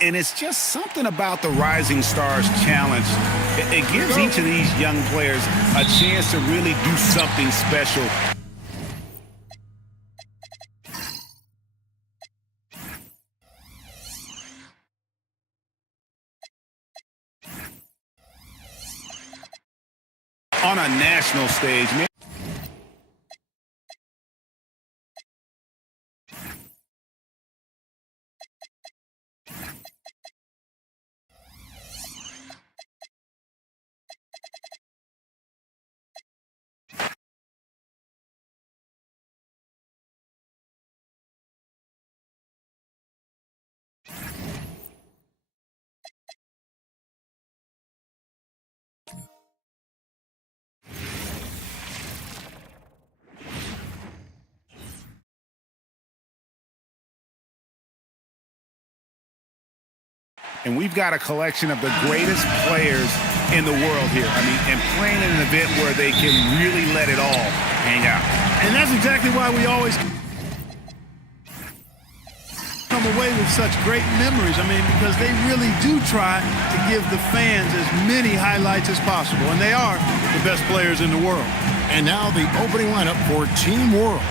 And it's just something about the Rising Stars Challenge. It gives each of these young players a chance to really do something special. On a national stage, man. And we've got a collection of the greatest players in the world here. I mean, and playing in an event where they can really let it all hang out. And that's exactly why we always come away with such great memories. I mean, because they really do try to give the fans as many highlights as possible. And they are the best players in the world. And now the opening lineup for Team World.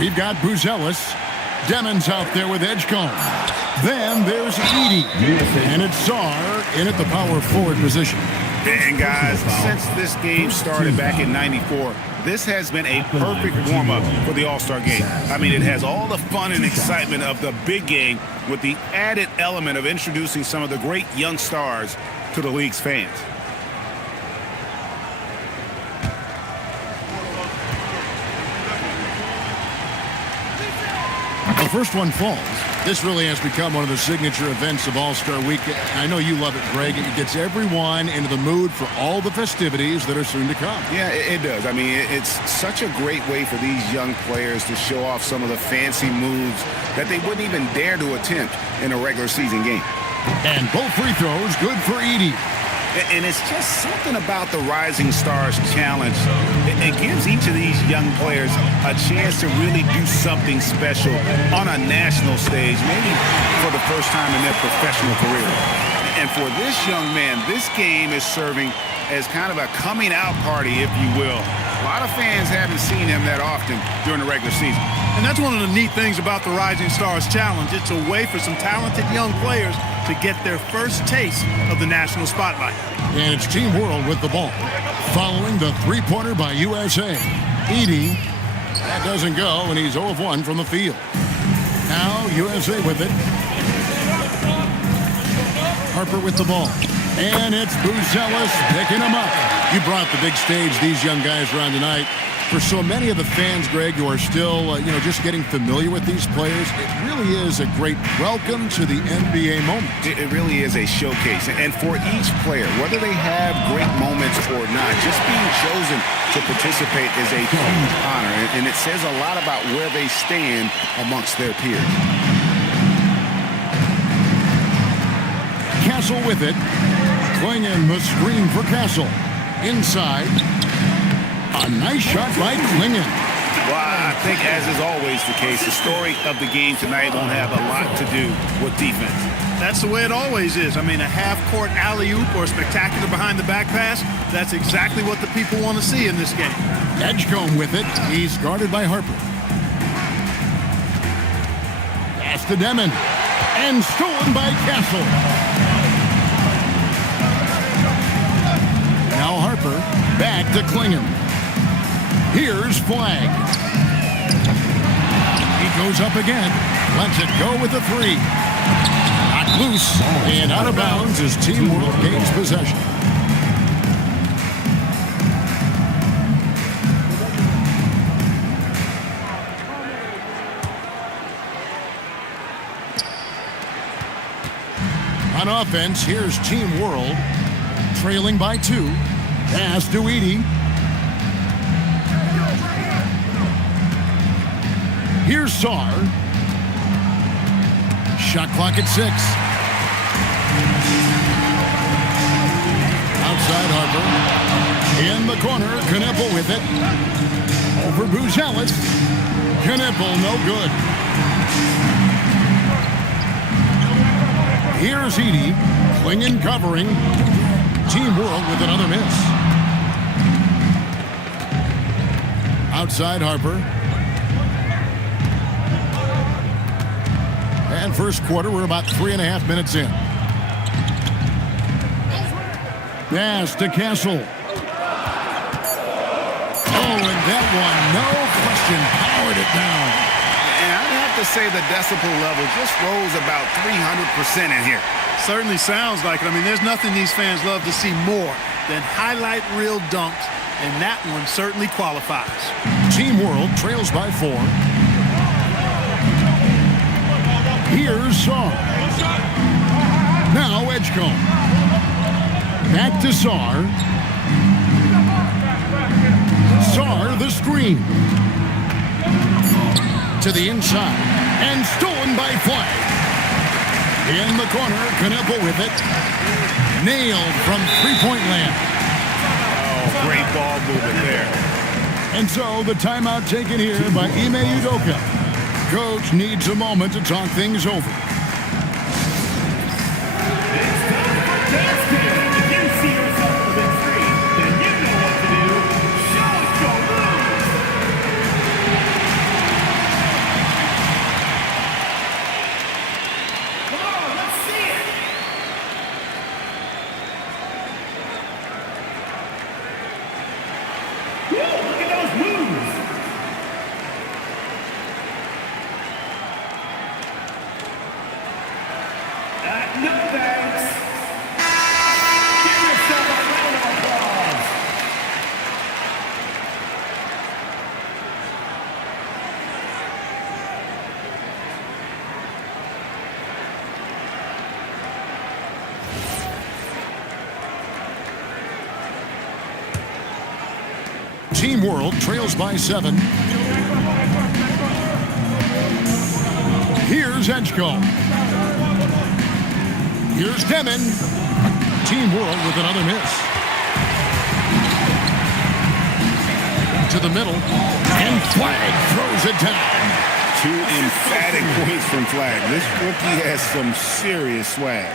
We've got Buzelis. Demon's out there with Edgecombe. Then there's Edie. And it's Czar in at the power forward position. And guys, since this game started back in '94, this has been a perfect warm-up for the All-Star game. I mean, it has all the fun and excitement of the big game with the added element of introducing some of the great young stars to the league's fans. The first one falls. This really has become one of the signature events of All-Star Week. I know you love it, Greg. It gets everyone into the mood for all the festivities that are soon to come. Yeah, it does. I mean, it's such a great way for these young players to show off some of the fancy moves that they wouldn't even dare to attempt in a regular season game. And both free throws good for Edie. And it's just something about the Rising Stars Challenge. It gives each of these young players a chance to really do something special on a national stage, maybe for the first time in their professional career. And for this young man, this game is serving as kind of a coming out party, if you will. A lot of fans haven't seen him that often during the regular season. And that's one of the neat things about the Rising Stars Challenge. It's a way for some talented young players to get their first taste of the national spotlight. And it's Team World with the ball. Following the three-pointer by USA. Edie, that doesn't go, and he's 0 of 1 from the field. Now USA with it. Harper with the ball. And it's Buzelis picking him up. You brought the big stage these young guys are on tonight. For so many of the fans, Greg, who are still, just getting familiar with these players, it really is a great welcome to the NBA moment. It really is a showcase. And for each player, whether they have great moments or not, just being chosen to participate is a huge honor. And it says a lot about where they stand amongst their peers. Castle with it. Clingan the screen for Castle. Inside. A nice shot by Clingan. Well, I think, as is always the case, the story of the game tonight won't have a lot to do with defense. That's the way it always is. I mean, a half-court alley-oop or a spectacular behind-the-back pass, that's exactly what the people want to see in this game. Edgecombe with it. He's guarded by Harper. Pass to Demon. And stolen by Castle. Now Harper back to Clingan. Here's Flag. He goes up again. Lets it go with a three. Knocked loose and out of bounds as Team World gains possession. On offense, here's Team World. Trailing by 2. Pass to Edie. Here's Czar. Shot clock at 6. Outside Harper. In the corner, Kneppel with it. Over Buzelis. Kneppel, no good. Here's Edie, clinging, covering. Team World with another miss. Outside Harper. And first quarter, we're about 3.5 minutes in. Pass to Castle. Oh, and that one, no question, powered it down. And I'd have to say the decibel level just rose about 300% in here. Certainly sounds like it. I mean, there's nothing these fans love to see more than highlight reel dunks, and that one certainly qualifies. Team World trails by 4. Here's Saar. Now Edgecombe. Back to Saar. Saar the screen. To the inside. And stolen by Flag. In the corner, Kneppel with it. Nailed from three-point land. Oh, great ball movement there. And so the timeout taken here by Ime Udoka. Coach needs a moment to talk things over. Team World trails by 7. Here's Edgecombe. Here's Demon. Team World with another miss. To the middle. And Flag throws it down. 2 emphatic points from Flag. This rookie has some serious swag.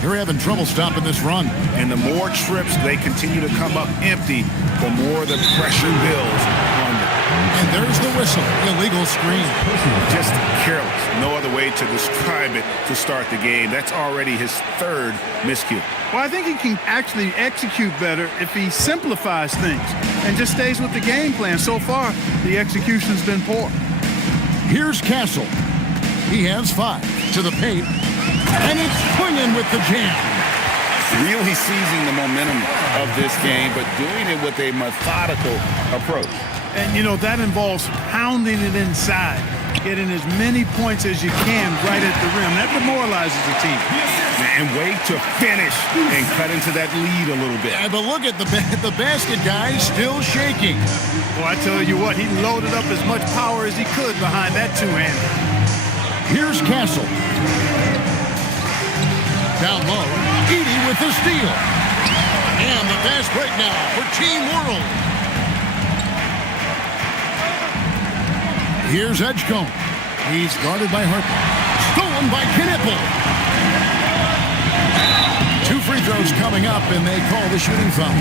You're having trouble stopping this run. And the more trips they continue to come up empty, the more the pressure builds on them. And there's the whistle. Illegal screen. Just careless. No other way to describe it to start the game. That's already his 3rd miscue. Well, I think he can actually execute better if he simplifies things and just stays with the game plan. So far, the execution's been poor. Here's Castle. He has 5 to the paint. And he's swinging with the jam. Really seizing the momentum of this game, but doing it with a methodical approach. And, you know, that involves pounding it inside, getting as many points as you can right at the rim. That demoralizes the team. And wait to finish and cut into that lead a little bit. Yeah, but look at the basket guy still shaking. Well, I tell you what, he loaded up as much power as he could behind that two-hander. Here's Castle. Down low, Edie with the steal. And the fast break now for Team World. Here's Edgecombe. He's guarded by Harper. Stolen by Kneppel. 2 free throws coming up, and they call the shooting foul.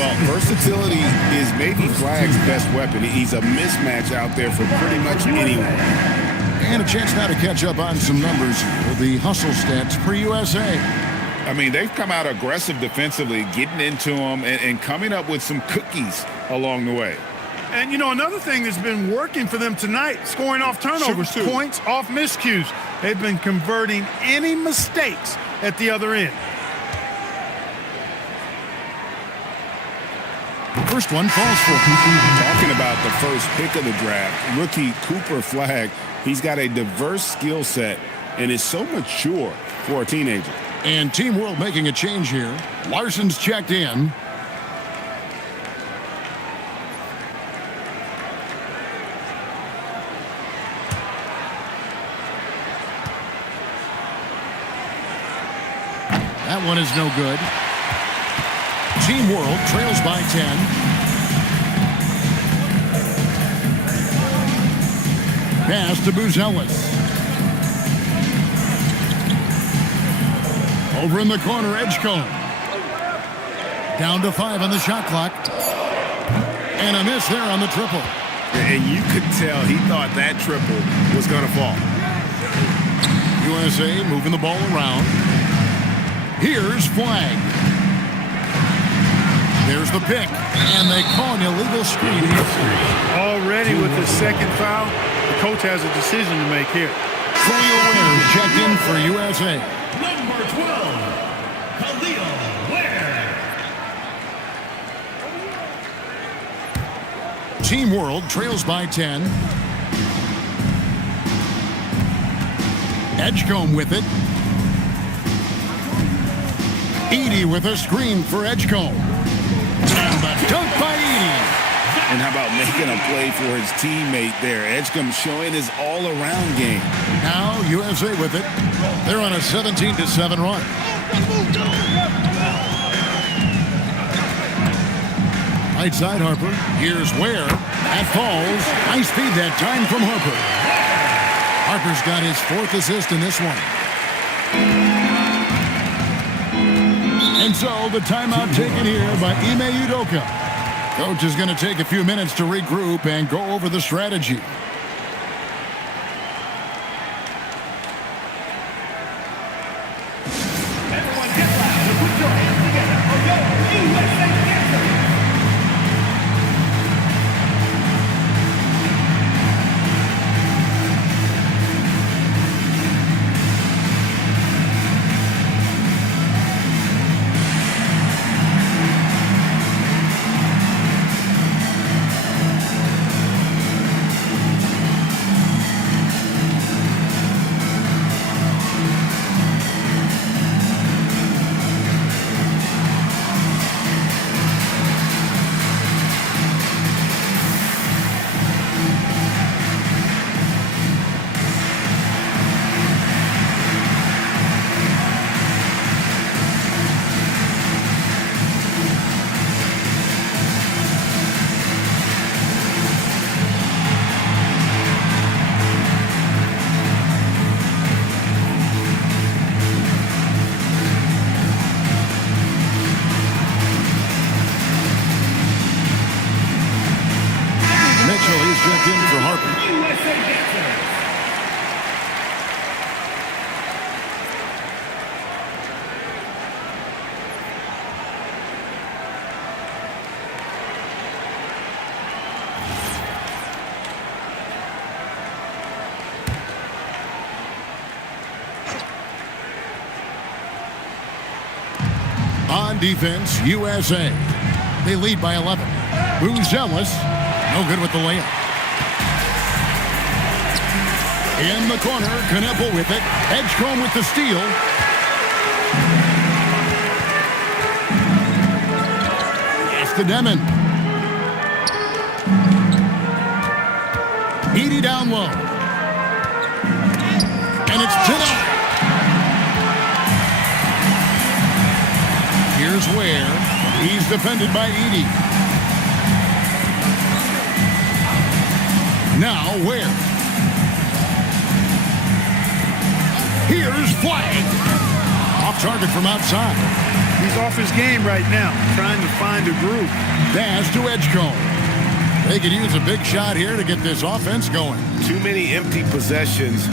Well, versatility is maybe Flag's best weapon. He's a mismatch out there for pretty much anyone. And a chance now to catch up on some numbers for the hustle stats for USA. I mean, they've come out aggressive defensively, getting into them and coming up with some cookies along the way. And, you know, another thing that's been working for them tonight, scoring off turnovers, points off miscues. They've been converting any mistakes at the other end. First one falls for. Talking about the first pick of the draft, rookie Cooper Flag, he's got a diverse skill set and is so mature for a teenager. And Team World making a change here. Larson's checked in. That one is no good. Team World trails by 10. Pass to Buzelis. Over in the corner, Edgecombe. Down to 5 on the shot clock. And a miss there on the triple. And you could tell he thought that triple was going to fall. USA moving the ball around. Here's Flag. There's the pick. And they call an illegal screen. Already with the second foul, the coach has a decision to make here. Khalil Ware checked in for USA. Number 12, Khalil Ware. Team World trails by 10. Edgecombe with it. Edey with a screen for Edgecombe. And the dunk by Edey. And how about making a play for his teammate there? Edgecombe showing his all-around game. Now USA with it. They're on a 17-7 run. Right side Harper. Here's Ware. That falls. Nice feed that time from Harper. Harper's got his 4th assist in this one. And so the timeout taken here by Ime Udoka. Coach is going to take a few minutes to regroup and go over the strategy. Everyone get loud and put your hands together for your USA dancer. Checked in for Harper. USA dancer. On defense, USA. They lead by 11. Buzelis, no good with the layup. In the corner, Kneppel with it. Edgecombe with the steal. Yes to Demon. Edey down low. And it's denied. Here's Ware. He's defended by Edey. Now Ware. Here's Flag. Off target from outside. He's off his game right now, trying to find a groove. Pass to Edgecombe. They could use a big shot here to get this offense going. Too many empty possessions.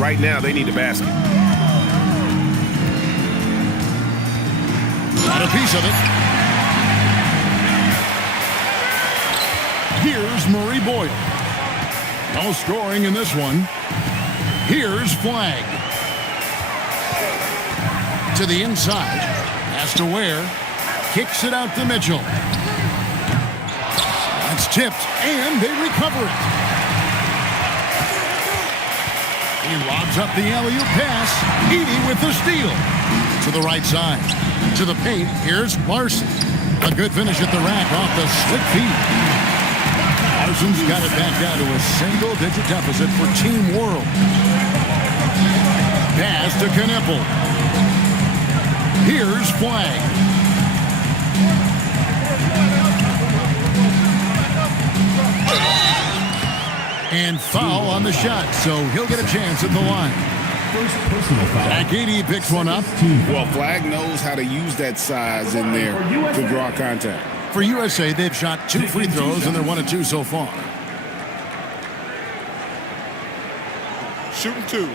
Right now, they need a basket. Got a piece of it. Here's Murray Boyle. No scoring in this one. Here's Flag. To the inside. Pass to Ware. Kicks it out to Mitchell. That's tipped, and they recover it. He lobs up the alley-oop pass. Edey with the steal. To the right side. To the paint. Here's Larson. A good finish at the rack off the slick feet. Larson's got it back down to a single-digit deficit for Team World. Pass to Kneppel. Here's Flag. And foul on the shot, so he'll get a chance at the line. First personal foul. Akidi picks one up. Well, Flag knows how to use that size in there to draw contact. For USA, they've shot 2 free throws, and they're 1 of 2 so far. Shooting 2.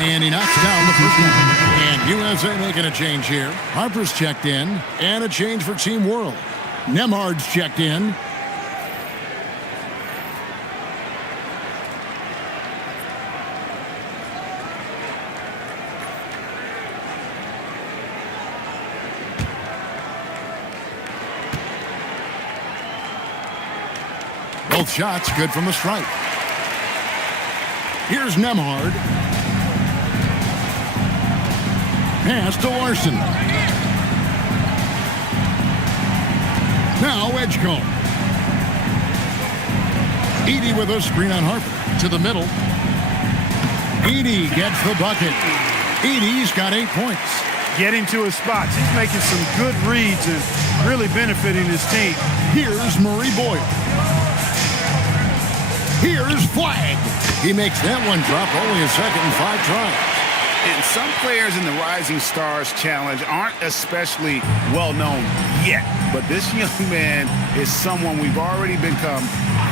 And he knocks down the first one. And USA making a change here. Harper's checked in, and a change for Team World. Nemhard's checked in. Both shots good from the stripe. Here's Nemhard. Pass to Larson. Now Edgecombe. Edey with a screen on Harper. To the middle. Edey gets the bucket. Edey's got 8 points. Getting to his spots. He's making some good reads and really benefiting his team. Here's Murray Boyle. Here's Flag. He makes that one drop, only a second and 5 tries. And some players in the Rising Stars Challenge aren't especially well known yet. But this young man is someone we've already become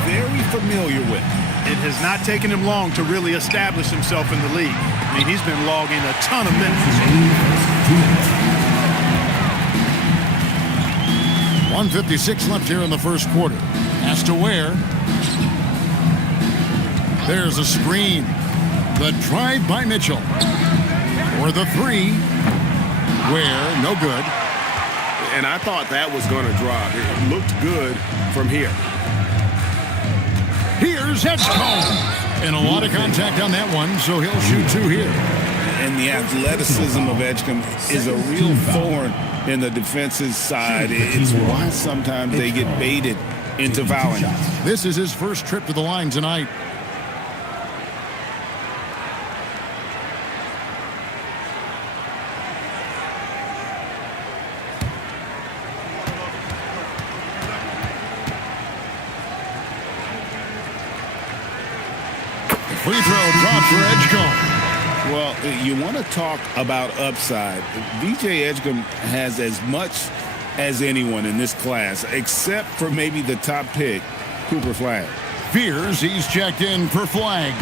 very familiar with. It has not taken him long to really establish himself in the league. I mean, he's been logging a ton of minutes. 1:56 left here in the first quarter. Has to Ware. There's a screen. The drive by Mitchell. For the 3. Ware, no good. And I thought that was going to drop. It looked good from here. Here's Edgecombe. And a lot of contact on that one, so he'll shoot 2 here. And the athleticism of Edgecombe is a real thorn in the defense's side. It's why sometimes they get baited into fouling. This is his first trip to the line tonight. Free throw dropped for Edgecombe. Well, you want to talk about upside. VJ Edgecombe has as much as anyone in this class, except for maybe the top pick, Cooper Flag. Fears he's checked in for Flag.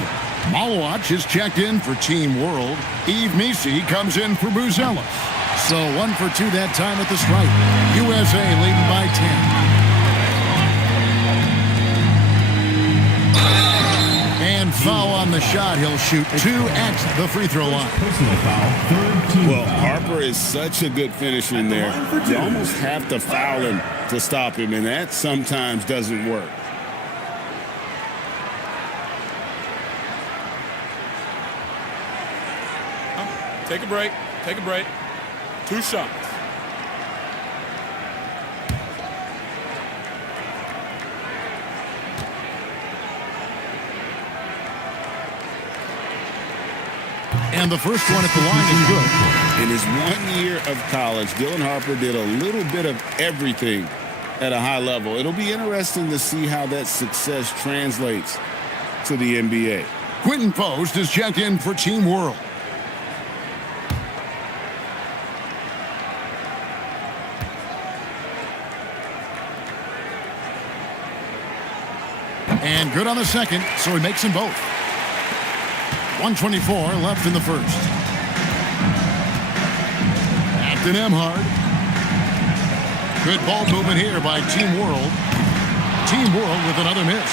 Malawach is checked in for Team World. Eve Misi comes in for Buzelis. So 1 for 2 that time at the stripe. USA leading by 10. And foul on the shot. He'll shoot 2 at the free throw line. Personal foul. Third team. Well, Harper is such a good finisher in there. You almost have to foul him to stop him, and that sometimes doesn't work. Take a break. Take a break. 2 shots. And the first one at the line is good. In his 1 year of college, Dylan Harper did a little bit of everything at a high level. It'll be interesting to see how that success translates to the NBA. Quinton Post is checked in for Team World. And good on the second, so he makes them both. 1:24 left in the first. Back to Nemhard. Good ball movement here by Team World. Team World with another miss.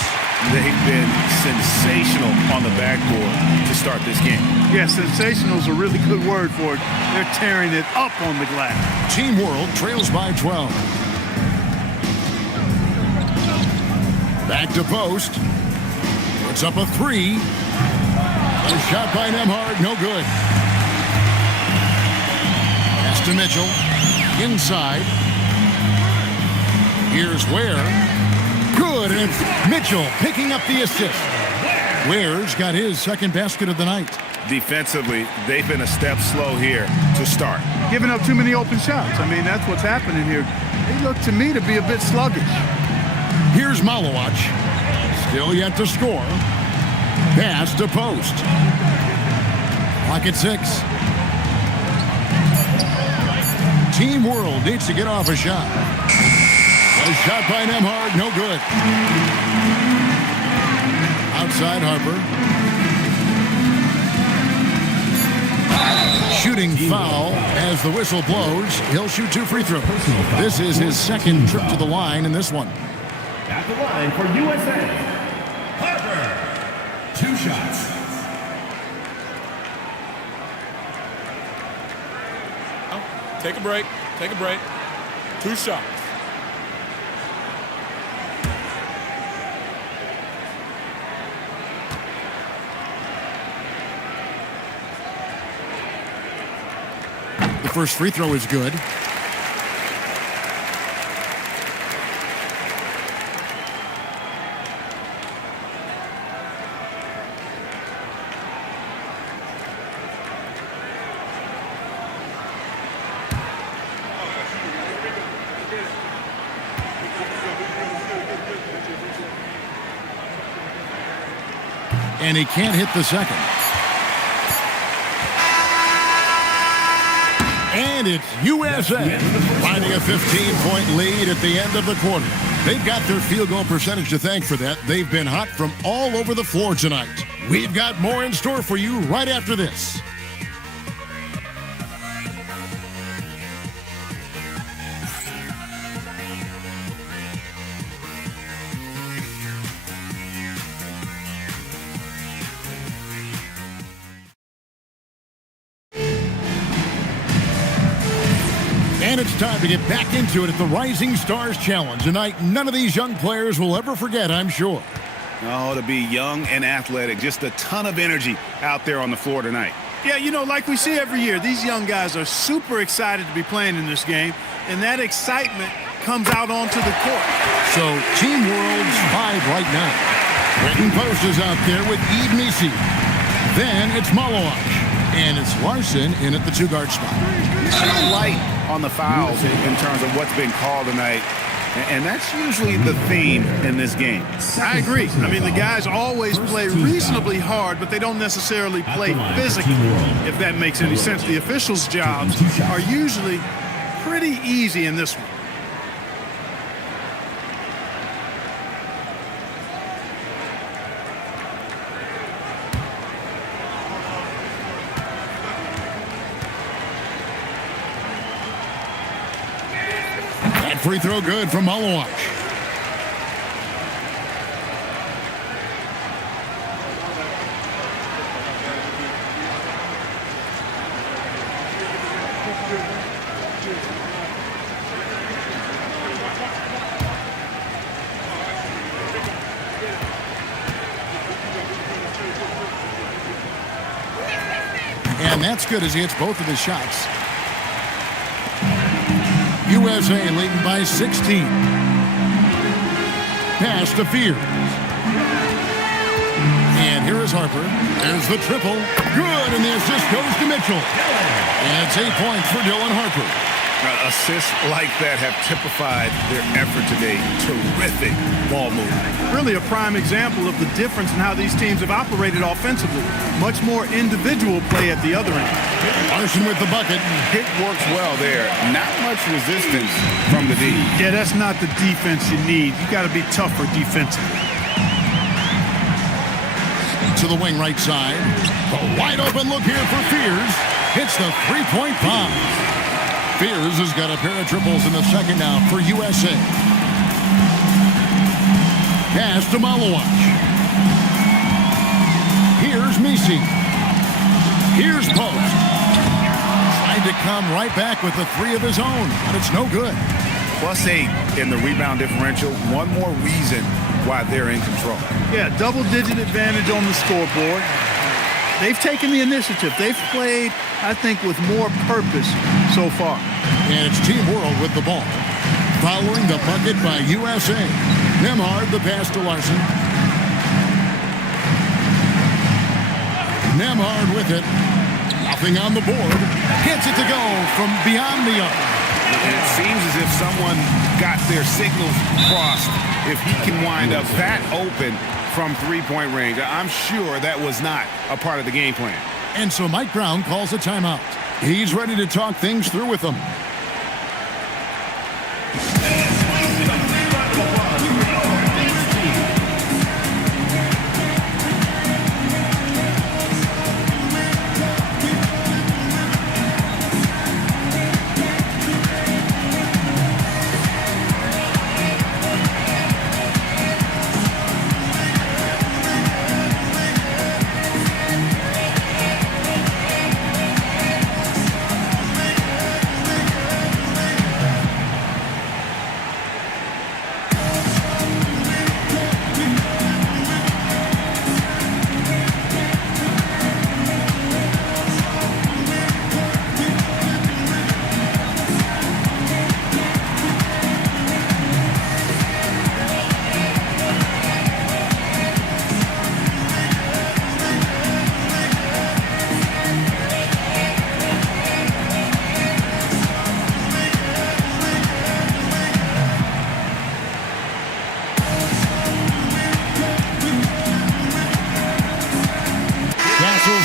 They've been sensational on the backboard to start this game. Yeah, sensational is a really good word for it. They're tearing it up on the glass. Team World trails by 12. Back to Post. Puts up a 3. A shot by Nemhard, no good. Pass to Mitchell. Inside. Here's Ware. Good, and it's Mitchell picking up the assist. Ware's got his second basket of the night. Defensively, they've been a step slow here to start. Giving up too many open shots. I mean, that's what's happening here. They look to me to be a bit sluggish. Here's Malowacz. Still yet to score. Pass to post. Clock at 6. Team World needs to get off a shot. A shot by Nembhard, no good. Outside Harper. Shooting foul as the whistle blows. He'll shoot 2 free throws. This is his second trip to the line in this one. At the line for USA, Harper. 2 shots. Take a break. Take a break. 2 shots. The first free throw is good. And he can't hit the second. And it's USA finding a 15-point lead at the end of the quarter. They've got their field goal percentage to thank for that. They've been hot from all over the floor tonight. We've got more in store for you right after this. And it's time to get back into it at the Rising Stars Challenge. Tonight, none of these young players will ever forget, I'm sure. Oh, to be young and athletic, just a ton of energy out there on the floor tonight. Yeah, you know, like we see every year, these young guys are super excited to be playing in this game, and that excitement comes out onto the court. So, Team World's 5 right now. Britton Post is out there with Eve Misi. Then it's Malowacz. And it's Larson in at the 2-guard spot. Light on the fouls in terms of what's been called tonight. And that's usually the theme in this game. I agree. I mean, the guys always play reasonably hard, but they don't necessarily play physically, if that makes any sense. The officials' jobs are usually pretty easy in this one. Free throw good from Malowacz. And that's good as he hits both of his shots. USA leading by 16. Pass to Fears. And here is Harper. There's the triple. Good, and the assist goes to Mitchell. And it's 8 points for Dylan Harper. Assists like that have typified their effort today. Terrific ball movement. Really a prime example of the difference in how these teams have operated offensively. Much more individual play at the other end. Larson with the bucket. Hit works well there. Not much resistance from the D. Yeah, that's not the defense you need. You got to be tougher defensively. To the wing right side. A wide open look here for Fears. Hits the three-point bomb. Fears has got a pair of triples in the second now for USA. Pass to Malowacz. Here's Misi. Here's Post. Tried to come right back with the 3 of his own, but it's no good. +8 in the rebound differential. One more reason why they're in control. Yeah, double-digit advantage on the scoreboard. They've taken the initiative. They've played, I think, with more purpose so far. And it's Team World with the ball. Following the bucket by USA. Nembhard, the pass to Larson. Nemhard with it. Nothing on the board. Gets it to go from beyond the arc. And it seems as if someone got their signals crossed. If he can wind up that open from three-point range, I'm sure that was not a part of the game plan. And so Mike Brown calls a timeout. He's ready to talk things through with them.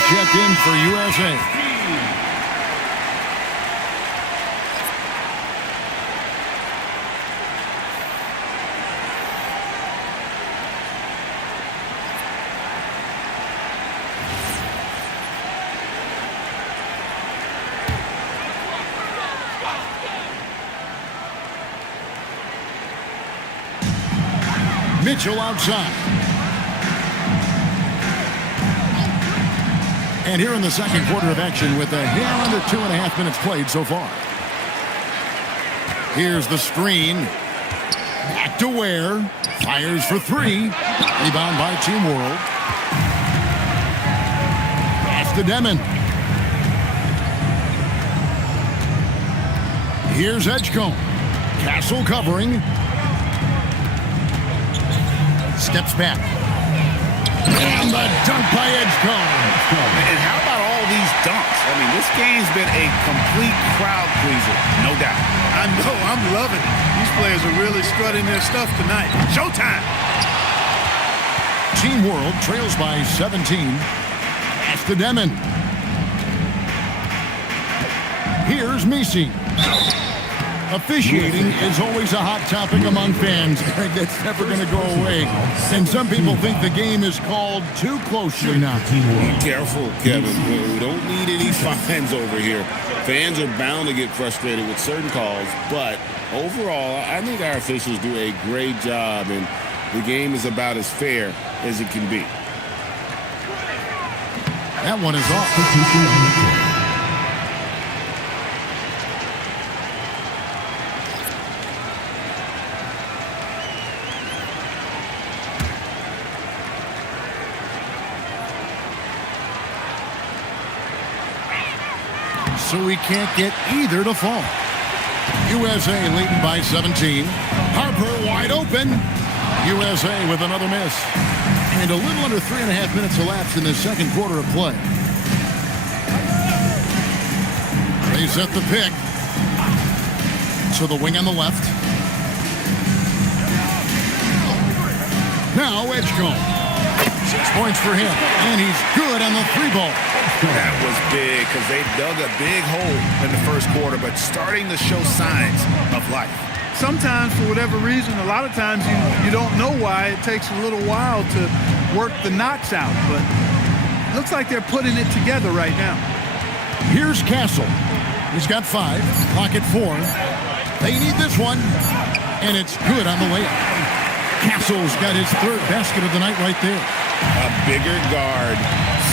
Checked in for USA. Mitchell outside. And here in the second quarter of action with a hair under 2.5 minutes played so far. Here's the screen. Back to Ware. Fires for three. Rebound by Team World. Pass to Demon. Here's Edgecombe. Castle covering. Steps back. And the dunk by Edgecombe. And how about all these dunks? I mean, this game's been a complete crowd pleaser, no doubt. I know, I'm loving it. These players are really strutting their stuff tonight. Showtime! Team World trails by 17. Pass to Demon. Here's Messi. Officiating is always a hot topic among fans. That's never going to go away. And some people think the game is called too closely now. Be careful, Kevin. We don't need any fines over here. Fans are bound to get frustrated with certain calls, but overall, I think our officials do a great job, and the game is about as fair as it can be. That one is off. So we can't get either to fall. USA leading by 17. Harper wide open. USA with another miss. And a little under 3.5 minutes elapsed in the second quarter of play. They set the pick. To the wing on the left. Now Edgecombe. 6 points for him. And he's good on the three ball. That was big because they dug a big hole in the first quarter, but starting to show signs of life. Sometimes, for whatever reason, a lot of times you don't know why. It takes a little while to work the knocks out, but it looks like they're putting it together right now. Here's Castle. He's got 5. Clock at 4. They need this one, and it's good on the layup. Castle's got his 3rd basket of the night right there. A bigger guard,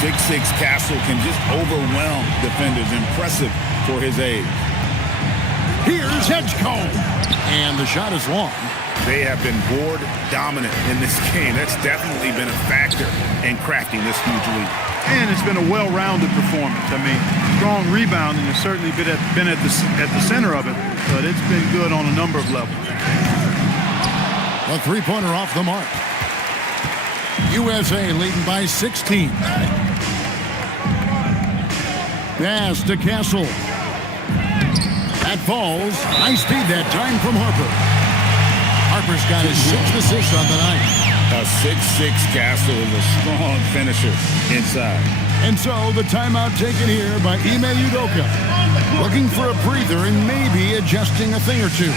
6'6" Castle can just overwhelm defenders. Impressive for his age. Here's Edgecombe. And the shot is long. They have been board dominant in this game. That's definitely been a factor in crafting this huge lead. And it's been a well-rounded performance. I mean, strong rebounding has certainly been at the center of it, but it's been good on a number of levels. A three-pointer off the mark. USA leading by 16. Pass to Castle. That falls. High speed that time from Harper. Harper's got his 6th assist on the night. A 6'6" Castle is a strong finisher inside. And so the timeout taken here by Ime Udoka. Looking for a breather and maybe adjusting a thing or two.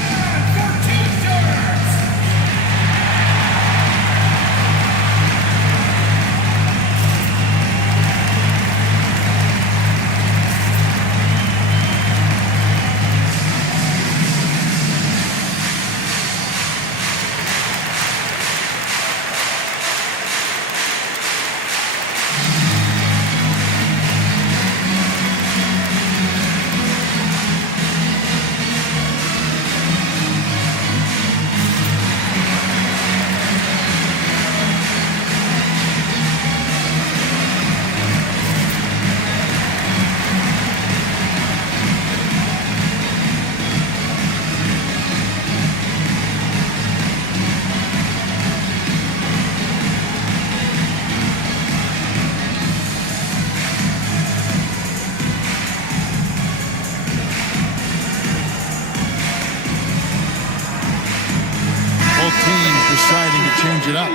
Deciding to change it up.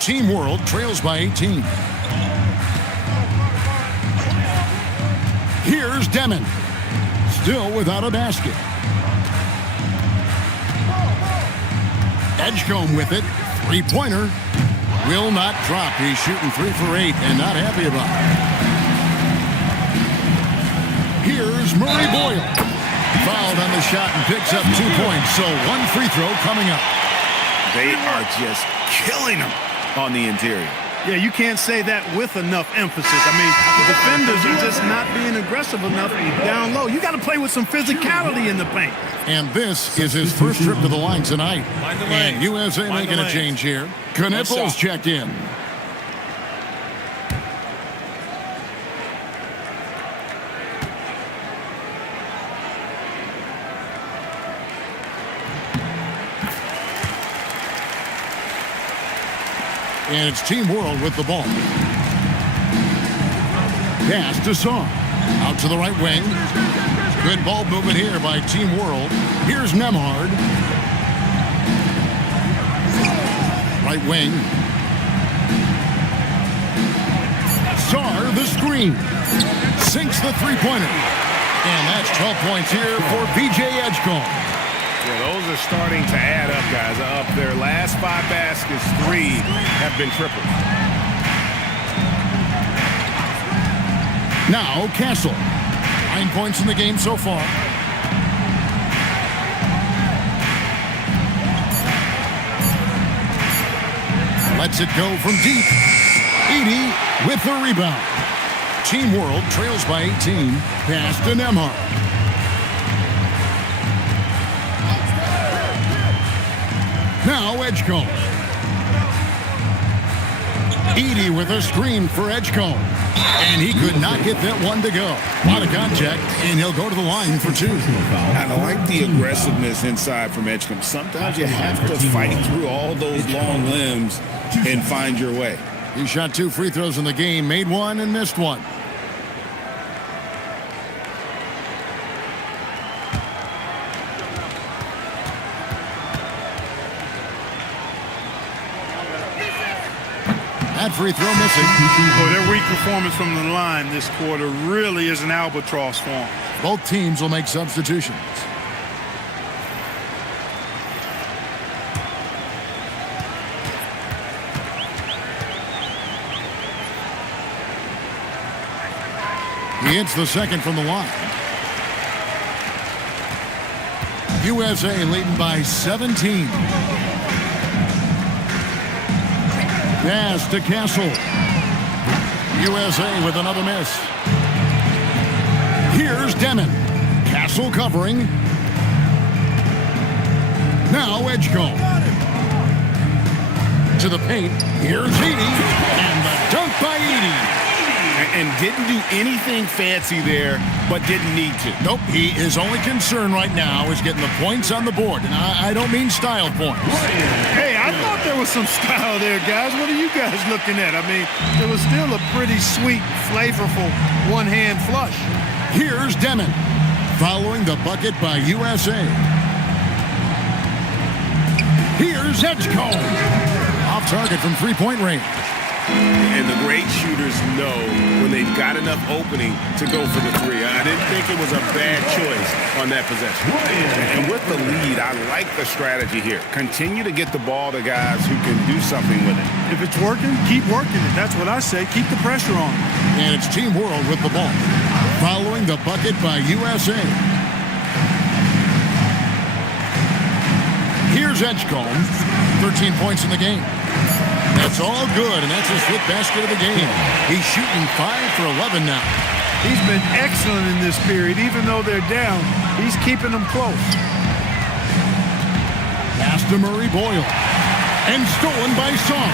Team World trails by 18. Here's Demon. Still without a basket. Edgecombe with it. Three-pointer. Will not drop. He's shooting 3 for 8 and not happy about it. Here's Murray Boyle. Fouled on the shot and picks up 2 points. So 1 free throw coming up. They are just killing them on the interior. Yeah, you can't say that with enough emphasis. I mean, the defenders are just not being aggressive enough down low. You got to play with some physicality in the paint. And this is his first trip to the line tonight. And USA making a change here. Knipples checked in. And it's Team World with the ball. Pass to Song. Out to the right wing. Good ball movement here by Team World. Here's Nemhard. Right wing. Sarr the screen. Sinks the three-pointer. And that's 12 points here for VJ Edgecombe. Yeah, those are starting to add up, guys. Up their last 5 baskets, 3 have been triples. Now Castle. 9 points in the game so far. Lets it go from deep. Edey with the rebound. Team World trails by 18. Pass to Nemhard. Now Edgecombe. Edey with a screen for Edgecombe. And he could not get that one to go. A lot of contact, and he'll go to the line for 2. I like the aggressiveness inside from Edgecombe. Sometimes you have to fight through all those long limbs and find your way. He shot 2 free throws in the game, made 1 and missed 1. That free throw missing. Boy, their weak performance from the line this quarter really is an albatross for them. Both teams will make substitutions. He hits the second from the line. USA leading by 17. Pass to Castle. USA with another miss. Here's Demon. Castle covering. Now Edgecombe. To the paint. Here's Edey. And the dunk by Edey. And didn't do anything fancy there, but didn't need to. Nope, his only concern right now is getting the points on the board. And I don't mean style points. Hey, I thought there was some style there, guys. What are you guys looking at? I mean, it was still a pretty sweet, flavorful one-hand flush. Here's Demon, following the bucket by USA. Here's Edgecombe, off target from three-point range. And the great shooters know when they've got enough opening to go for the three. I didn't think it was a bad choice on that possession. And with the lead, I like the strategy here. Continue to get the ball to guys who can do something with it. If it's working, keep working it. That's what I say. Keep the pressure on. And it's Team World with the ball, following the bucket by USA. Here's Edgecombe, 13 points in the game. That's all good, and that's his fifth basket of the game. He's shooting 5 for 11 now. He's been excellent in this period. Even though they're down, he's keeping them close. Pass to Murray Boyle. And stolen by Song.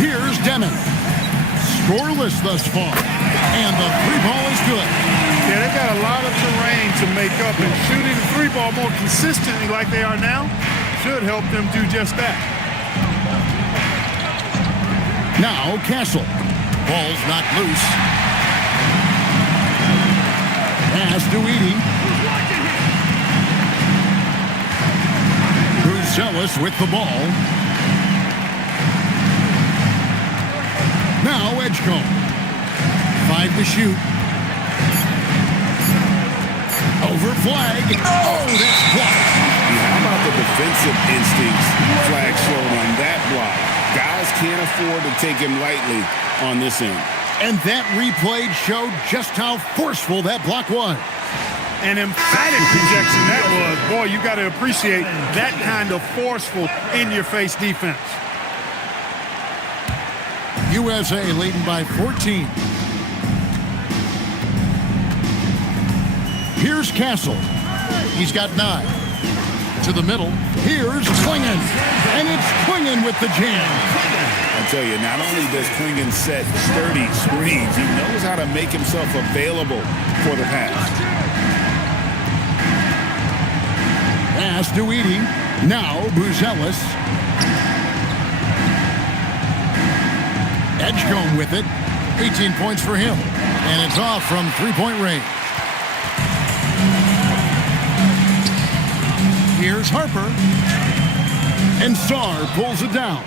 Here's Demon. Scoreless thus far. And the three ball is good. Yeah, they got a lot of terrain to make up, and shooting the three ball more consistently like they are now should help them do just that. Now Castle. Ball's knocked loose. Pass to Edie. Brucelis with the ball. Now Edgecombe. 5 to shoot. Over flag. Oh, that's blocked. How about the defensive instincts flag shown on that block? Guys can't afford to take him lightly on this end. And that replay showed just how forceful that block was. An emphatic rejection that was. Boy, you got to appreciate that kind of forceful, in-your-face defense. USA leading by 14. Here's Castle. He's got 9. To the middle. Here's Klingon. And it's Klingon with the jam. I tell you, not only does Klingon set sturdy screens, he knows how to make himself available for the pass. Pass to Edie. Now Brucelis. Edgecombe with it. 18 points for him. And it's off from three-point range. Here's Harper. And Sarr pulls it down.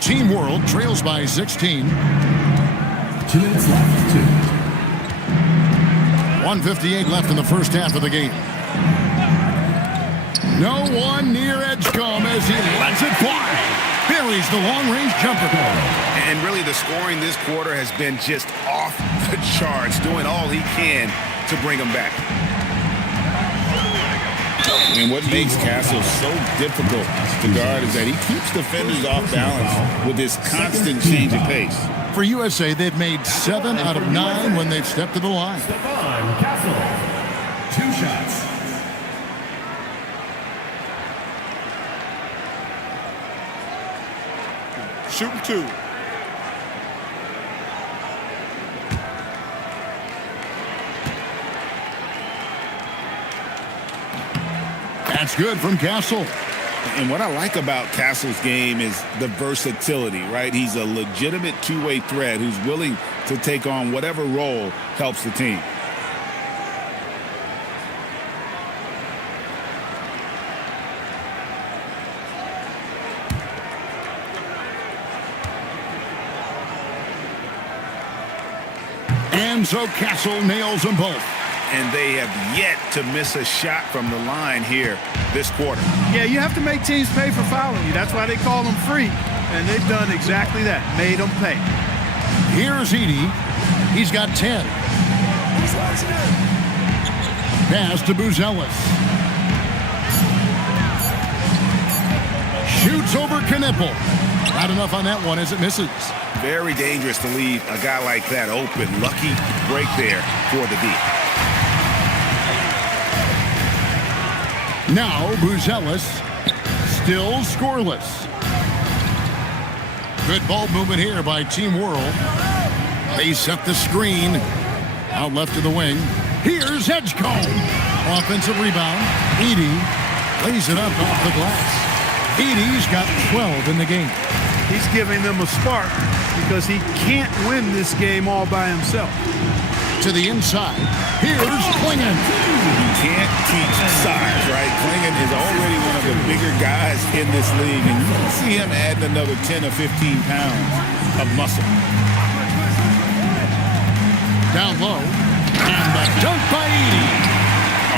Team World trails by 16. 2 minutes left. 1:58 left in the first half of the game. No one near Edgecombe as he lets it fly. Buries the long-range jumper. And really the scoring this quarter has been just off the charts, doing all he can to bring them back. And what makes Castle so difficult to guard is that he keeps defenders off balance with this constant change of pace. For USA, they've made 7 out of 9 when they've stepped to the line. Stephon Castle. 2 shots. Shooting 2. That's good from Castle. And what I like about Castle's game is the versatility, right? He's a legitimate two-way threat who's willing to take on whatever role helps the team. And so Castle nails them both. And they have yet to miss a shot from the line here this quarter. Yeah, you have to make teams pay for fouling you. That's why they call them free. And they've done exactly that, made them pay. Here's Edie. He's got 10. Pass to Brucelis. Shoots over Knipple. Not enough on that one as it misses. Very dangerous to leave a guy like that open. Lucky break there for the D. Now Brucelis still scoreless. Good ball movement here by Team World. They set the screen. Out left to the wing. Here's Edgecombe. Offensive rebound. Edey lays it up off the glass. Edey's got 12 in the game. He's giving them a spark because he can't win this game all by himself. To the inside. Here's Klingon. You can't teach size, right? Klingon is already one of the bigger guys in this league, and you can see him adding another 10 or 15 pounds of muscle. Down low. And the dunk by Edey.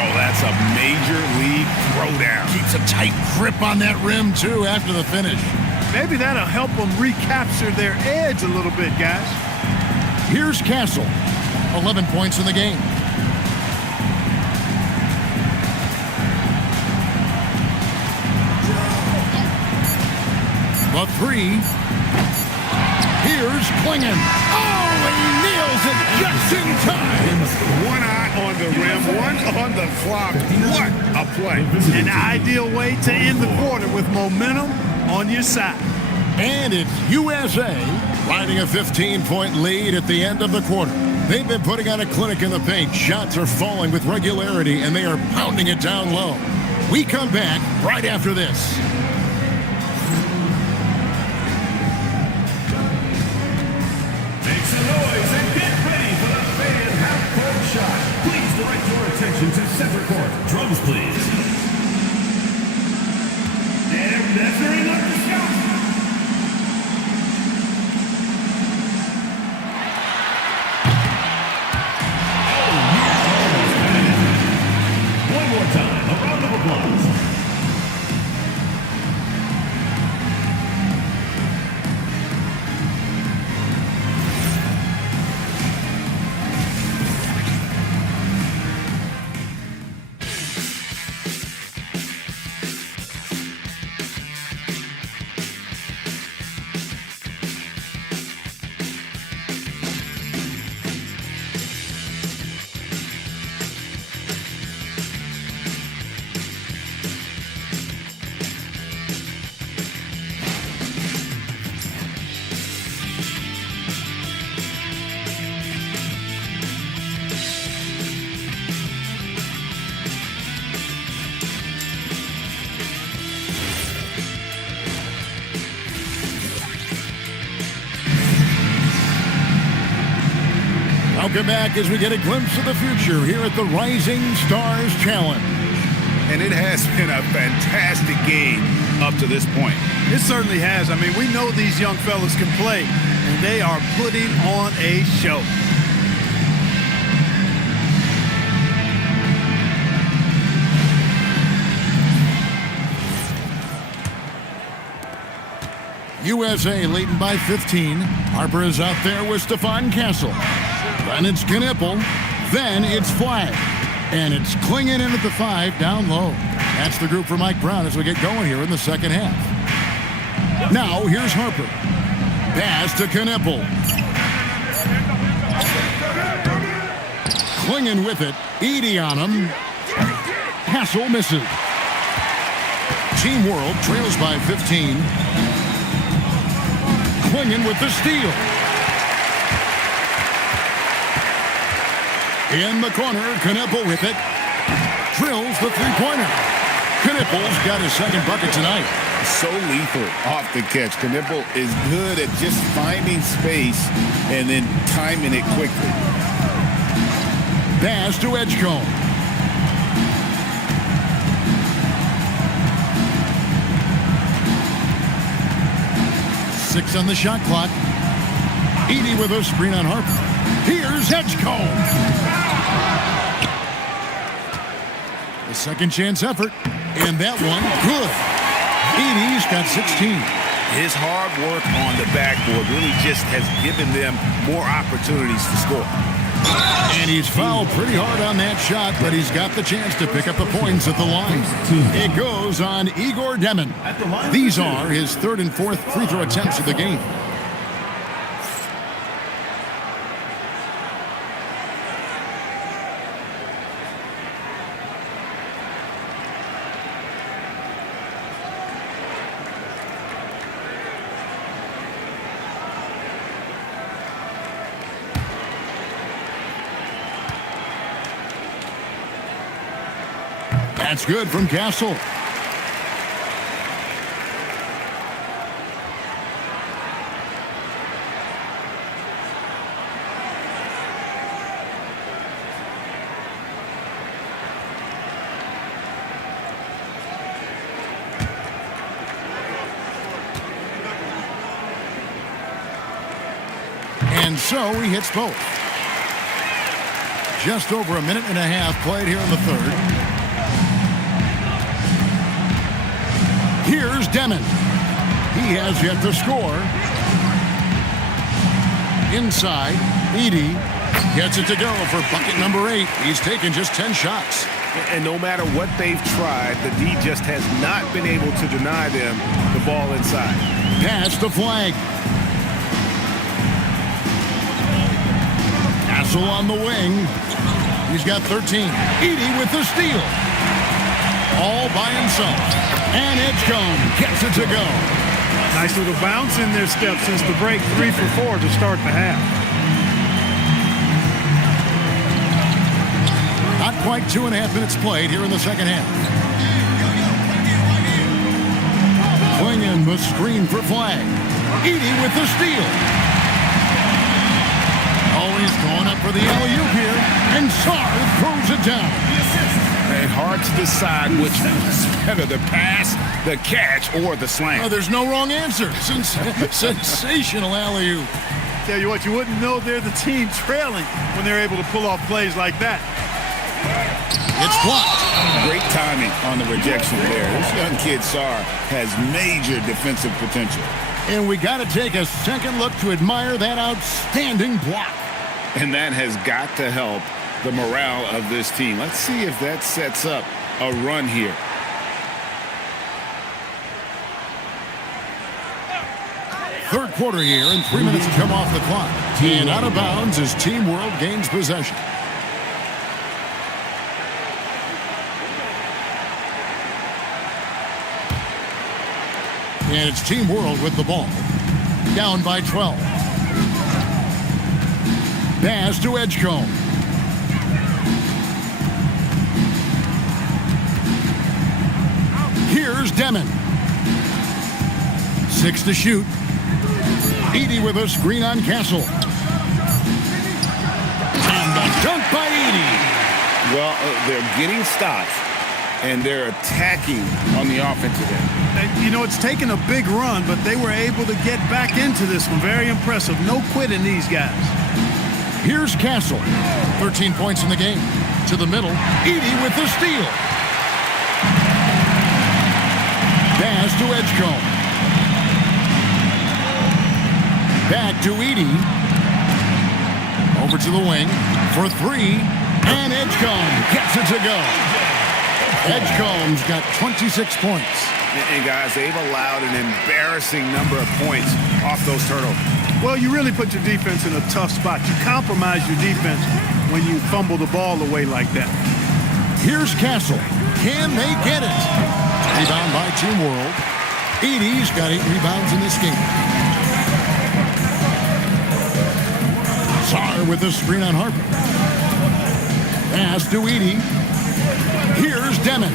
Oh, that's a major league throwdown. Keeps a tight grip on that rim, too, after the finish. Maybe that'll help them recapture their edge a little bit, guys. Here's Castle. 11 points in the game. The three. Here's Klingon. Oh, he nails it just in time. One eye on the rim, one on the clock. What a play. An ideal way to end the quarter with momentum on your side. And it's USA riding a 15-point lead at the end of the quarter. They've been putting on a clinic in the paint. Shots are falling with regularity, and they are pounding it down low. We come back right after this. Make some noise and get ready for the fan half-court shot. Please direct your attention to center court. Drums, please. And measuring up the shot. One more time, a round of applause. Welcome back as we get a glimpse of the future here at the Rising Stars Challenge. And it has been a fantastic game up to this point. It certainly has. I mean, we know these young fellas can play, and they are putting on a show. USA leading by 15. Harper is out there with Stephon Castle. Then it's Knipple. Then it's Flag. And it's Klingon in at the 5 down low. That's the group for Mike Brown as we get going here in the second half. Now here's Harper. Pass to Knipple. Klingon with it. Edey on him. Castle misses. Team World trails by 15. Klingon with the steal. In the corner, Knipple with it. Drills the three-pointer. Knipple's got his second bucket tonight. So lethal off the catch. Knipple is good at just finding space and then timing it quickly. Pass to Edgecombe. Six on the shot clock. Edey with a screen on Harper. Here's Edgecombe. The second chance effort. And that one, good. Edey's got 16. His hard work on the backboard really just has given them more opportunities to score. And he's fouled pretty hard on that shot, but he's got the chance to pick up the points at the line. It goes on Igor Demon. These are his third and fourth free throw attempts of the game. That's good from Castle. And so he hits both. Just over a minute and a half played here in the third. Here's Demon. He has yet to score. Inside, Edey gets it to go for bucket number 8. He's taken just 10 shots. And no matter what they've tried, the D just has not been able to deny them the ball inside. Pass the flag. Castle on the wing. He's got 13. Edey with the steal. All by himself. And Edgecombe gets it to go. Nice little bounce in their step since the break. 3 for 4 to start the half. Not quite 2.5 minutes played here in the second half. Flinging the screen for flag. Edey with the steal. Oh, he's going up for the alley-oop here. And Sarr throws it down. And hard to decide which is better, the pass, the catch, or the slam. Oh, there's no wrong answer. Sensational alley-oop. Tell you what, you wouldn't know they're the team trailing when they're able to pull off plays like that. It's blocked. Great timing on the rejection there. This young kid, Sarr, has major defensive potential. And we got to take a second look to admire that outstanding block. And that has got to help the morale of this team. Let's see if that sets up a run here. Third quarter here, and 3 minutes to come off the clock. And out of bounds as Team World gains possession. And it's Team World with the ball. Down by 12. Pass to Edgecombe. Here's Demon. 6 to shoot. Edey with a screen on Castle. And the dunk by Edey. Well, they're getting stops, and they're attacking on the offensive end. You know, it's taken a big run, but they were able to get back into this one. Very impressive. No quitting these guys. Here's Castle. 13 points in the game. To the middle. Edey with the steal. Pass to Edgecombe. Back to Edey. Over to the wing for 3. And Edgecombe gets it to go. Edgecombe's got 26 points. And guys, they've allowed an embarrassing number of points off those turnovers. Well, you really put your defense in a tough spot. You compromise your defense when you fumble the ball away like that. Here's Castle. Can they get it? Rebound by Team World. Edey's got 8 rebounds in this game. Sarr with the screen on Harper. Pass to Edey. Here's Demon.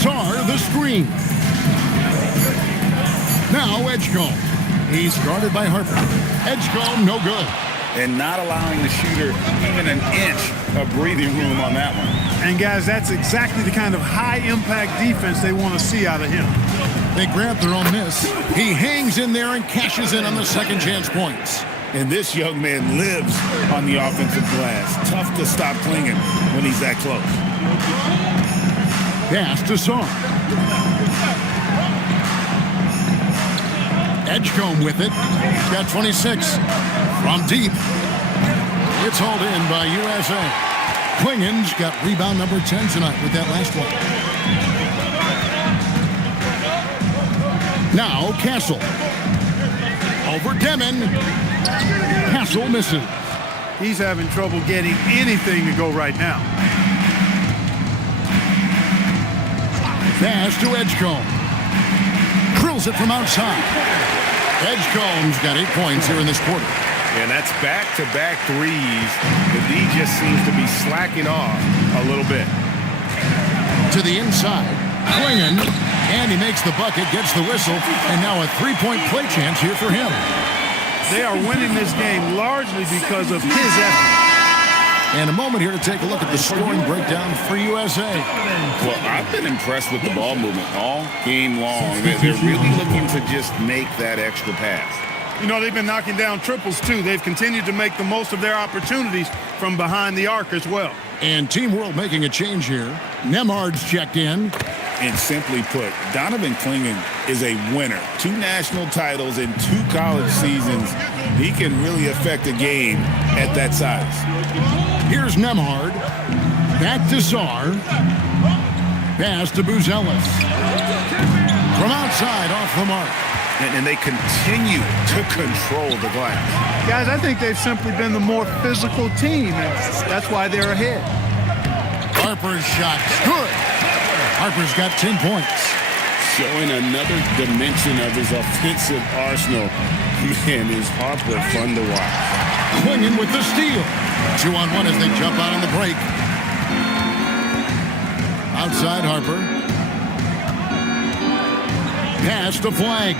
Sarr the screen. Now Edgecombe. He's guarded by Harper. Edgecombe no good. And not allowing the shooter even an inch of breathing room on that one. And guys, that's exactly the kind of high-impact defense they want to see out of him. They grab their own miss. He hangs in there and cashes in on the second chance points. And this young man lives on the offensive glass. Tough to stop clinging when he's that close. Pass to Sarr. Edgecombe with it. He's got 26. From deep. It's hauled in by USA. Klingen's got rebound number 10 tonight with that last one. Now Castle. Over Demon. Castle misses. He's having trouble getting anything to go right now. Pass to Edgecombe. Drills it from outside. Edgecombe's got 8 points here in this quarter. And that's back-to-back threes. The D just seems to be slacking off a little bit. to the inside. Klingon, and he makes the bucket, gets the whistle, and now a three-point play chance here for him. They are winning this game largely because of his effort. And a moment here to take a look at the scoring breakdown for USA. Well, I've been impressed with the ball movement all game long. They're really looking to just make that extra pass. You know, they've been knocking down triples, too. They've continued to make the most of their opportunities from behind the arc as well. And Team World making a change here. Nemhard's checked in. And simply put, Donovan Klingon is a winner. 2 national titles in 2 college seasons. He can really affect a game at that size. Here's Nemhard. Back to Sarr. Pass to Buzelis. From outside, off the mark. And they continue to control the glass. Guys, I think they've simply been the more physical team, and that's why they're ahead. Harper's shot. Good. Harper's got 10 points. Showing another dimension of his offensive arsenal. Man, is Harper fun to watch. Klingon with the steal. 2-on-1 as they jump out on the break. Outside Harper. Pass to Flag.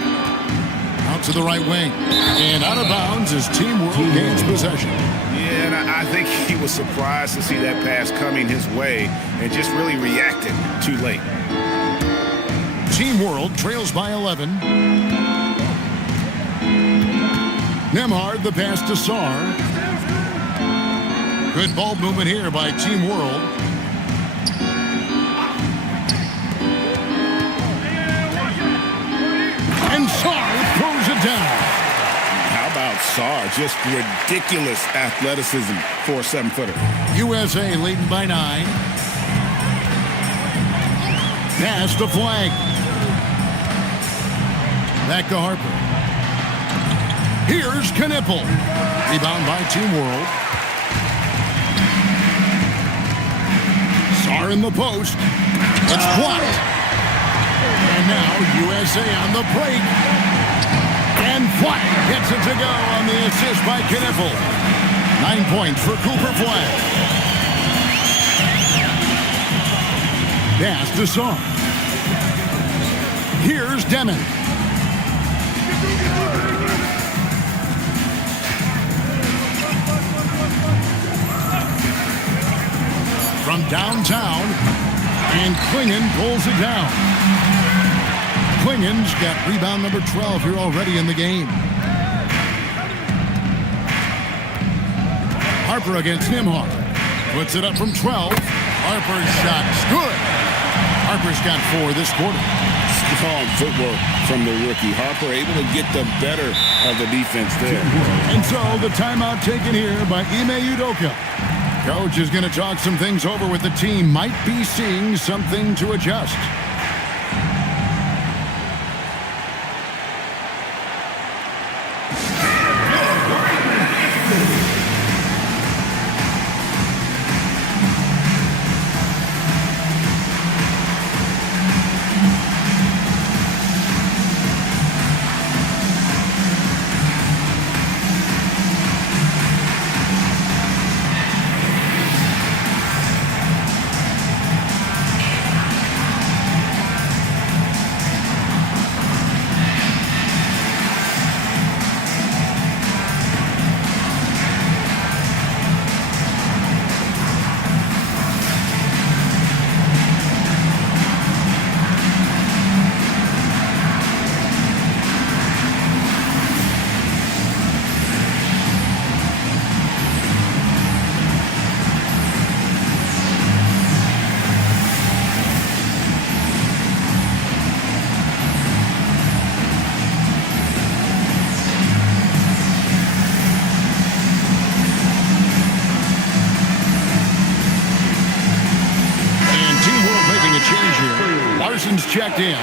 Out to the right wing. And out of bounds as Team World gains possession. Yeah, and I think he was surprised to see that pass coming his way and just really reacted too late. Team World trails by 11. Nemhard, the pass to Sarr. Good ball movement here by Team World. And Sarr throws it down. How about Sarr? Just ridiculous athleticism for a 7-footer. USA leading by 9. Pass to Flag. Back to Harper. Here's Knipple. Rebound by Team World. Sarr in the post. It's blocked. And now USA on the break. And Flag gets it to go on the assist by Knipple. 9 points for Cooper Flag. Pass to Sarr. Here's Demon. From downtown, and Klingon pulls it down. Klingon's got rebound number 12 here already in the game. Harper against Nemhard. Puts it up from 12. Harper's shot's good. Harper's got 4 this quarter. Strong footwork from the rookie. Harper able to get the better of the defense there. And so the timeout taken here by Ime Udoka. Coach is going to talk some things over with the team. Might be seeing something to adjust. Checked in.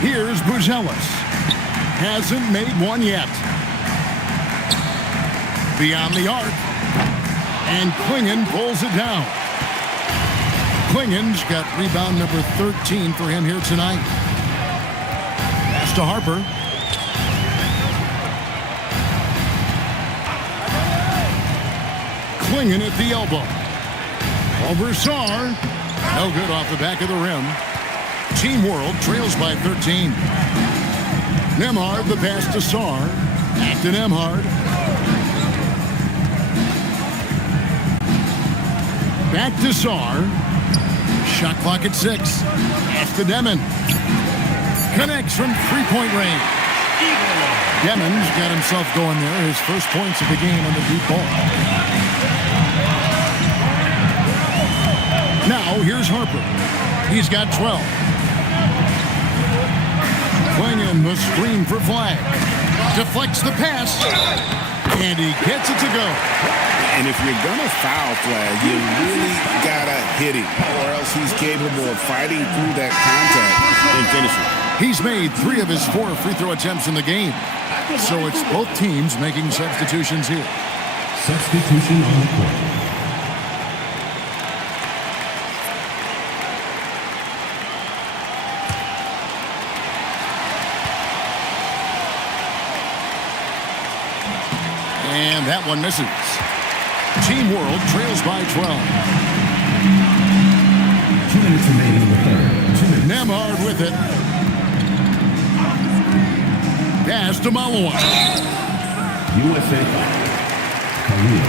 Here's Buzelis. Hasn't made one yet. beyond the arc. And Klingon pulls it down. Klingon's got rebound number 13 for him here tonight. Pass to Harper. Klingon at the elbow. Over Saar. No good off the back of the rim. Team World trails by 13. Nemhard the pass to Saar. Back to Nemhard. Back to Saar. Shot clock at 6. Pass to Demon. Connects from three-point range. Demon's got himself going there. His first points of the game on the deep ball. Now here's Harper. He's got 12. Klingon the screen for Flag. Deflects the pass. And he gets it to go. And if you're going to foul Flag, you really got to hit him, or else he's capable of fighting through that contact and finishing. He's made 3 of his 4 free throw attempts in the game. So it's both teams making substitutions here. Substitution on the court. And that one misses. Team World trails by 12. 2 minutes remaining in the third. 2 minutes. Nemhard with it. Pass to Malawan. USA Khalil.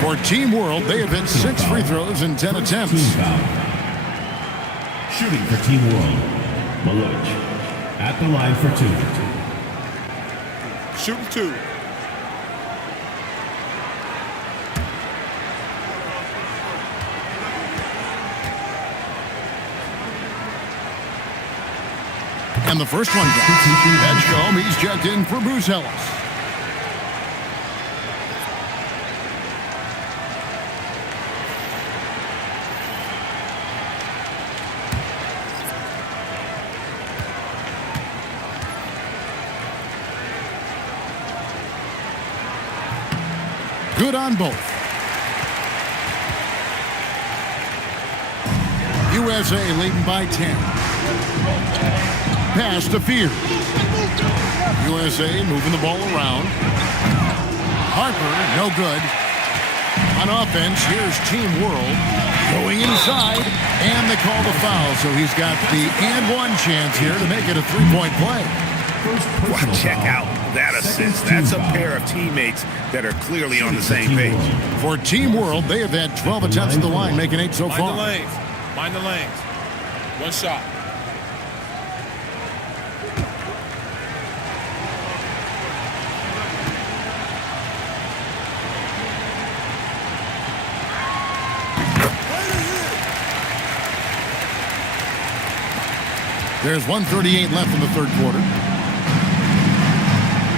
For Team World, they have hit 6 free throws in 10 attempts. Team foul. Shooting for Team World. Maloch at the line for 2. Shooting 2. And the first one goes. Edgecombe, he's checked in for Bruce Ellis. Good on both. USA leading by 10. Pass to Fear. USA moving the ball around. Harper, no good. On offense, here's Team World going inside, and they call the foul. So he's got the and one chance here to make it a 3-point play. Wow, check out that assist. That's a pair of teammates that are clearly on the same page. For Team World, they have had 12 attempts at the line, making 8 so far. Mind the lanes. One shot. There's 1:38 left in the third quarter.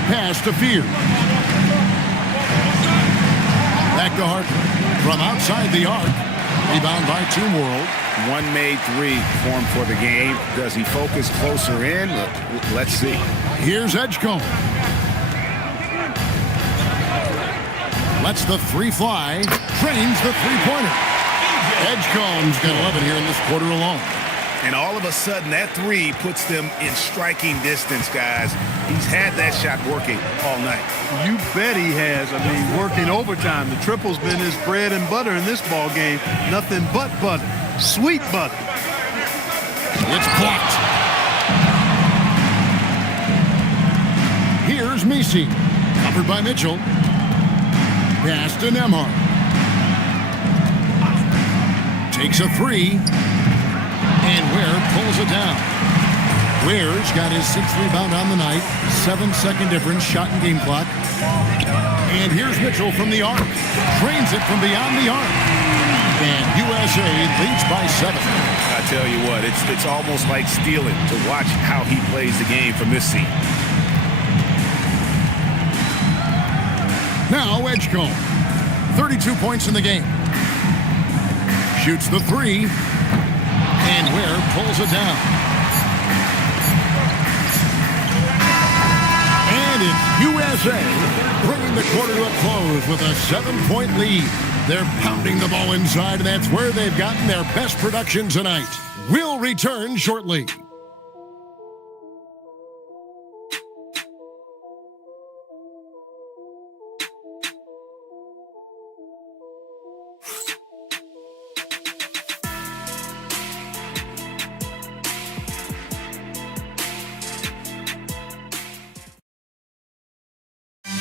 Pass to Fear. Back to Harper. From outside the arc. Rebound by Team World. One made 3 formed for the game. Does he focus closer in? Let's see. Here's Edgecombe. Lets the 3 fly. Trains the 3-pointer. Edgecombe's got 11 here in this quarter alone. And all of a sudden, that 3 puts them in striking distance, guys. He's had that shot working all night. You bet he has. I mean, working overtime. The triple's been his bread and butter in this ball game. Nothing but butter. Sweet butter. It's blocked. Here's Misi. Covered by Mitchell. Pass to Nemhard. Takes a 3. And Ware pulls it down. Ware's got his 6th rebound on the night. 7-second difference, shot and game clock. And here's Mitchell from the arc. Trains it from beyond the arc. And USA leads by 7. I tell you what, it's almost like stealing to watch how he plays the game from this seat. Now Edgecombe. 32 points in the game. Shoots the 3. And Ware pulls it down. And it's USA bringing the quarter to a close with a 7-point lead. They're pounding the ball inside, and that's where they've gotten their best production tonight. We'll return shortly.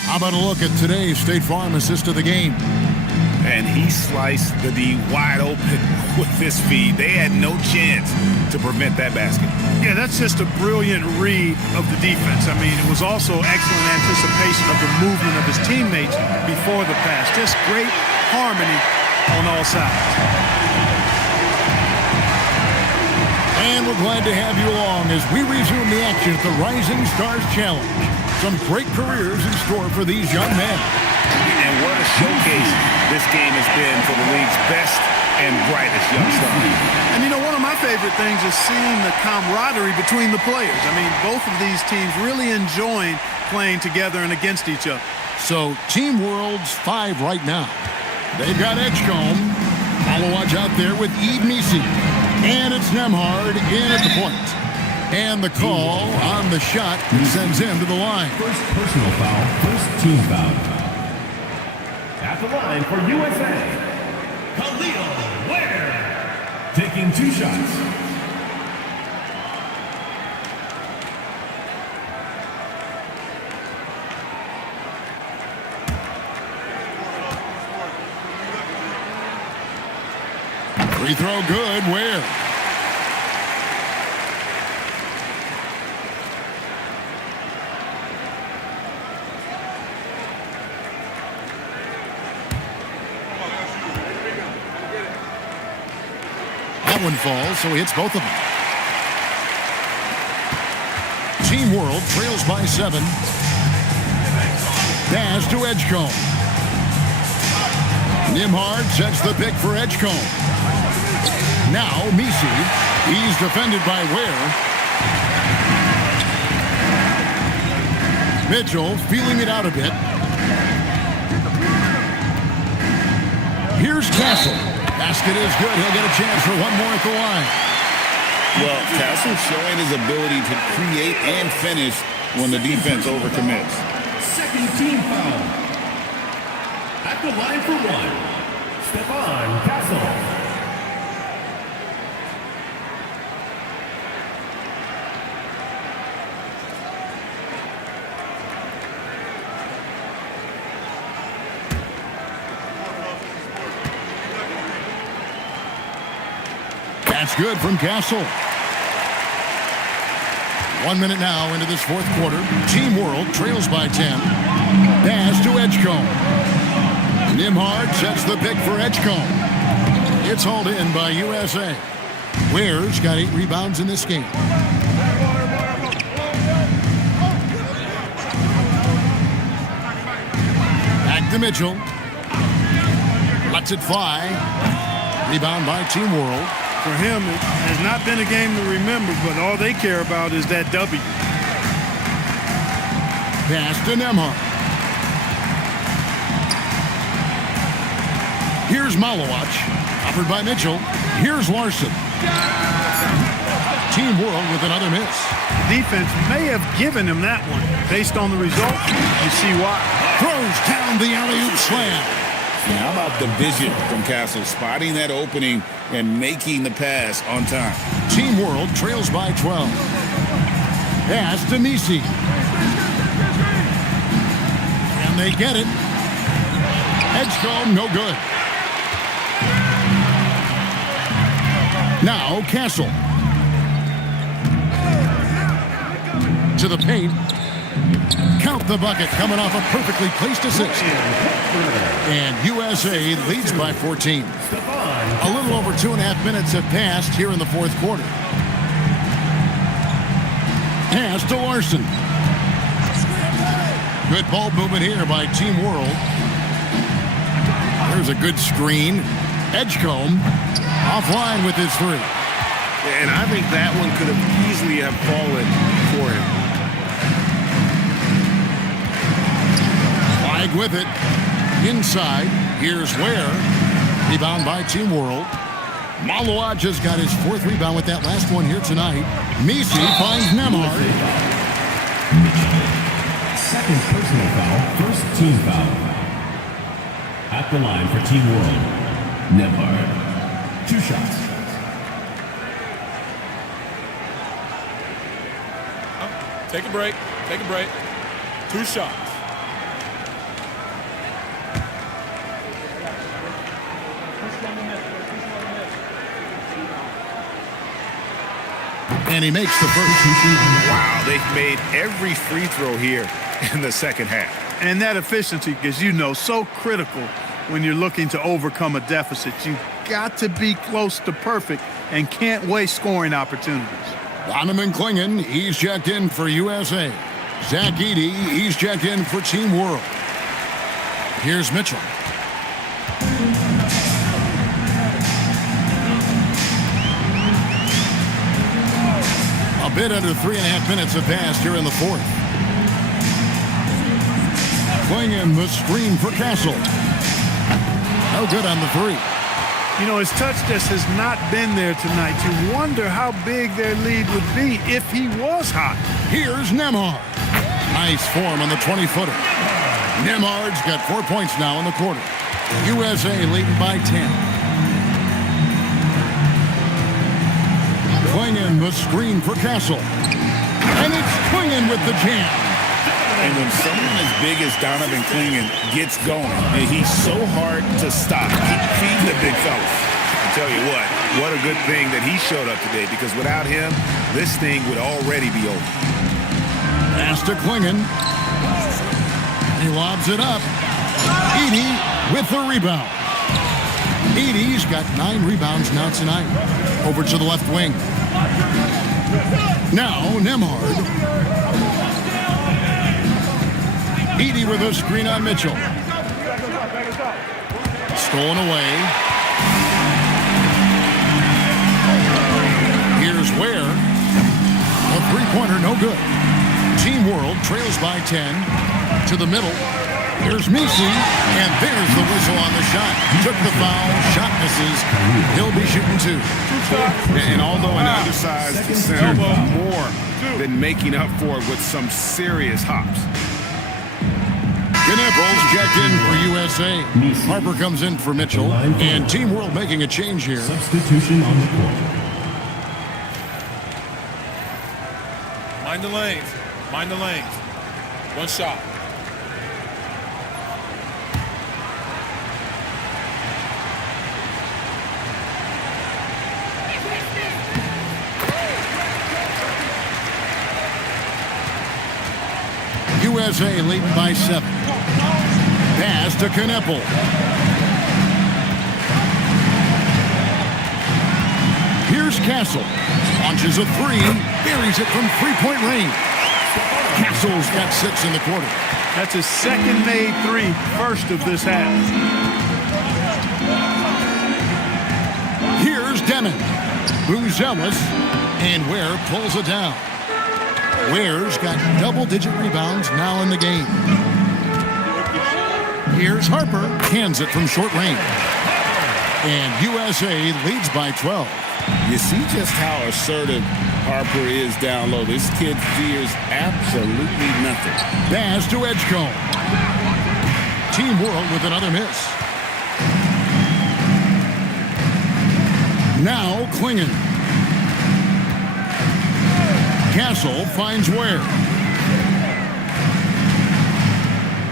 How about a look at today's State Farm assist of the game? And he sliced the D wide open with his feed. They had no chance to prevent that basket. Yeah, that's just a brilliant read of the defense. I mean, it was also excellent anticipation of the movement of his teammates before the pass. Just great harmony on all sides. And we're glad to have you along as we resume the action at the Rising Stars Challenge. Some great careers in store for these young men. And what a showcase this game has been for the league's best and brightest young stars. And you know, one of my favorite things is seeing the camaraderie between the players. I mean, both of these teams really enjoying playing together and against each other. So, Team World's 5 right now. They've got Edgecombe. Malowaj out there with Eve Misi. And it's Nemhard in at the point. And the call on the shot sends him to the line. First personal foul, first team foul. At the line for USA, Khalil Ware, taking 2 shots. Free throw good, Ware. That one falls, so he hits both of them. Team World trails by 7. Pass to Edgecombe. Nimhard sets the pick for Edgecombe. Now Misi. He's defended by Ware. Mitchell feeling it out a bit. Here's Castle. Basket is good. He'll get a chance for one more at the line. Well, Castle's showing his ability to create and finish when the defense overcommits. Second team foul. At the line for 1, Stephon Castle. That's good from Castle. 1 minute now into this fourth quarter. Team World trails by 10. Pass to Edgecombe. Nimhard sets the pick for Edgecombe. It's hauled in by USA. Ware's got 8 rebounds in this game. Back to Mitchell. Lets it fly. Rebound by Team World. For him, it has not been a game to remember, but all they care about is that W. Pass to Nemhard. Here's Malowaj. Offered by Mitchell. Here's Larson. Team World with another miss. Defense may have given him that one. Based on the result, you see why. Throws down the alley-oop slam. How about the vision from Castle, spotting that opening and making the pass on time? Team World trails by 12. Pass to Misi. And they get it. Edgecombe, no good. Now Castle. To the paint. Count the bucket, coming off a perfectly placed assist. And USA leads by 14. A little over 2.5 minutes have passed here in the fourth quarter. Pass to Larson. Good ball movement here by Team World. There's a good screen. Edgecombe offline with his 3. And I think that one could have easily have fallen for him. Egg with it. Inside. Here's Ware. Rebound by Team World. Malawaj has got his 4th rebound with that last one here tonight. Misi finds Nemhard. Second personal foul, first team foul. At the line for Team World, Nemhard. 2 shots. Take a break. Take a break. 2 shots. And he makes the first. Wow, they've made every free throw here in the second half. And that efficiency, as you know, so critical when you're looking to overcome a deficit. You've got to be close to perfect and can't waste scoring opportunities. Donovan Clingan, he's checked in for USA. Zach Edey, he's checked in for Team World. Here's Mitchell. A bit under 3.5 minutes have passed here in the 4th. Clingan, the screen for Castle. No good on the 3. You know, his touch just has not been there tonight. You wonder how big their lead would be if he was hot. Here's Nemhard. Nice form on the 20-footer. Nemhard's got 4 points now in the quarter. USA leading by 10. Clingan, the screen for Castle. And it's Clingan with the jam. And when someone as big as Donovan Clingan gets going, he's so hard to stop. Keep feeding the big fella. I tell you what a good thing that he showed up today, because without him, this thing would already be over. Pass to Clingan. He lobs it up. Edey with the rebound. Edey's got 9 rebounds now tonight. Over to the left wing. Now Nemhard. Edey with a screen on Mitchell. Stolen away. Here's Ware. A 3-pointer, no good. Team World trails by 10. To the middle. Here's Misi. And there's the whistle on the shot. Took the foul. Shot misses. He'll be shooting 2. And although an undersized center, more than making up for it with some serious hops. Knapples checked in for USA. Harper comes in for Mitchell. And Team World making a change here. Substitution on the court. Mind the lanes. Mind the lanes. 1 shot. USA leading by 7. Pass to Knappel. Here's Castle. Launches a 3. Buries it from 3-point range. Castle's got 6 in the quarter. That's his second made 3, first of this half. Here's Demon. Buzelis. And Ware pulls it down. Ware's got double-digit rebounds now in the game. Here's Harper. Hands it from short range. And USA leads by 12. You see just how assertive Harper is down low. This kid fears absolutely nothing. Pass to Edgecombe. Team World with another miss. Now Clingan. Castle finds Ware.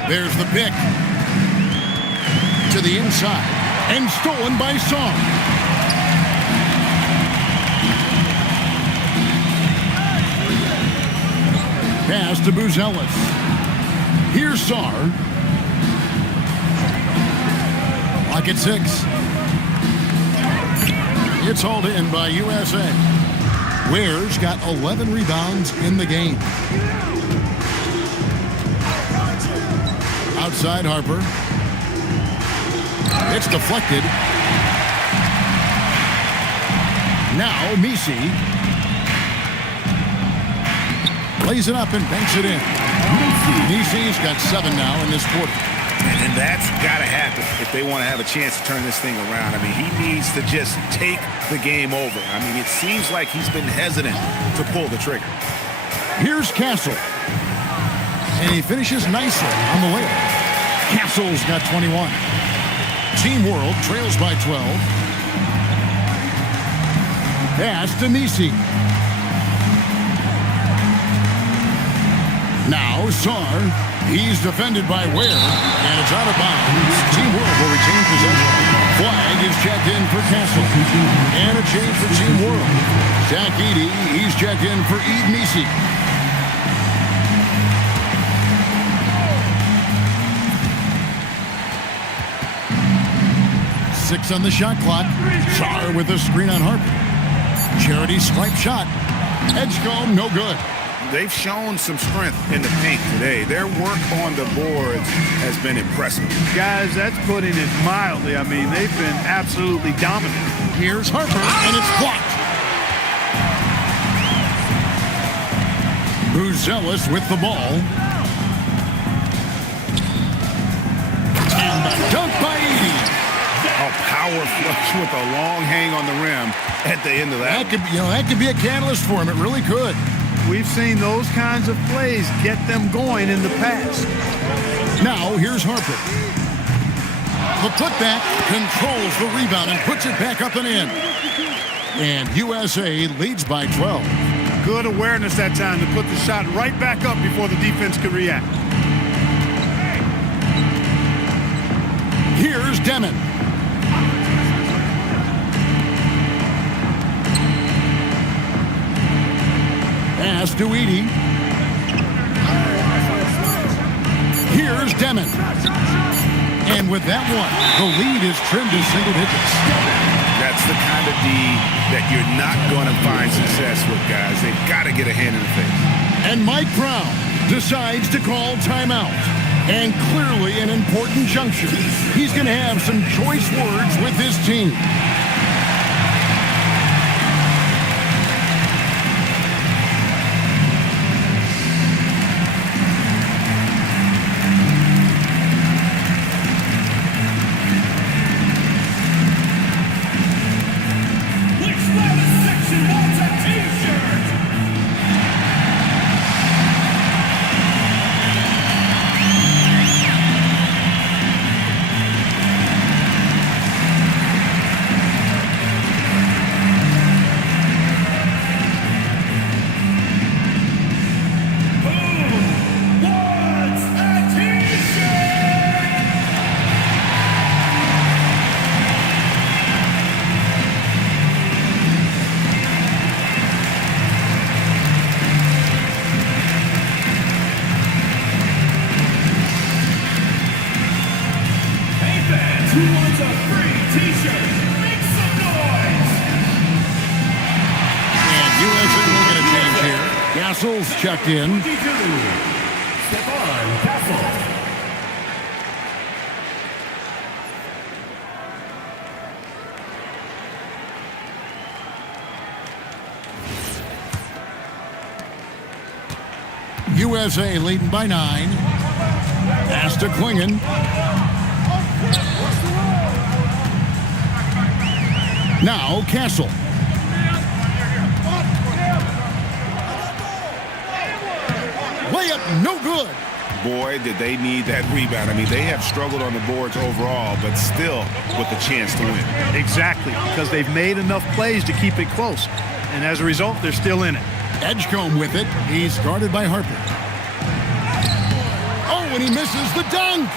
There's the pick. To the inside. And stolen by Song. Pass to Buzelis. Here's Sar. Lock at 6. It's hauled in by USA. Ware's got 11 rebounds in the game. Outside Harper. It's deflected. Now Misi. Lays it up and banks it in. Misi's got 7 now in this quarter. And that's got to happen if they want to have a chance to turn this thing around. I mean, he needs to just take the game over. I mean, it seems like he's been hesitant to pull the trigger. Here's Castle. And he finishes nicely on the layup. Castle's got 21. Team World trails by 12. Pass to Nisi. Now Sar. He's defended by Ware, and it's out of bounds. Team World will retain possession. Flag is checked in for Castle. And a change for Team World. Zach Edey, he's checked in for Ed Nisi. Six on the shot clock. Sar with a screen on Harper. Charity stripe shot. Edgecombe, no good. They've shown some strength in the paint today. Their work on the boards has been impressive. Guys, that's putting it mildly. I mean, they've been absolutely dominant. Here's Harper, and it's blocked. Buzelis with the ball. And the dunk by Edey. A power flush with a long hang on the rim at the end of that. That could be a catalyst for him. It really could. We've seen those kinds of plays get them going in the past. Now, here's Harper. The putback controls the rebound and puts it back up and in. And USA leads by 12. Good awareness that time to put the shot right back up before the defense could react. Here's Demon. Pass to Edey. Here's Demon. And with that one, the lead is trimmed to single digits. That's the kind of D that you're not going to find success with, guys. They've got to get a hand in the face. And Mike Brown decides to call timeout. And clearly an important juncture. He's going to have some choice words with his team. Who wants a free t-shirt? Make some noise! And USA will get a change here. Castle's checked in. 22, Stephon Castle. USA leading by 9. Pass to Klingon. Now Castle. Layup no good. Boy, did they need that rebound. I mean, they have struggled on the boards overall, but still with a chance to win. Exactly, because they've made enough plays to keep it close. And as a result, they're still in it. Edgecombe with it. He's guarded by Harper. Oh, and he misses the dunk.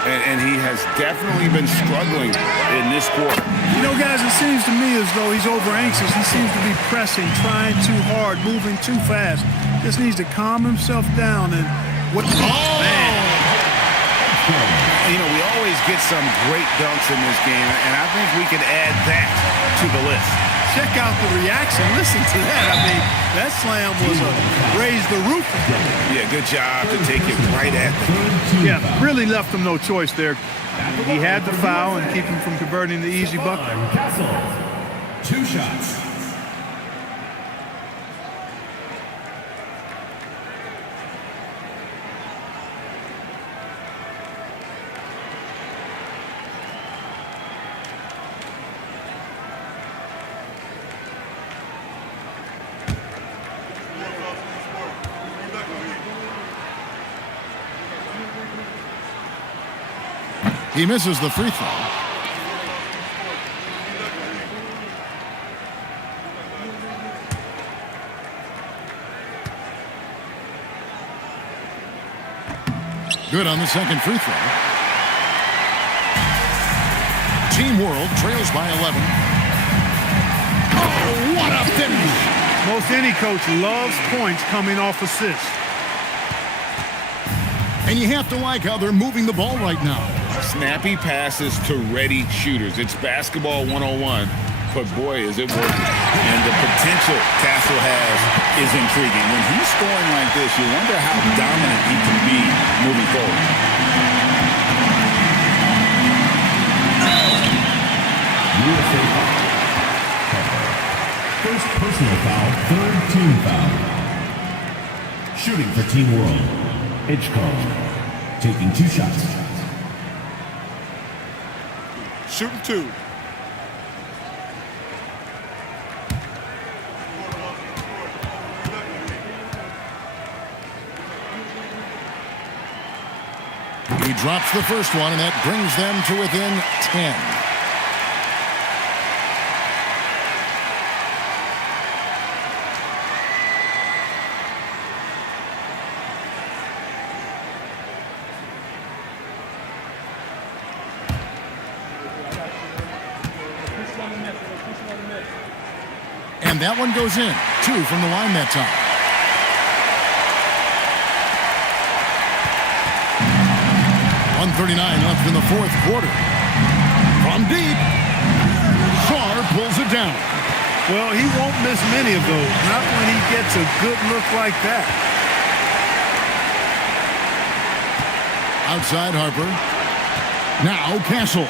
And he has definitely been struggling in this quarter. You know, guys, it seems to me as though he's over anxious. He seems to be pressing, trying too hard, moving too fast. Just needs to calm himself down. And what? Oh, man. You know, we always get some great dunks in this game, and I think we can add that to the list. Check out the reaction. Listen to that. I mean, that slam was a raise the roof. Yeah, good job to take it right at them. Yeah, really left him no choice there. He had the foul and keep him from converting the easy bucket. Castle, 2 shots. He misses the free throw. Good on the second free throw. Team World trails by 11. Oh, what a finish! Most any coach loves points coming off assists. And you have to like how they're moving the ball right now. Snappy passes to ready shooters. It's basketball 101, but boy, is it working. And the potential Castle has is intriguing. When he's scoring like this, you wonder how dominant he can be moving forward. USA foul. First personal foul, third team foul. Shooting for Team World. Edgecombe, taking 2 shots. Shooting 2. He drops the first one, and that brings them to within 10. And that one goes in. 2 from the line that time. .139 left in the fourth quarter. From deep, Sarr pulls it down. Well, he won't miss many of those. Not when he gets a good look like that. Outside Harper. Now Castle.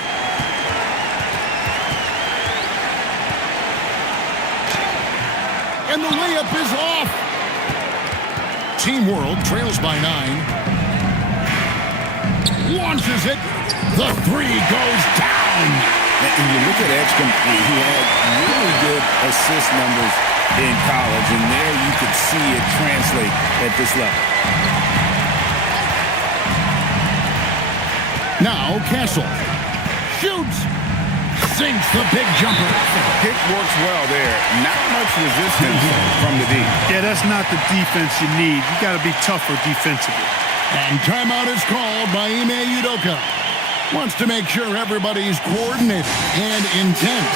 And the layup is off. Team World trails by 9. Launches it. The 3 goes down. And you look at Edgecombe, he had really good assist numbers in college, and there you could see it translate at this level. Now Castle shoots. Sinks the big jumper. Pick works well there. Not much resistance from the D. Yeah, that's not the defense you need. You got to be tougher defensively. And timeout is called by Ime Udoka. Wants to make sure everybody's coordinated and intent.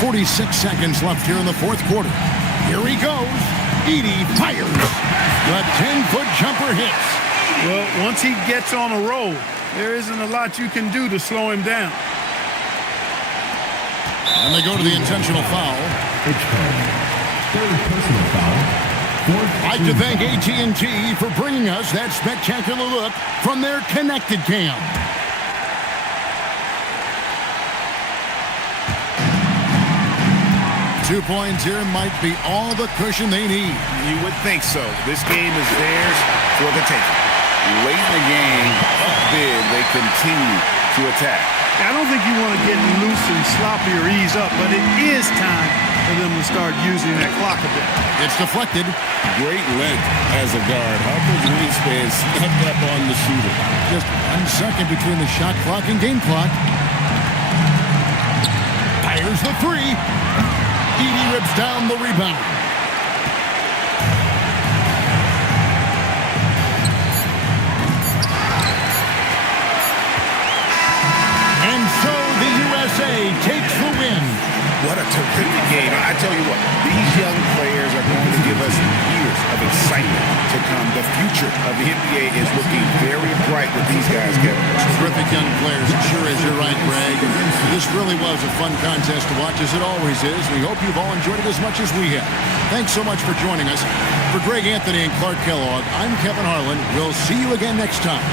.46 seconds left here in the fourth quarter. Here he goes. Edey fires. The 10-foot jumper hits. Well, once he gets on a roll, there isn't a lot you can do to slow him down. And they go to the intentional foul. Third personal foul. I'd like to thank AT&T for bringing us that spectacular look from their connected cam. 2 points here might be all the cushion they need. You would think so. This game is theirs for the taking. Late in the game, up big, they continue to attack. I don't think you want to get loose and sloppy or ease up, but it is time for them to start using that clock a bit. It's deflected. Great length as a guard. Harper's wingspan snuck up on the shooter. Just 1 second between the shot clock and game clock. Fires the 3. Edey rips down the rebound. And so the USA takes the win. What a terrific game. I tell you what, these young players are going to give us bright to come. The future of the NBA is looking very bright with these guys, Kevin. Terrific young players. It sure is. You're right, Greg. And this really was a fun contest to watch, as it always is. We hope you've all enjoyed it as much as we have. Thanks so much for joining us. For Greg Anthony and Clark Kellogg, I'm Kevin Harlan. We'll see you again next time.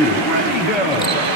ready, go.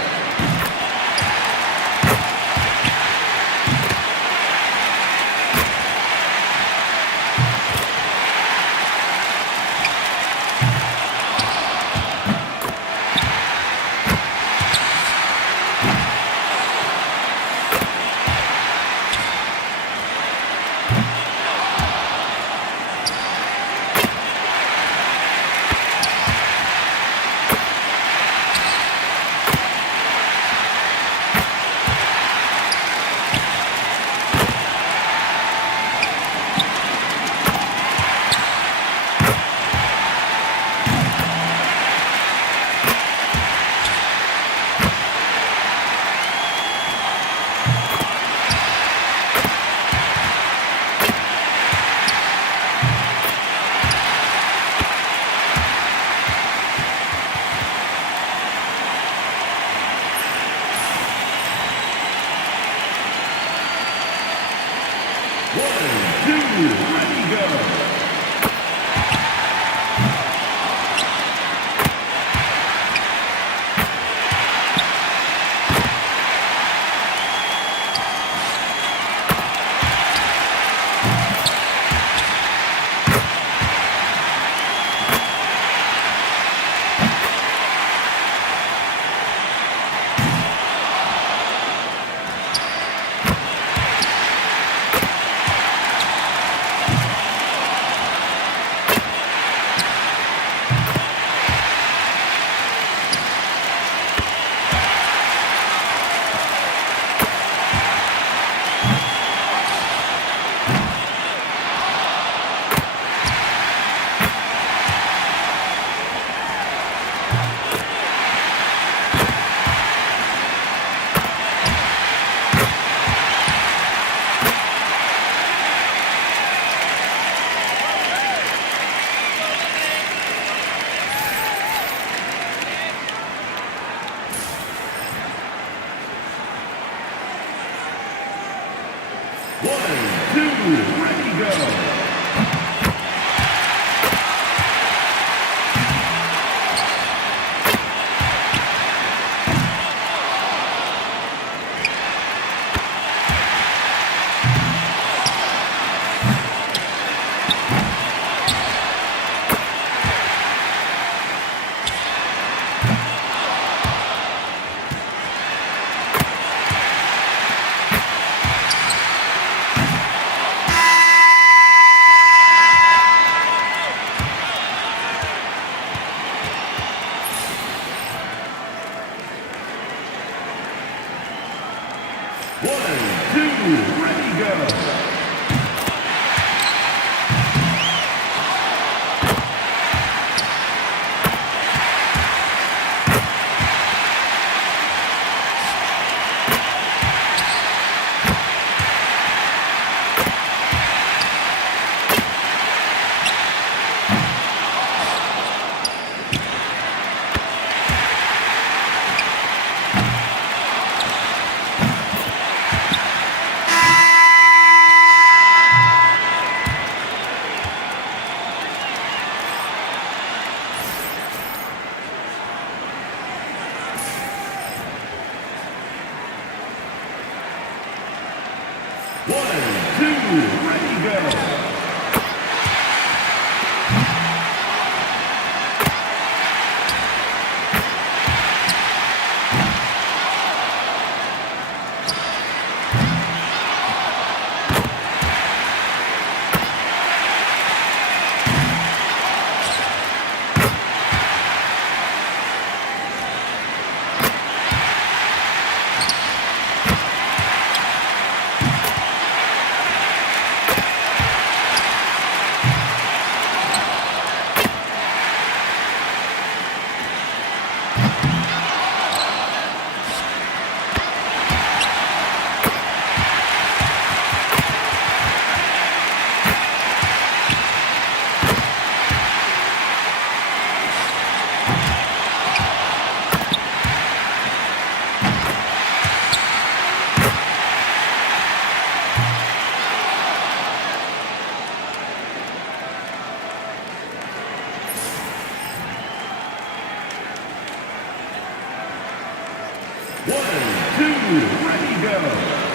ready, go.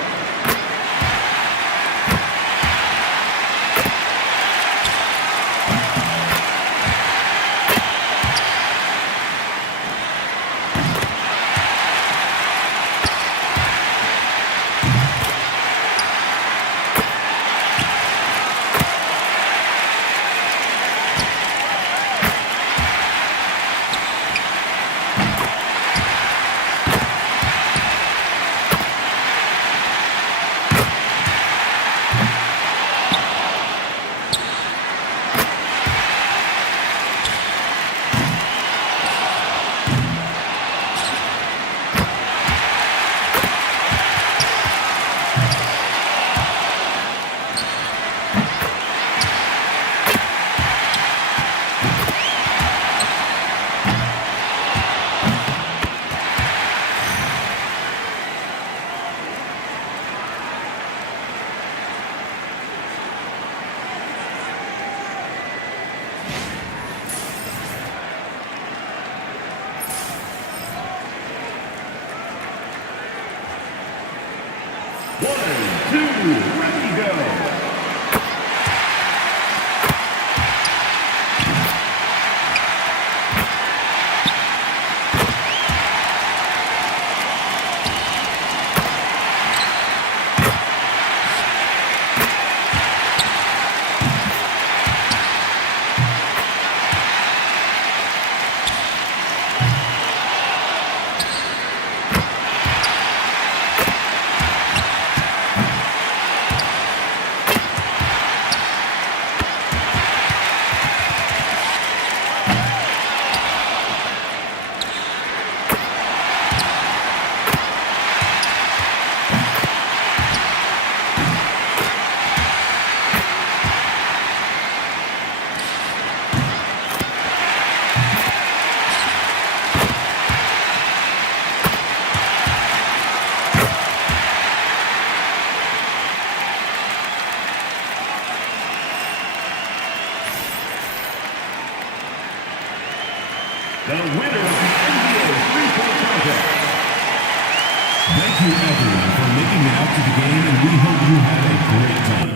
One, two, ready, go. The winner of the NBA three-point contest. Thank you everyone for making it out to the game, and we hope you had a great time.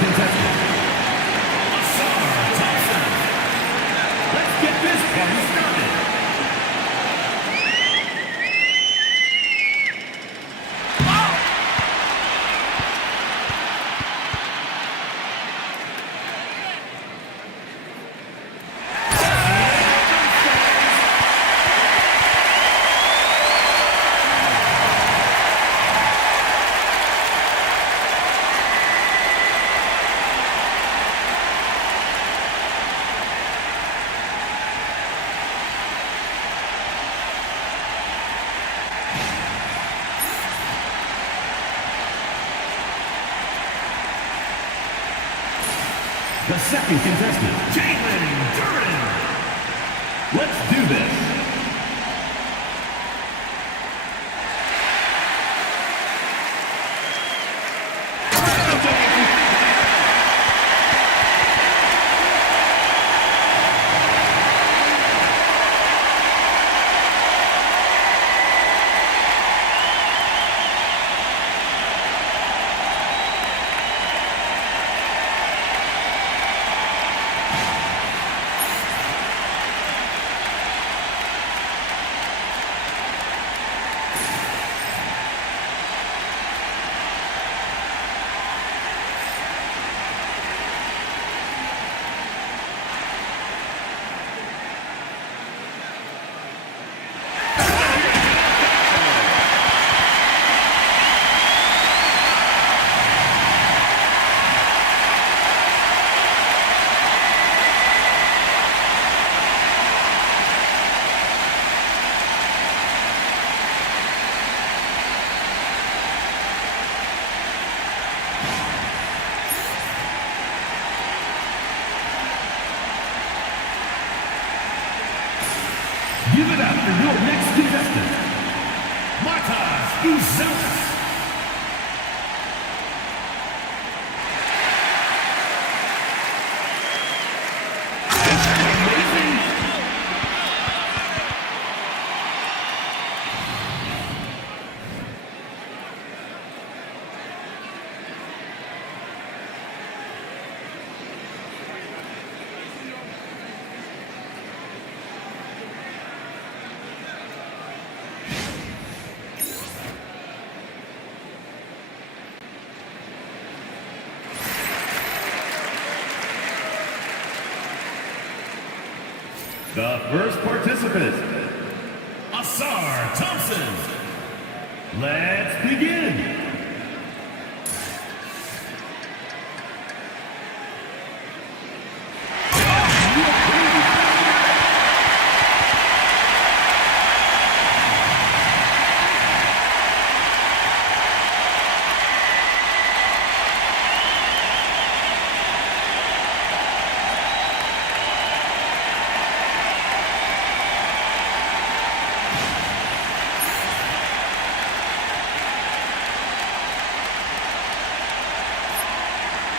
contestant, Thompson. Let's get this party started. The second contestant, Jalen Duran. Let's do this. Give it up for your next contestant, Martas Uzelis. The first participant, Asar Thompson. Let's begin.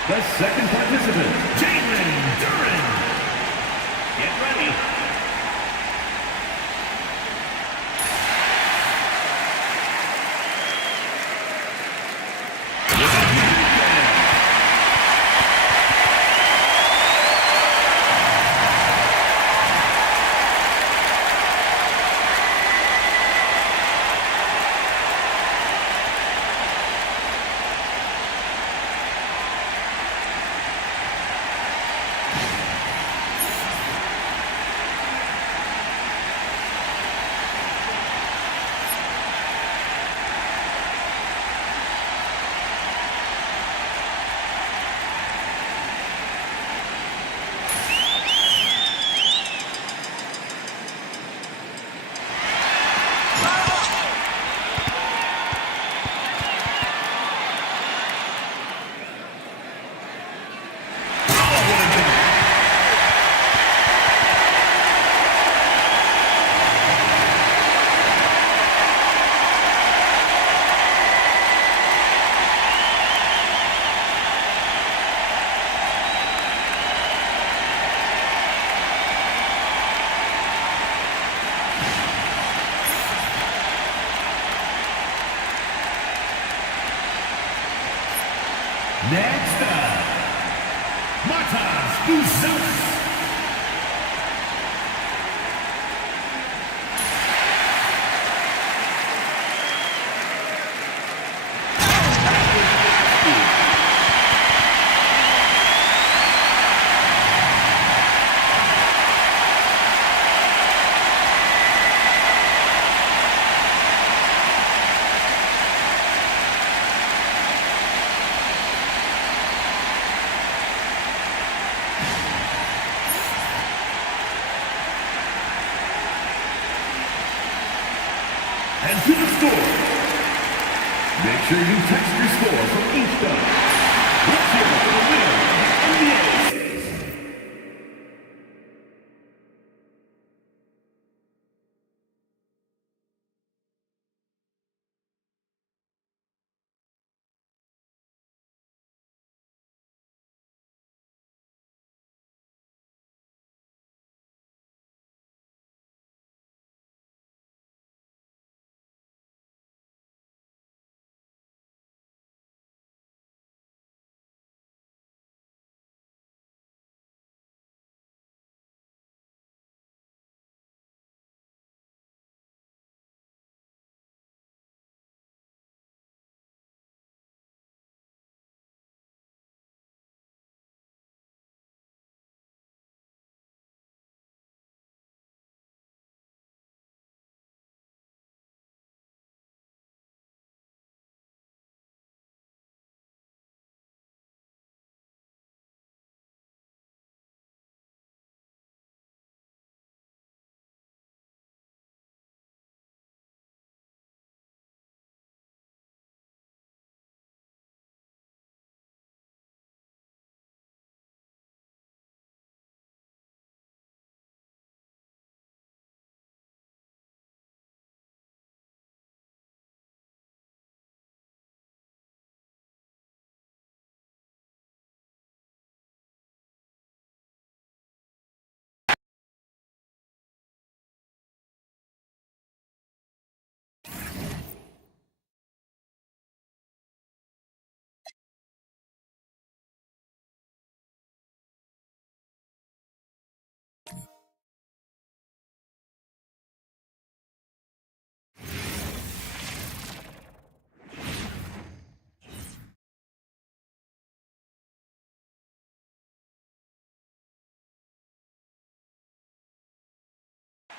The second participant, Jalen Duran. Get ready. Next up, Buzelis. And to the score. Make sure you text your score from each dot. Let's hear it for the winner of the NBA series.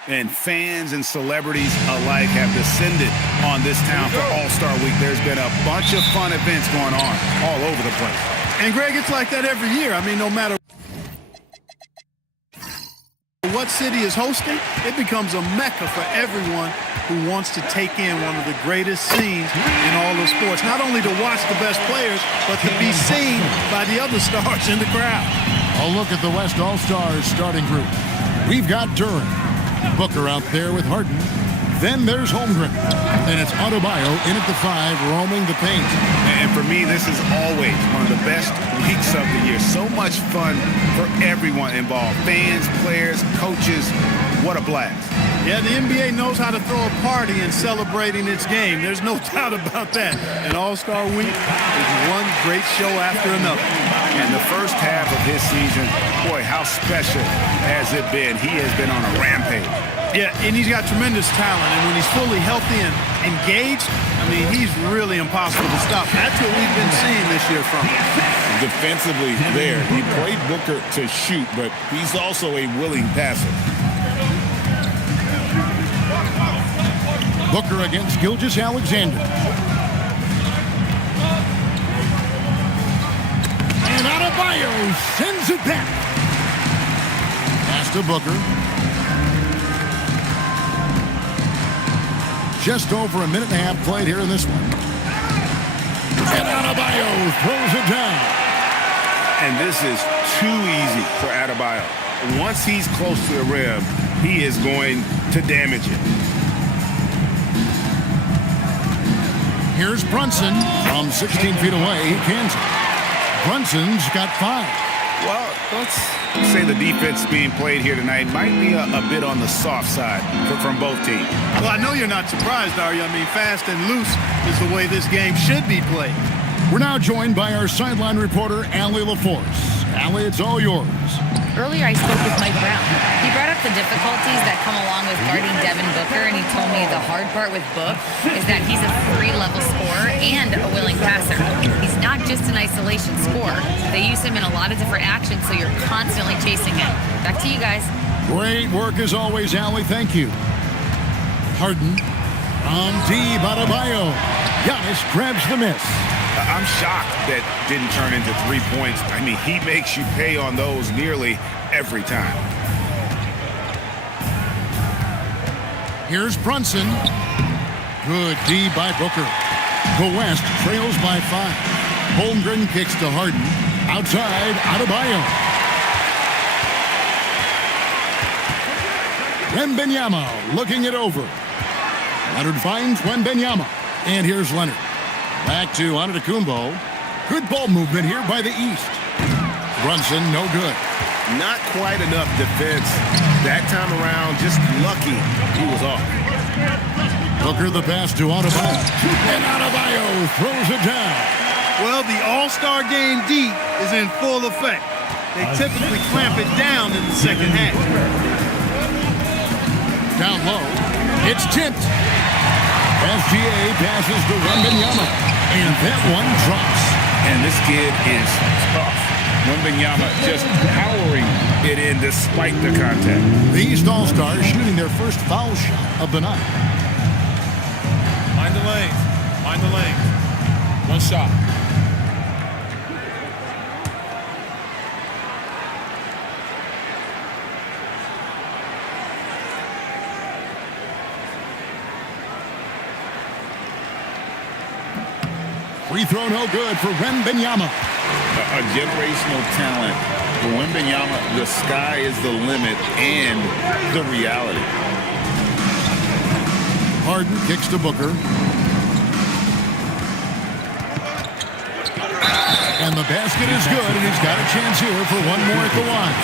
And fans and celebrities alike have descended on this town for All-Star Week. There's been a bunch of fun events going on all over the place. And, Greg, it's like that every year. I mean, no matter what city is hosting, it becomes a mecca for everyone who wants to take in one of the greatest scenes in all of sports. Not only to watch the best players, but to be seen by the other stars in the crowd. A look at the West All-Stars starting group. We've got Duran, Booker out there with Harden. Then there's Holmgren. And it's Adebayo in at the 5, roaming the paint. And for me, this is always one of the best weeks of the year. So much fun for everyone involved. Fans, players, coaches. What a blast. Yeah, the NBA knows how to throw a party in celebrating its game. There's no doubt about that. And All-Star Week is one great show after another. And the first half of his season, boy, how special has it been? He has been on a rampage. Yeah, and he's got tremendous talent. And when he's fully healthy and engaged, I mean, he's really impossible to stop. That's what we've been seeing this year from him. Defensively there, he played Booker to shoot, but he's also a willing passer. Booker against Gilgeous-Alexander. And Adebayo sends it back. Pass to Booker. Just over a minute and a half played here in this one. And Adebayo throws it down. And this is too easy for Adebayo. Once he's close to the rim, he is going to damage it. Here's Brunson from 16 feet away. He cans it. Brunson's got 5. Well, let's say the defense being played here tonight might be a bit on the soft side from both teams. Well, I know you're not surprised, are you? I mean, fast and loose is the way this game should be played. We're now joined by our sideline reporter, Allie LaForce. Allie, it's all yours. Earlier, I spoke with Mike Brown. He brought up the difficulties that come along with guarding Devin Booker, and he told me the hard part with Book is that he's a 3-level scorer and a willing passer. He's not just an isolation scorer. They use him in a lot of different actions, so you're constantly chasing him. Back to you guys. Great work as always, Allie. Thank you. Harden from deep out of Adebayo. Giannis grabs the miss. I'm shocked that didn't turn into 3 points. I mean, he makes you pay on those nearly every time. Here's Brunson. Good D by Booker. The West trails by 5. Holmgren kicks to Harden. Outside, Adebayo. Wembanyama looking it over. Leonard finds Wembanyama. And here's Leonard. Back to Antetokounmpo. Good ball movement here by the East. Brunson, no good. Not quite enough defense. That time around, just lucky he was off. Booker the pass to Adebayo. And Adebayo throws it down. Well, the All-Star Game D is in full effect. They typically clamp it down in the second half. Down low. It's tipped. SGA passes to Wembanyama. And that one drops. And this kid is tough. Wembanyama just powering it in despite the contact. The East All-Stars shooting their first foul shot of the night. Mind the lanes. Mind the lanes. One shot. Free throw no good for Wembanyama. A generational talent. For Wembanyama, the sky is the limit and the reality. Harden kicks to Booker. And the basket is good, and he's got a chance here for one more at the line.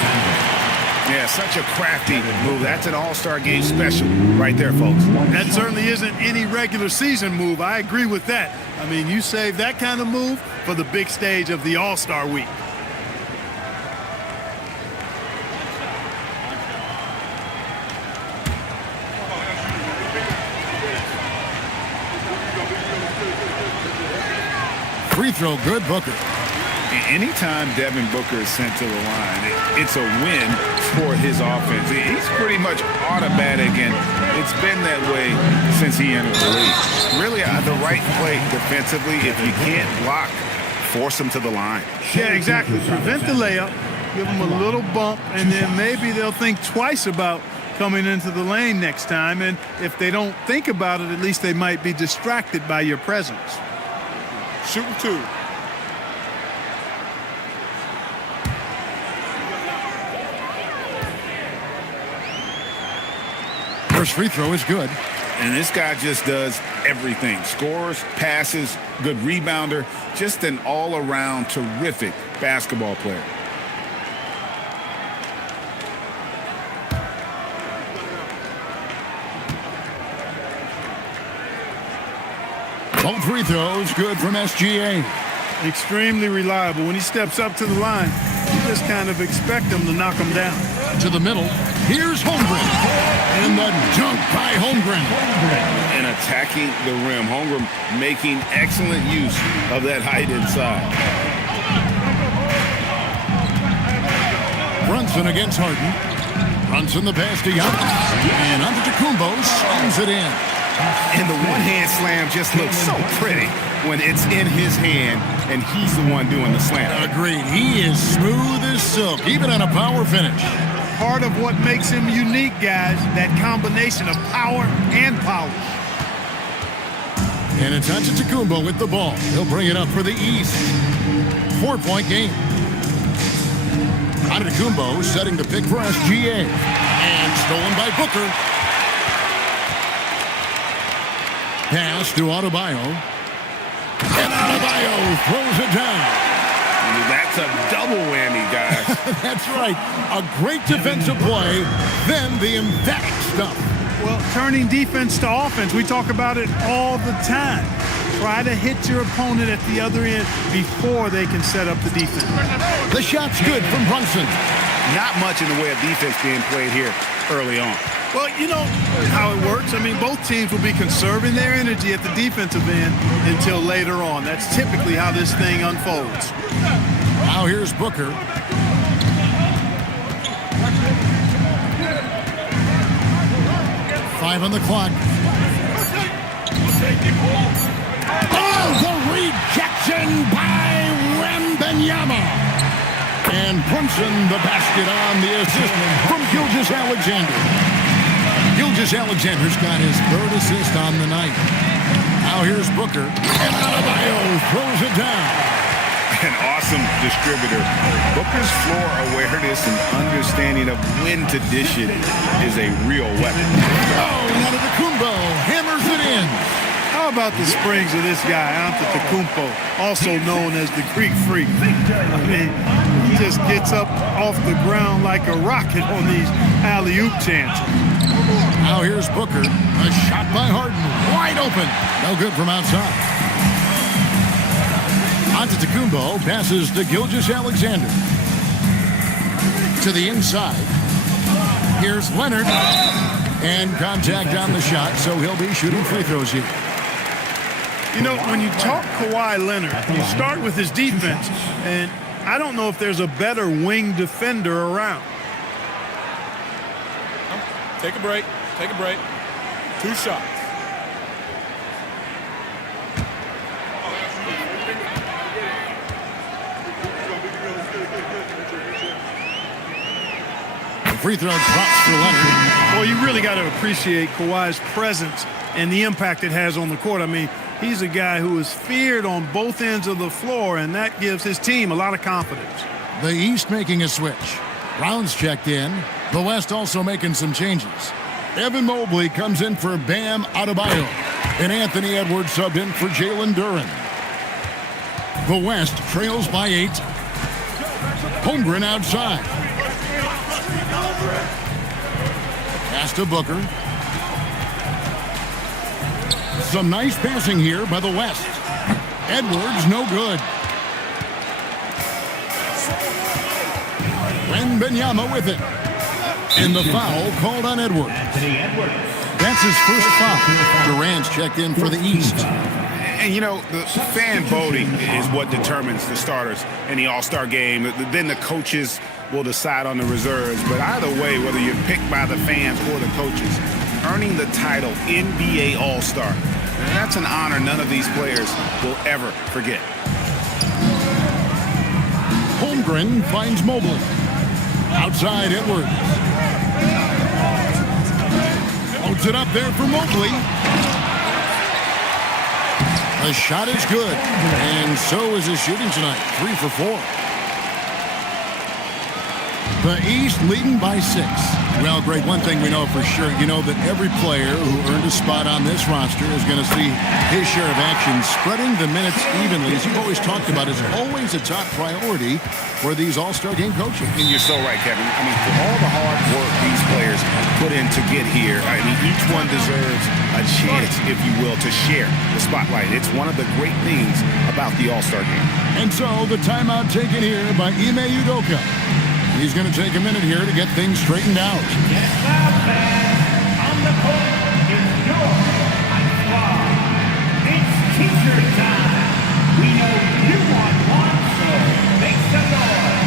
Yeah, such a crafty move. That's an All-Star Game special right there, folks. That certainly isn't any regular season move. I agree with that. I mean, you save that kind of move for the big stage of the All-Star Week. Free throw good, Booker. Anytime Devin Booker is sent to the line, it's a win for his offense. He's pretty much automatic, and it's been that way since he entered the league. Really, the right play defensively. If you can't block, force him to the line. Yeah, exactly. Prevent the layup, give them a little bump, and then maybe they'll think twice about coming into the lane next time. And if they don't think about it, at least they might be distracted by your presence. Shooting 2. First free throw is good. And this guy just does everything. Scores, passes, good rebounder. Just an all-around terrific basketball player. Both free throws good from SGA. Extremely reliable. When he steps up to the line, you just kind of expect him to knock him down. To the middle. Here's Holmgren. And the dunk by Holmgren. And attacking the rim. Holmgren making excellent use of that height inside. Brunson against Harden. Brunson the pass to Giannis. And Antetokounmpo slams it in. And the one-hand slam just looks so pretty when it's in his hand and he's the one doing the slam. Agreed. He is smooth as silk, even on a power finish. Part of what makes him unique, guys, that combination of power and polish. And it's Antetokounmpo with the ball. He'll bring it up for the East. 4-point game. Antetokounmpo setting the pick for SGA. And stolen by Booker. Pass to Adebayo. And Adebayo throws it down. That's a double whammy, guys. That's right. A great defensive play, then the emphatic stuff. Well, turning defense to offense, we talk about it all the time. Try to hit your opponent at the other end before they can set up the defense. The shot's good from Brunson. Not much in the way of defense being played here early on. Well, you know how it works. I mean, both teams will be conserving their energy at the defensive end until later on. That's typically how this thing unfolds. Now here's Booker. Five on the clock. Oh, the rejection by Wembanyama. And Brunson, the basket on the assist from Gilgeous-Alexander. Gilgeous-Alexander's got his third assist on the night. Now here's Booker. And Adebayo throws it down. An awesome distributor. Booker's floor awareness and understanding of when to dish it is a real weapon. Oh, Antetokounmpo hammers it in. How about the springs of this guy, Antetokounmpo, also known as the Greek Freak? I mean, he just gets up off the ground like a rocket on these alley-oop chances. Now here's Booker. A shot by Harden. Wide open. No good from outside. Antetokounmpo passes to Gilgeous-Alexander. To the inside. Here's Leonard. And contact on the shot, so he'll be shooting free throws here. You know, when you talk Kawhi Leonard, you start with his defense, and I don't know if there's a better wing defender around. Take a break. Take a break. 2 shots. Free throw drops for Leonard. Well, you really got to appreciate Kawhi's presence and the impact it has on the court. I mean, he's a guy who is feared on both ends of the floor, and that gives his team a lot of confidence. The East making a switch. Brown's checked in. The West also making some changes. Evan Mobley comes in for Bam Adebayo. And Anthony Edwards subbed in for Jalen Duren. The West trails by 8. Holmgren outside. Pass to Booker. Some nice passing here by the West. Edwards, no good. Wembanyama with it. And the foul called on Edwards. That's his first foul. Durant's checked in for the East. And, you know, the fan voting is what determines the starters in the All-Star game. Then the coaches will decide on the reserves. But either way, whether you're picked by the fans or the coaches, earning the title NBA All-Star, that's an honor none of these players will ever forget. Holmgren finds Mobley. Outside Edwards. Loads it up there for Mobley. The shot is good. And so is his shooting tonight. 3 for 4. The East leading by 6. Well, Greg, one thing we know for sure, you know that every player who earned a spot on this roster is going to see his share of action. Spreading the minutes evenly, as you've always talked about, is always a top priority for these All-Star game coaches. And you're so right, Kevin. I mean, for all the hard work these players put in to get here, I mean, each one deserves a chance, if you will, to share the spotlight. It's one of the great things about the All-Star game. And so the timeout taken here by Ime Udoka. He's going to take a minute here to get things straightened out. Yes, loud fans, on the court is your high squad. It's t-shirt time. We know you want one, so make some noise.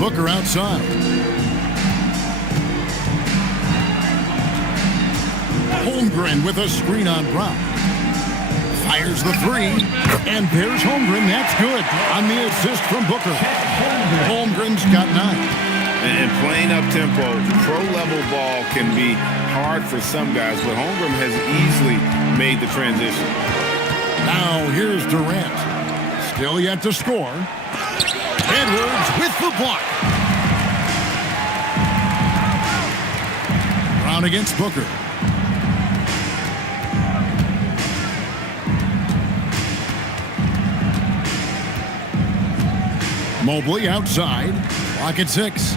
Booker outside. Holmgren with a screen on Brown. Fires the three, and there's Holmgren. That's good on the assist from Booker. Holmgren's got 9. And playing up-tempo, pro-level ball can be hard for some guys, but Holmgren has easily made the transition. Now here's Durant. Still yet to score. Edwards with the block. Brown against Booker. Mobley outside. Clock at 6.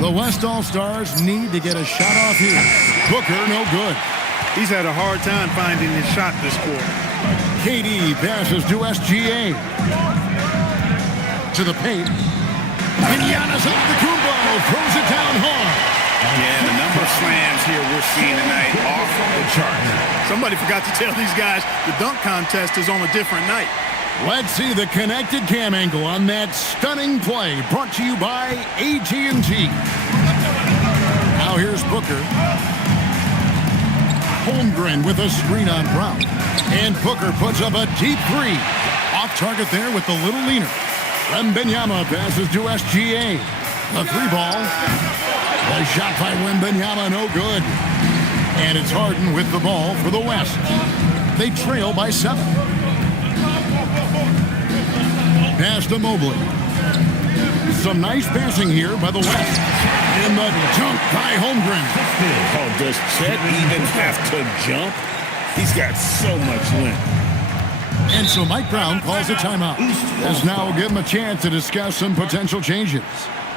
The West All-Stars need to get a shot off here. Booker, no good. He's had a hard time finding his shot this quarter. KD passes to SGA. To the paint. And Giannis Antetokounmpo throws it down hard. Yeah, the number of slams here we're seeing tonight off the chart. Somebody forgot to tell these guys the dunk contest is on a different night. Let's see the connected cam angle on that stunning play, brought to you by AT&T. Now here's Booker. Holmgren with a screen on Brown. And Booker puts up a deep 3. Off target there with the little leaner. Wembanyama passes to SGA. The 3-ball. The shot by Wembanyama, no good. And it's Harden with the ball for the West. They trail by 7. Pass to Mobley. Some nice passing here by the West. And the dunk by Holmgren. Oh, does Chet even have to jump? He's got so much length. And so Mike Brown calls a timeout. As now we'll give him a chance to discuss some potential changes.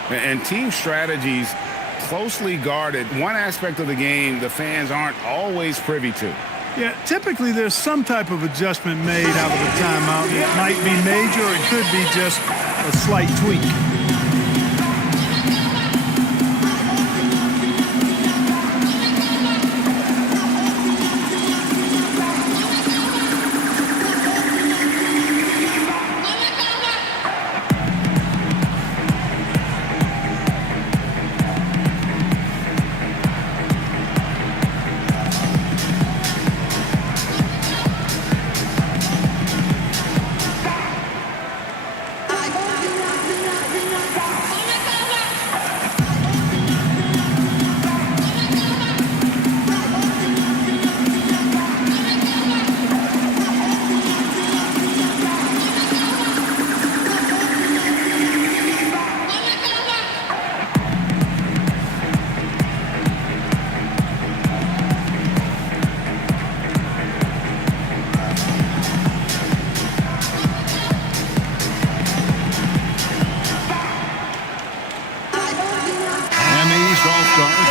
And team strategies closely guarded. One aspect of the game the fans aren't always privy to. Yeah, typically there's some type of adjustment made out of the timeout. It might be major, or it could be just a slight tweak.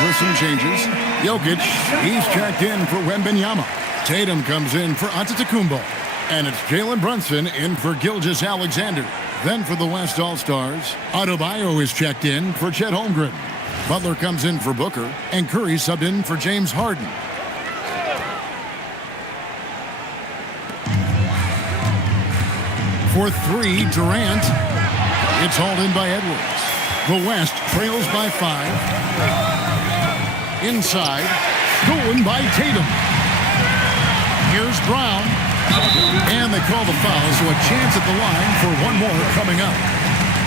With some changes. Jokic, he's checked in for Wembanyama. Tatum comes in for Antetokounmpo. And it's Jalen Brunson in for Gilgeous-Alexander. Then for the West All-Stars, Adebayo is checked in for Chet Holmgren. Butler comes in for Booker, and Curry subbed in for James Harden. For 3, Durant. It's hauled in by Edwards. The West trails by 5. Inside, stolen by Tatum. Here's Brown. And they call the foul, so a chance at the line for one more coming up.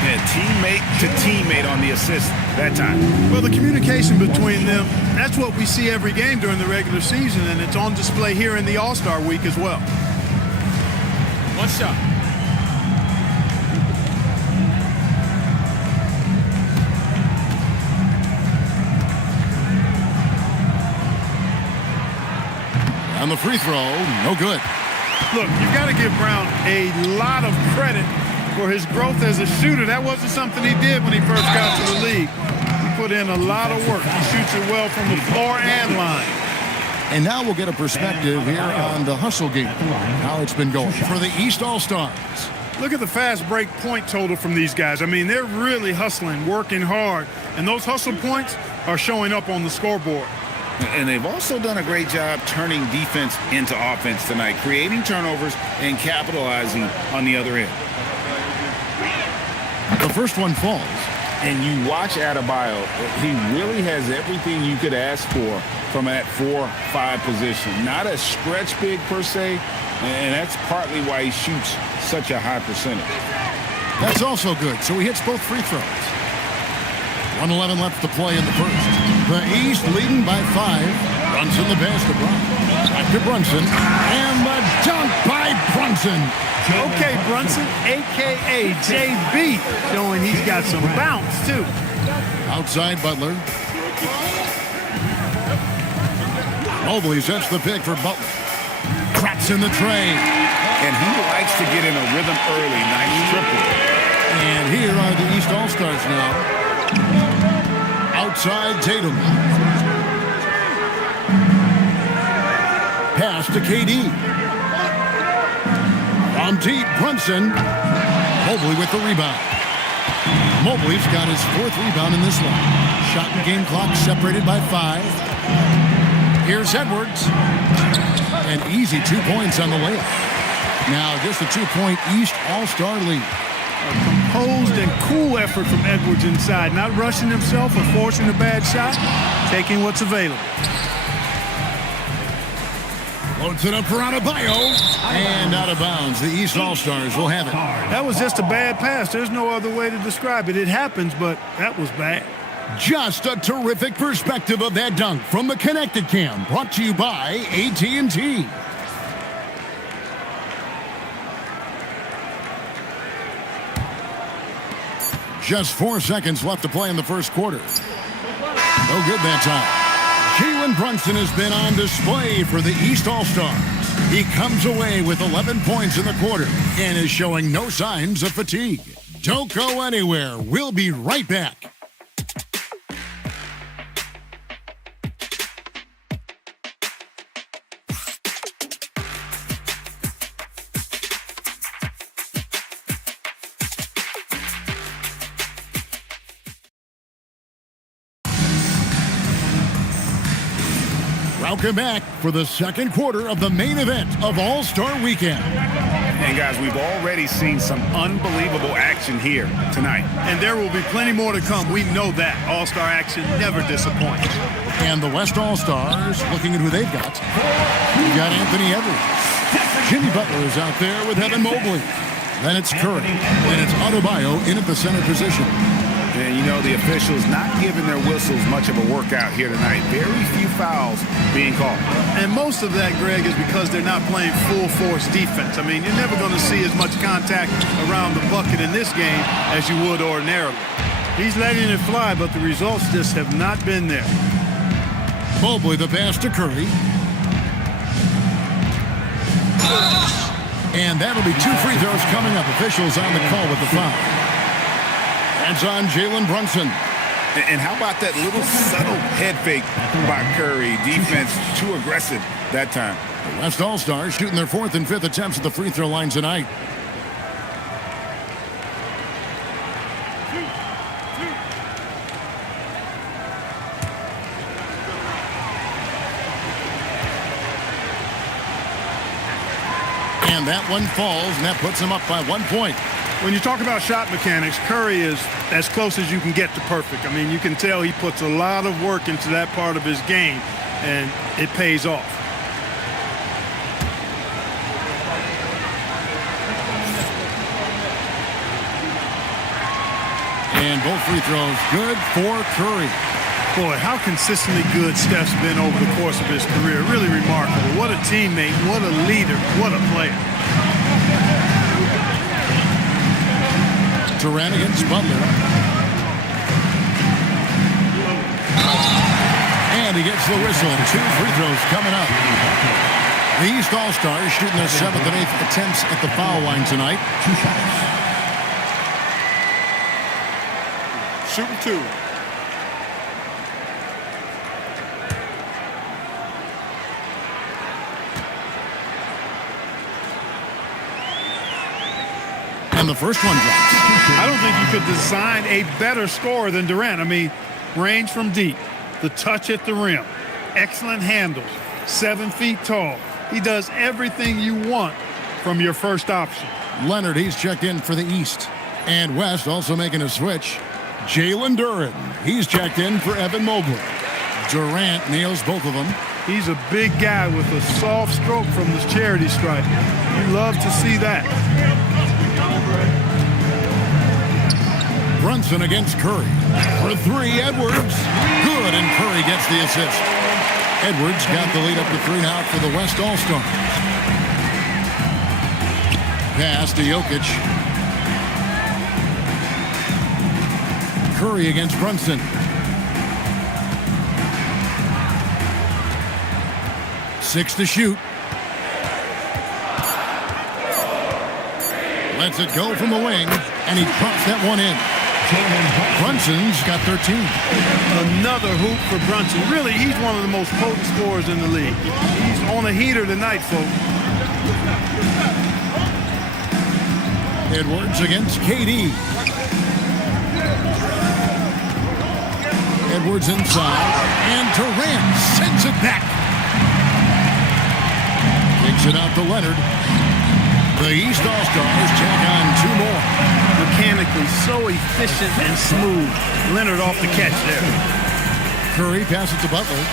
Yeah, teammate to teammate on the assist that time. Well, the communication between them, that's what we see every game during the regular season, and it's on display here in the All-Star week as well. One shot. On the free throw, no good. Look, you've got to give Brown a lot of credit for his growth as a shooter. That wasn't something he did when he first got to the league. He put in a lot of work. He shoots it well from the floor and line. And now we'll get a perspective here on the hustle game, how it's been going for the East All-Stars. Look at the fast break point total from these guys. I mean, they're really hustling, working hard, and those hustle points are showing up on the scoreboard. And they've also done a great job turning defense into offense tonight, creating turnovers and capitalizing on the other end. The first one falls. And you watch Adebayo, he really has everything you could ask for from that 4-5 position. Not a stretch big per se, and that's partly why he shoots such a high percentage. That's also good, so he hits both free throws. 1:11 left to play in the first. The East leading by 5. Brunson the pass to Brown. Back to Brunson. And the dunk by Brunson. Okay, Brunson, a.k.a. JB, showing he's got some bounce, too. Outside Butler. Mobley sets the pick for Butler. Traps in the tray. And he likes to get in a rhythm early. Nice triple. And here are the East All-Stars now. Outside Tatum. Pass to KD. From deep, Brunson. Mobley with the rebound. Mobley's got his 4th rebound in this one. Shot and game clock separated by 5. Here's Edwards. An easy 2 points on the layup. Now just a 2-point East All-Star lead. A composed and cool effort from Edwards inside. Not rushing himself or forcing a bad shot. Taking what's available. Loads it up for Adebayo. And out of bounds. The East All-Stars will have it. That was just a bad pass. There's no other way to describe it. It happens, but that was bad. Just a terrific perspective of that dunk from the Connected Cam. Brought to you by AT&T. Just 4 seconds left to play in the first quarter. No good that time. Jalen Brunson has been on display for the East All-Stars. He comes away with 11 points in the quarter and is showing no signs of fatigue. Don't go anywhere. We'll be right back. Welcome back for the second quarter of the main event of All-Star Weekend. And guys, we've already seen some unbelievable action here tonight. And there will be plenty more to come. We know that. All-Star action never disappoints. And the West All-Stars, looking at who they've got. We got Anthony Edwards. Jimmy Butler is out there with Evan Mobley. Then it's Curry. And it's Adebayo in at the center position. And, you know, the officials not giving their whistles much of a workout here tonight. Very few fouls being called. And most of that, Greg, is because they're not playing full-force defense. I mean, you're never going to see as much contact around the bucket in this game as you would ordinarily. He's letting it fly, but the results just have not been there. Mobley the pass to Curry. And that'll be 2 free throws coming up. Officials on the call with the foul. That's on Jalen Brunson. And how about that little subtle head fake by Curry? Defense too aggressive that time. The West All-Stars shooting their 4th and 5th attempts at the free throw line tonight. And that one falls, and that puts them up by 1 point. When you talk about shot mechanics, Curry is as close as you can get to perfect. I mean, you can tell he puts a lot of work into that part of his game, and it pays off. And both free throws good for Curry. Boy, how consistently good Steph's been over the course of his career. Really remarkable. What a teammate, what a leader, what a player. Durant against Butler. And he gets the whistle. 2 free throws coming up. The East All-Stars shooting their 7th and 8th attempts at the foul line tonight. 2 shots. Shooting 2. And the first one drops. I don't think you could design a better scorer than Durant. I mean, range from deep, the touch at the rim, excellent handles, 7 feet tall. He does everything you want from your first option. Leonard, he's checked in for the East. And West also making a switch. Jalen Duren. He's checked in for Evan Mobley. Durant nails both of them. He's a big guy with a soft stroke from the charity stripe. You love to see that. Brunson against Curry. For three, Edwards. Good, and Curry gets the assist. Edwards got the lead up to 3 now for the West All-Stars. Pass to Jokic. Curry against Brunson. Six to shoot. Lets it go from the wing, and he drops that one in. Brunson's got 13. Another hoop for Brunson. Really, he's one of the most potent scorers in the league. He's on a heater tonight, folks. Edwards against KD. Edwards inside, and Durant sends it back. Takes it out to Leonard. The East All-Stars check on 2 more. Mechanically so efficient and smooth. Leonard off the catch there. Curry passes to Butler.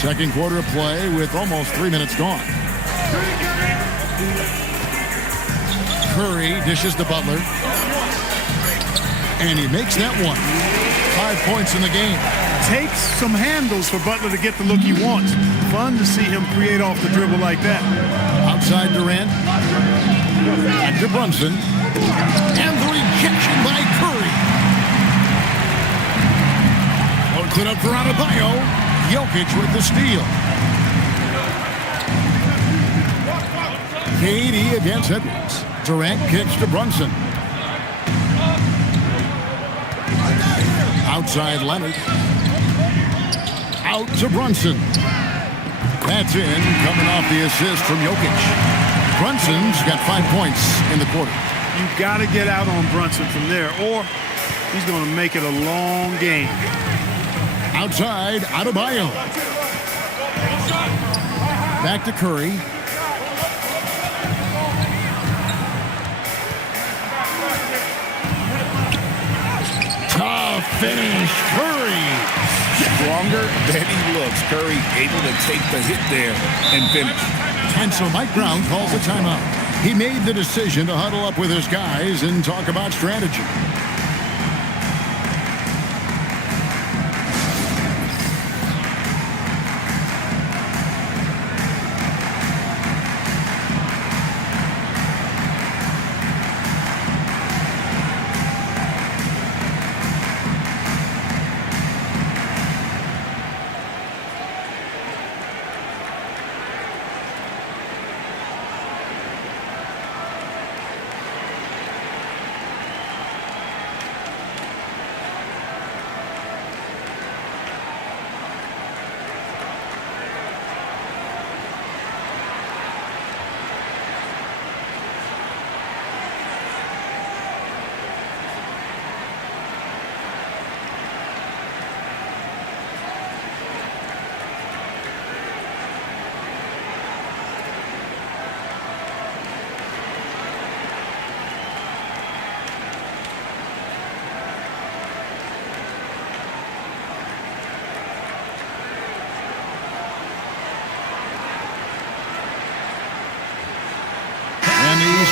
Second quarter of play with almost 3 minutes gone. Curry dishes to Butler. And he makes that one. 5 points in the game. Takes some handles for Butler to get the look he wants. Fun to see him create off the dribble like that. Outside Durant. Back to Brunson. And the rejection by Curry. Puts it up for Adebayo. Jokic with the steal. KD against Edwards. Durant kicks to Brunson. Outside Leonard. Out to Brunson. That's in, coming off the assist from Jokic. Brunson's got 5 points in the quarter. You got to get out on Brunson from there, or he's going to make it a long game. Outside, Adebayo. Back to Curry. Tough finish, Curry. Stronger than he looks. Curry able to take the hit there and finish. And so Mike Brown calls a timeout. He made the decision to huddle up with his guys and talk about strategy.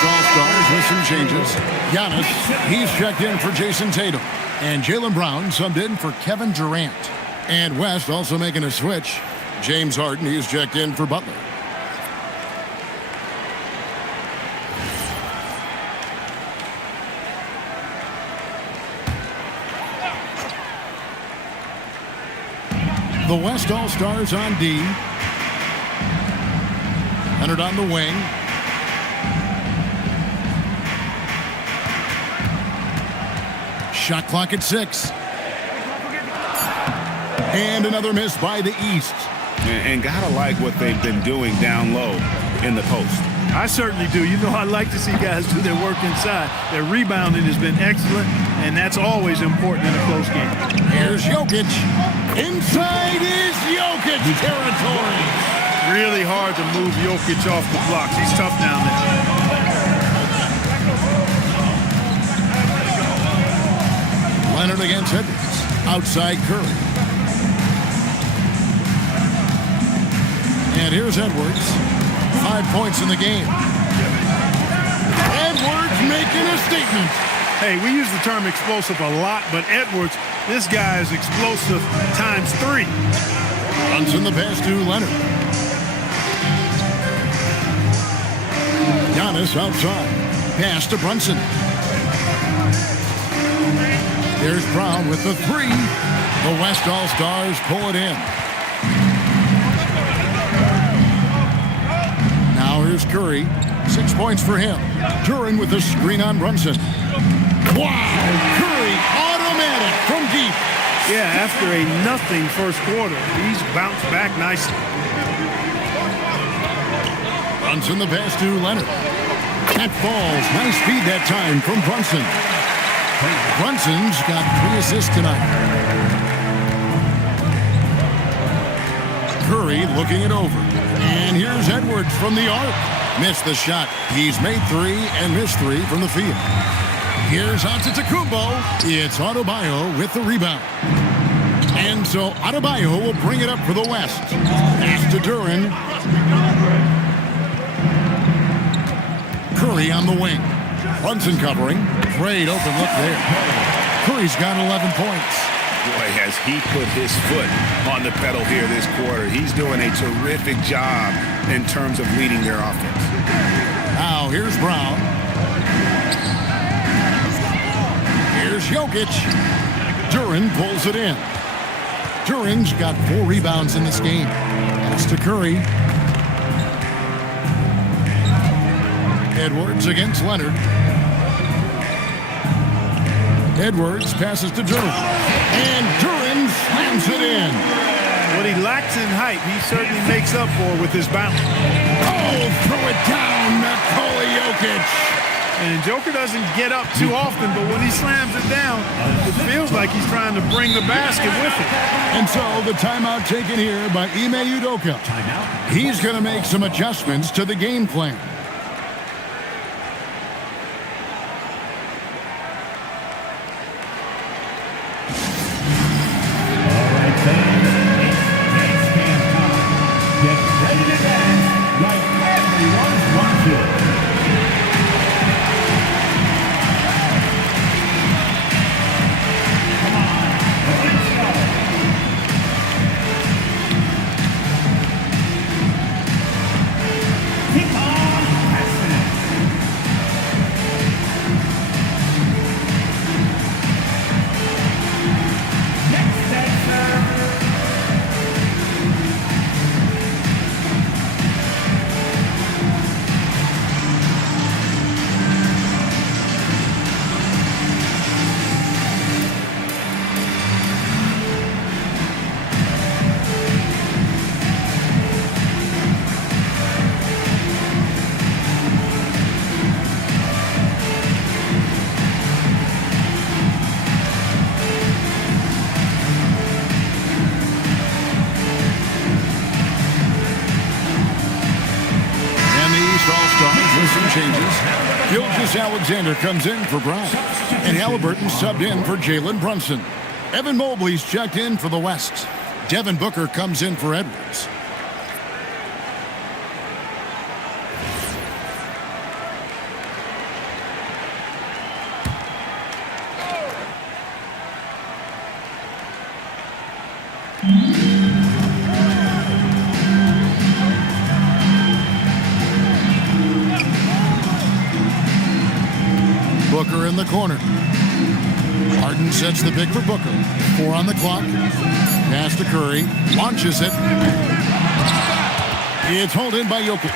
All-Stars with some changes. Giannis, he's checked in for Jason Tatum. And Jaylen Brown subbed in for Kevin Durant. And West also making a switch. James Harden, he's checked in for Butler. The West All-Stars on D. Leonard on the wing. Shot clock at 6. And another miss by the East. And gotta like what they've been doing down low in the post. I certainly do. You know, I like to see guys do their work inside. Their rebounding has been excellent, and that's always important in a close game. Here's Jokic. Inside is Jokic territory. Really hard to move Jokic off the blocks. He's tough down there. Leonard against Edwards. Outside Curry. And here's Edwards. 5 points in the game. Edwards making a statement. Hey, we use the term explosive a lot, but Edwards, this guy is explosive times 3. Brunson the pass to Leonard. Giannis outside. Pass to Brunson. Here's Brown with the 3. The West All-Stars pull it in. Now here's Curry. 6 points for him. Duran with the screen on Brunson. Wow! Curry automatic from deep. Yeah, after a nothing first quarter, he's bounced back nicely. Brunson the pass to Leonard. That falls. Nice feed that time from Brunson. Brunson's got 3 assists tonight. Curry looking it over. And here's Edwards from the arc. Missed the shot. He's made 3 and missed 3 from the field. Here's Antetokounmpo. It's Adebayo with the rebound. And so Adebayo will bring it up for the West. Pass to Duran. Curry on the wing. Brunson covering. Great open look there. Curry's got 11 points. Boy, has he put his foot on the pedal here this quarter. He's doing a terrific job in terms of leading their offense. Now here's Brown. Here's Jokic. Duran pulls it in. Duran's got 4 rebounds in this game. Pass to Curry. Edwards against Leonard. Edwards passes to Duran. And Duran slams it in. What he lacks in height, he certainly makes up for with his bounce. Oh, throw it down, Nikola Jokic. And Joker doesn't get up too often, but when he slams it down, it feels like he's trying to bring the basket with him. And so the timeout taken here by Ime Udoka. He's going to make some adjustments to the game plan. Alexander comes in for Brown. And Halliburton subbed in for Jalen Brunson. Evan Mobley's checked in for the West. Devin Booker comes in for Edwards. Booker in the corner. Harden sets the pick for Booker. 4 on the clock. Pass to Curry. Launches it. It's hauled in by Jokic.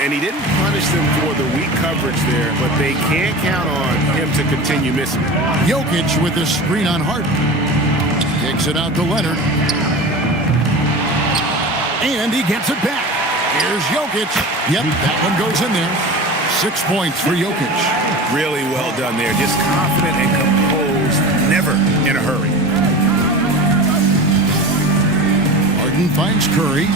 And he didn't punish them for the weak coverage there, but they can't count on him to continue missing. Jokic with the screen on Harden. Takes it out to Leonard. And he gets it back. Here's Jokic. Yep, that one goes in there. 6 points for Jokic. Really well done there. Just confident and composed. Never in a hurry. Harden finds Curry.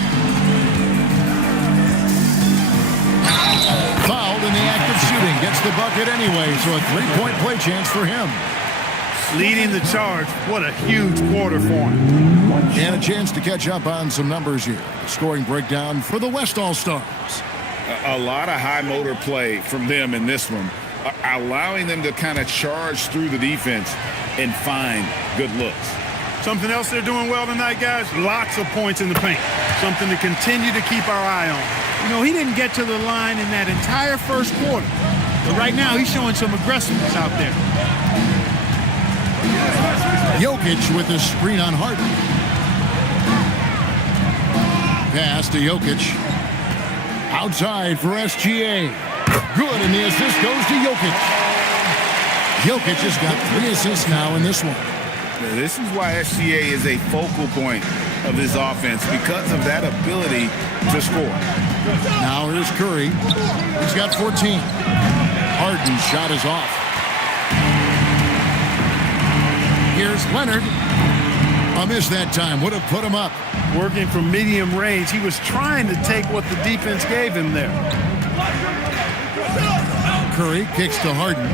missed the bucket anyway, so a three-point play chance for him. Leading the charge. What a huge quarter for him. And a chance to catch up on some numbers here. Scoring breakdown for the West All-Stars. A lot of high motor play from them in this one, allowing them to kind of charge through the defense and find good looks. Something else they're doing well tonight, guys, lots of points in the paint. Something to continue to keep our eye on. You know, he didn't get to the line in that entire first quarter. But right now, he's showing some aggressiveness out there. Jokic with the screen on Harden. Pass to Jokic. Outside for SGA. Good, and the assist goes to Jokic. Jokic has got 3 assists now in this one. This is why SGA is a focal point of this offense, because of that ability to score. Now here's Curry. He's got 14. Harden's shot is off. Here's Leonard. A miss that time. Would have put him up. Working from medium range. He was trying to take what the defense gave him there. Curry kicks to Harden.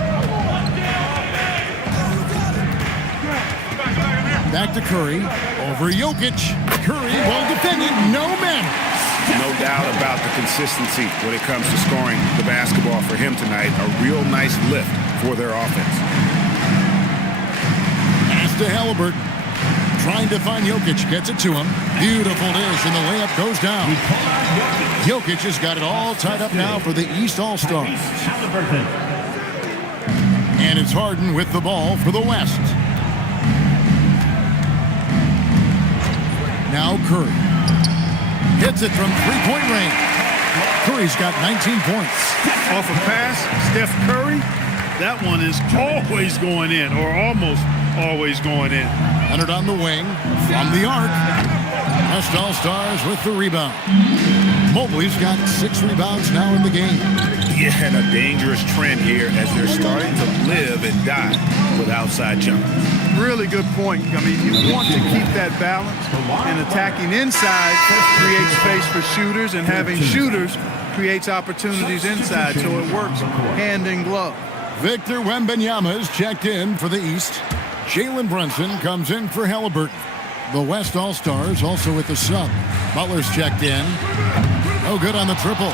Back to Curry. Over Jokic. Curry well defended. No manners. No doubt about the consistency when it comes to scoring the basketball for him tonight. A real nice lift for their offense. Pass to Halliburton. Trying to find Jokic. Gets it to him. Beautiful dish, and the layup goes down. Jokic has got it all tied up now for the East All-Stars. And it's Harden with the ball for the West. Now Curry. Hits it from three-point range. Curry's got 19 points. Off a pass, Steph Curry. That one is always going in, or almost always going in. Leonard on the wing, from the arc. West All-Stars with the rebound. Mobley's got 6 rebounds now in the game. Yeah, and a dangerous trend here as they're starting to live and die with outside jumpers. Really good point. I mean, you want to keep that balance, and attacking inside creates space for shooters, and having shooters creates opportunities inside, so it works hand in glove. Victor Wembanyama's checked in for the East. Jalen Brunson comes in for Halliburton. The West All-Stars also with the sub. Butler's checked in. Oh, good on the triple.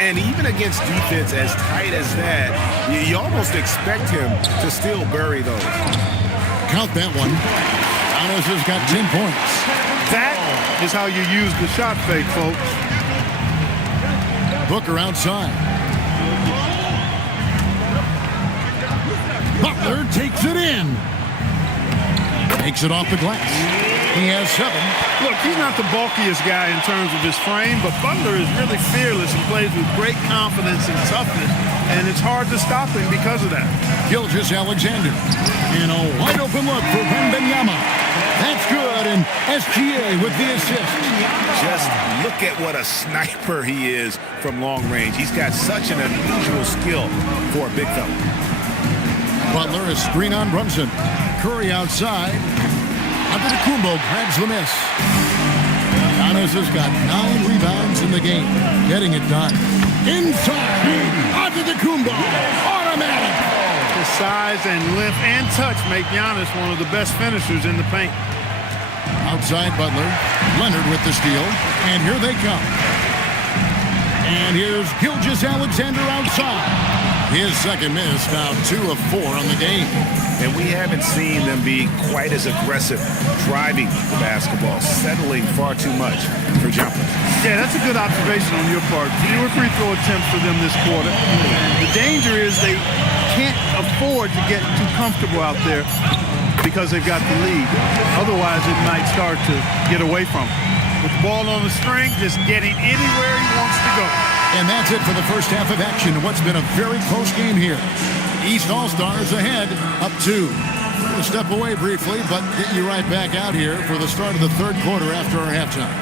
And even against defense as tight as that, you almost expect him to still bury those. Count that one. Giannis has got 10 points. That is how you use the shot fake, folks. Booker outside. Butler takes it in. Takes it off the glass. He has 7. Look, he's not the bulkiest guy in terms of his frame, but Butler is really fearless and plays with great confidence and toughness, and it's hard to stop him because of that. Gilgeous-Alexander. And a wide open look for Wembanyama. That's good, and SGA with the assist. Just look at what a sniper he is from long range. He's got such an unusual skill for a big fella. Butler is screen on Brunson. Curry outside. Antetokounmpo grabs the miss. Giannis has got 9 rebounds in the game. Getting it done. Inside. Antetokounmpo. Automatic. His size and length and touch make Giannis one of the best finishers in the paint. Outside Butler. Leonard with the steal. And here they come. And here's Gilgeous-Alexander outside. His second miss, now 2 of 4 on the game. And we haven't seen them be quite as aggressive driving the basketball, settling far too much for jumpers. Yeah, that's a good observation on your part. Fewer free throw attempts for them this quarter. The danger is they can't afford to get too comfortable out there because they've got the lead. Otherwise, it might start to get away from them. With the ball on the string, just getting anywhere he wants to go. And that's it for the first half of action. What's been a very close game here. East All-Stars ahead, up 2. We'll step away briefly, but get you right back out here for the start of the third quarter after our halftime.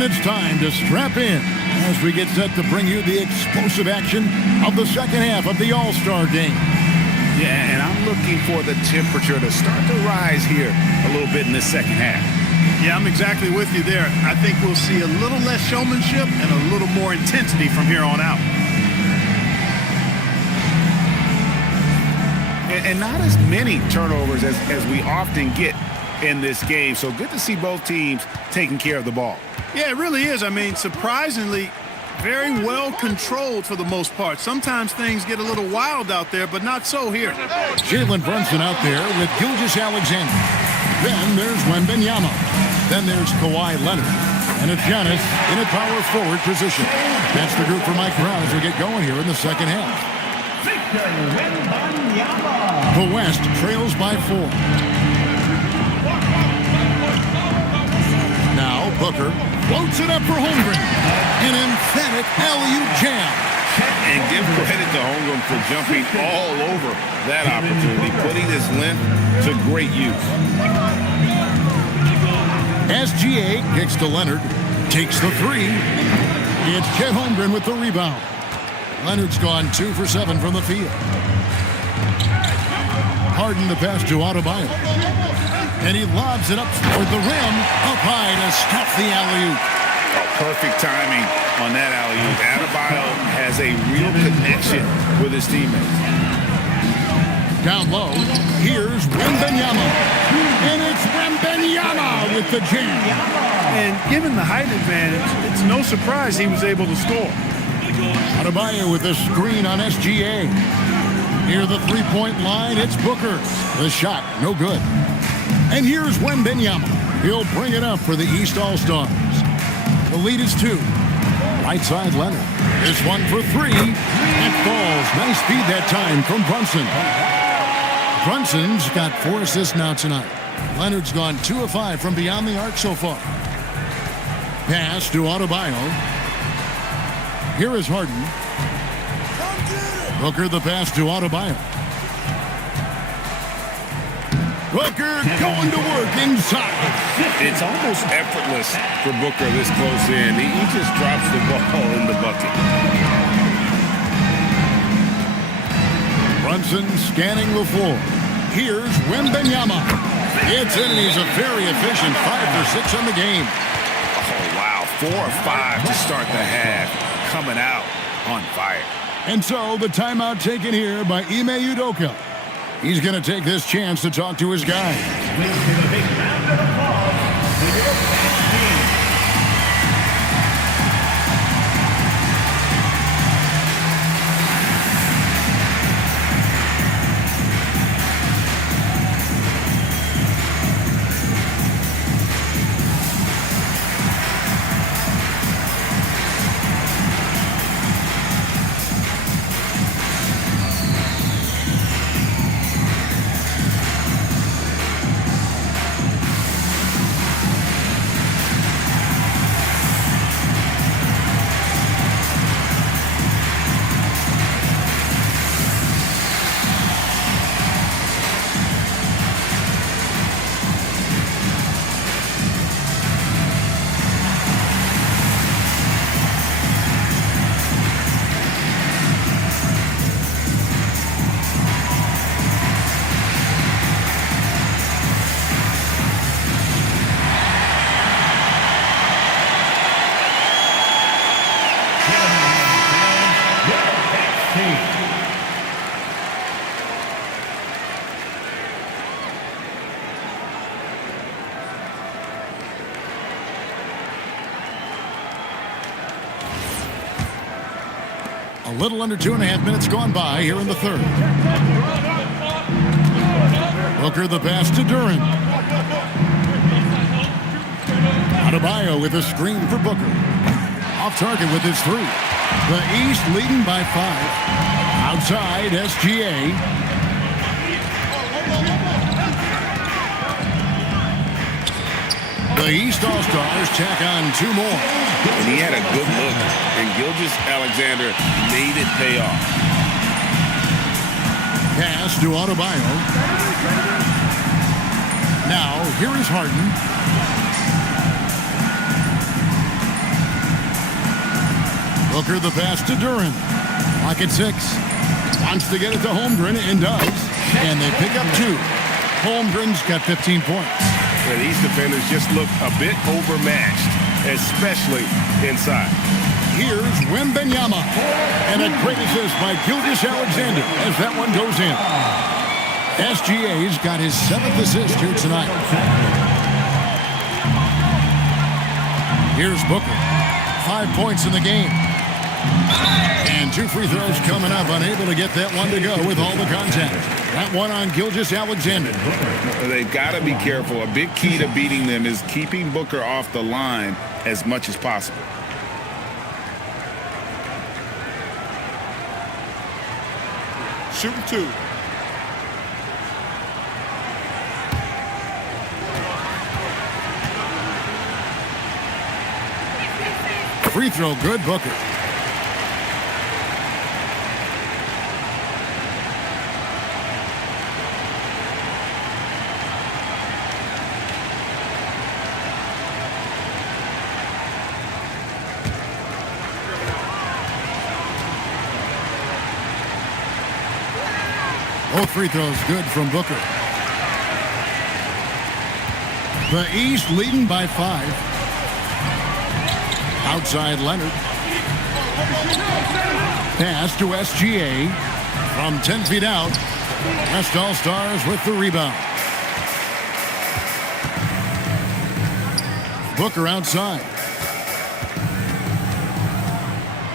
And it's time to strap in as we get set to bring you the explosive action of the second half of the All-Star game. Yeah, and I'm looking for the temperature to start to rise here a little bit in the second half. Yeah, I'm exactly with you there. I think we'll see a little less showmanship and a little more intensity from here on out. And not as many turnovers as we often get in this game. So good to see both teams taking care of the ball. Yeah, it really is. I mean, surprisingly, very well controlled for the most part. Sometimes things get a little wild out there, but not so here. Jalen Brunson out there with Gilgeous-Alexander. Then there's Wembanyama. Then there's Kawhi Leonard. And it's Giannis in a power forward position. That's the group for Mike Brown as we get going here in the second half. The West trails by 4. Now Booker floats it up for Holmgren. An emphatic alley-oop jam. And give credit to Holmgren for jumping all over that opportunity, putting his length to great use. SGA kicks to Leonard, takes the 3. It's Chet Holmgren with the rebound. Leonard's gone 2 for 7 from the field. Harden the pass to Adebayo. And he lobs it up toward the rim, up high to stop the alley-oop. Perfect timing on that alley-oop. Adebayo has a real connection with his teammates. Down low, here's Wembanyama. And it's Wembanyama with the jam. And given the height advantage, it's no surprise he was able to score. Adebayo with a screen on SGA. Near the three-point line, it's Booker. The shot, no good. And here's Wembanyama. He'll bring it up for the East All-Stars. The lead is 2. Right side, Leonard. This one for 3. It falls. Nice feed that time from Brunson. Brunson's got 4 assists now tonight. Leonard's gone 2 of 5 from beyond the arc so far. Pass to Adebayo. Here is Harden. Booker the pass to Adebayo. Booker going to work inside. It's almost effortless for Booker this close in. He just drops the ball in the bucket. Brunson scanning the floor. Here's Wembanyama. It's in, and he's a very efficient 5 for 6 on the game. Oh, wow. 4 or 5 to start the half. Coming out on fire. And so the timeout taken here by Ime Udoka. He's going to take this chance to talk to his guy. A little under 2.5 minutes gone by here in the third. Booker the pass to Duran. Adebayo with a screen for Booker. Off target with his 3. The East leading by 5. Outside, SGA. The East All-Stars tack on 2 more. And he had a good look, and Gilgeous-Alexander made it pay off. Pass to Adebayo. Now, here is Harden. Booker the pass to Duran. Clock at 6. Wants to get it to Holmgren and does. And they pick up 2. Holmgren's got 15 points. Yeah, these defenders just look a bit overmatched, especially inside. Here's Wembenyama. And a great assist by Gilgeous-Alexander as that one goes in. SGA's got his 7th assist here tonight. Here's Booker. 5 points in the game. And 2 free throws coming up. Unable to get that one to go with all the contact. That one on Gilgeous-Alexander. They've got to be careful. A big key to beating them is keeping Booker off the line as much as possible. Shooting 2. Free throw good, Booker. Both free throws good from Booker. The East leading by 5. Outside Leonard. Pass to SGA. From 10 feet out. West All-Stars with the rebound. Booker outside.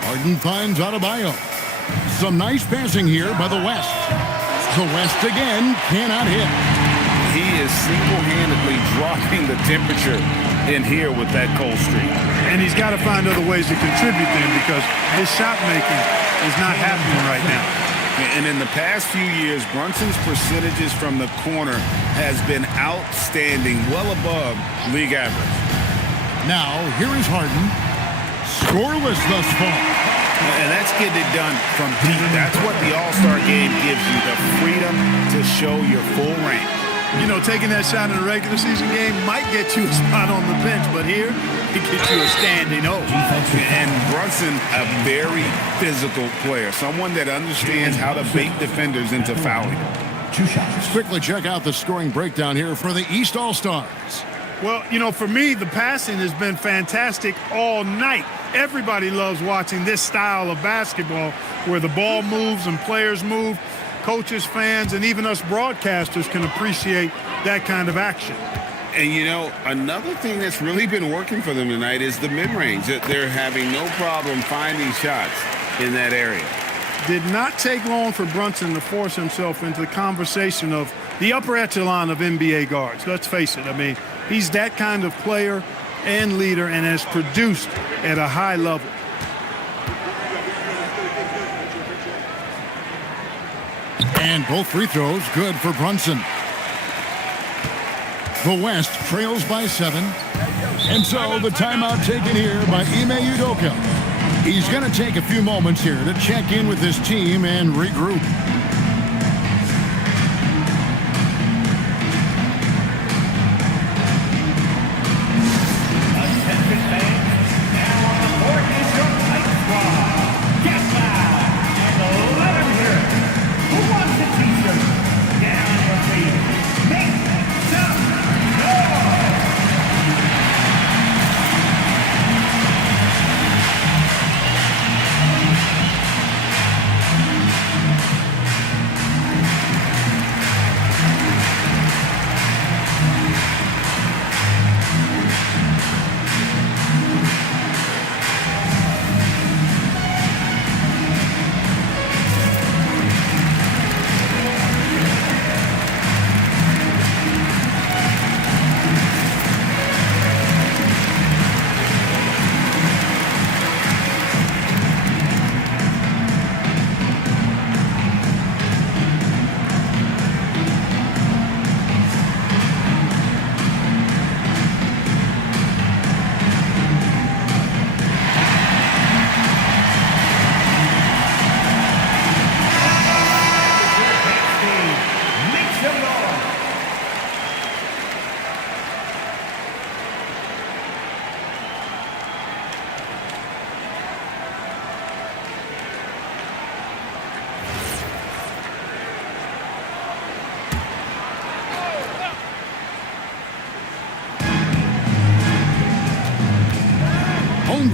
Harden finds Adebayo. Some nice passing here by the West. The West again cannot hit. He is single-handedly dropping the temperature in here with that cold streak. And he's got to find other ways to contribute then because his shot making is not happening right now. And in the past few years, Brunson's percentages from the corner has been outstanding, well above league average. Now, here is Harden. Scoreless thus far. And that's getting it done from deep. That's what the All-Star game gives you, the freedom to show your full range. You know, taking that shot in a regular season game might get you a spot on the bench, but here, it gets you a standing O. And Brunson, a very physical player, someone that understands how to bait defenders into fouling. Let's quickly check out the scoring breakdown here for the East All-Stars. Well, you know, for me, the passing has been fantastic all night. Everybody loves watching this style of basketball where the ball moves and players move. Coaches, fans, and even us broadcasters can appreciate that kind of action. And, you know, another thing that's really been working for them tonight is the mid-range. They're having no problem finding shots in that area. Did not take long for Brunson to force himself into the conversation of the upper echelon of NBA guards. Let's face it. I mean, he's that kind of player and leader and has produced at a high level. And both free throws good for Brunson. The West trails by 7. And so the timeout taken here by Ime Udoka. He's going to take a few moments here to check in with his team and regroup.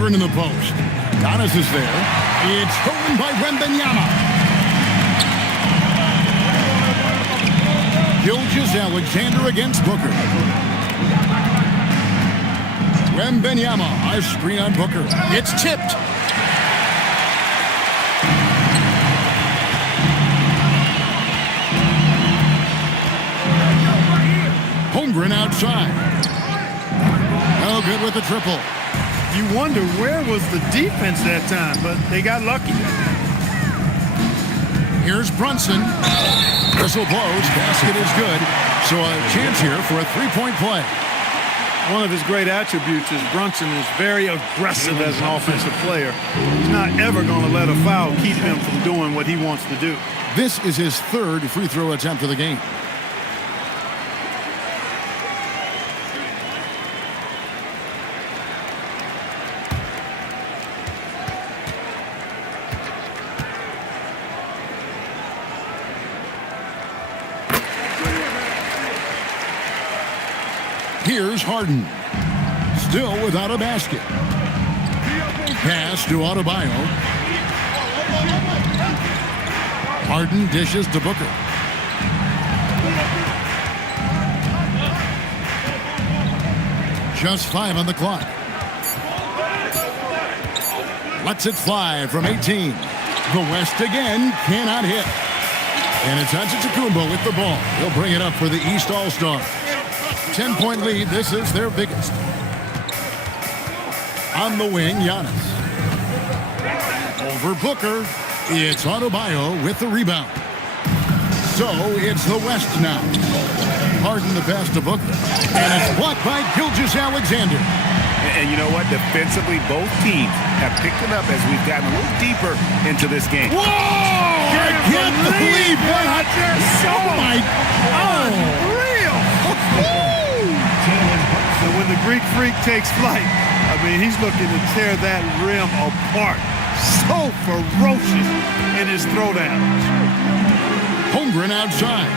Holmgren in the post. Giannis is there. It's stolen by Wembanyama. Gilgeous-Alexander against Booker. Wembanyama, a screen on Booker. It's tipped. Holmgren outside. No good with the triple. You wonder where was the defense that time, but they got lucky. Here's Brunson. Whistle blows. Basket is good. So a chance here for a three-point play. One of his great attributes is Brunson is very aggressive as an offensive player. He's not ever going to let a foul keep him from doing what he wants to do. This is his third free throw attempt of the game. Here's Harden. Still without a basket. Pass to Adebayo. Harden dishes to Booker. Just 5 on the clock. Lets it fly from 18. The West again cannot hit. And it's Antetokounmpo with the ball. He'll bring it up for the East All-Star. 10-point lead. This is their biggest. On the wing, Giannis. Over Booker. It's Adebayo with the rebound. So it's the West now. Harden the pass to Booker. And it's blocked by Gilgeous-Alexander. And you know what? Defensively, both teams have picked it up as we've gotten a little deeper into this game. Whoa! I can't believe what I just saw. Oh, my God. Unreal. So when the Greek Freak takes flight, I mean, he's looking to tear that rim apart. So ferocious in his throwdowns. Holmgren outside.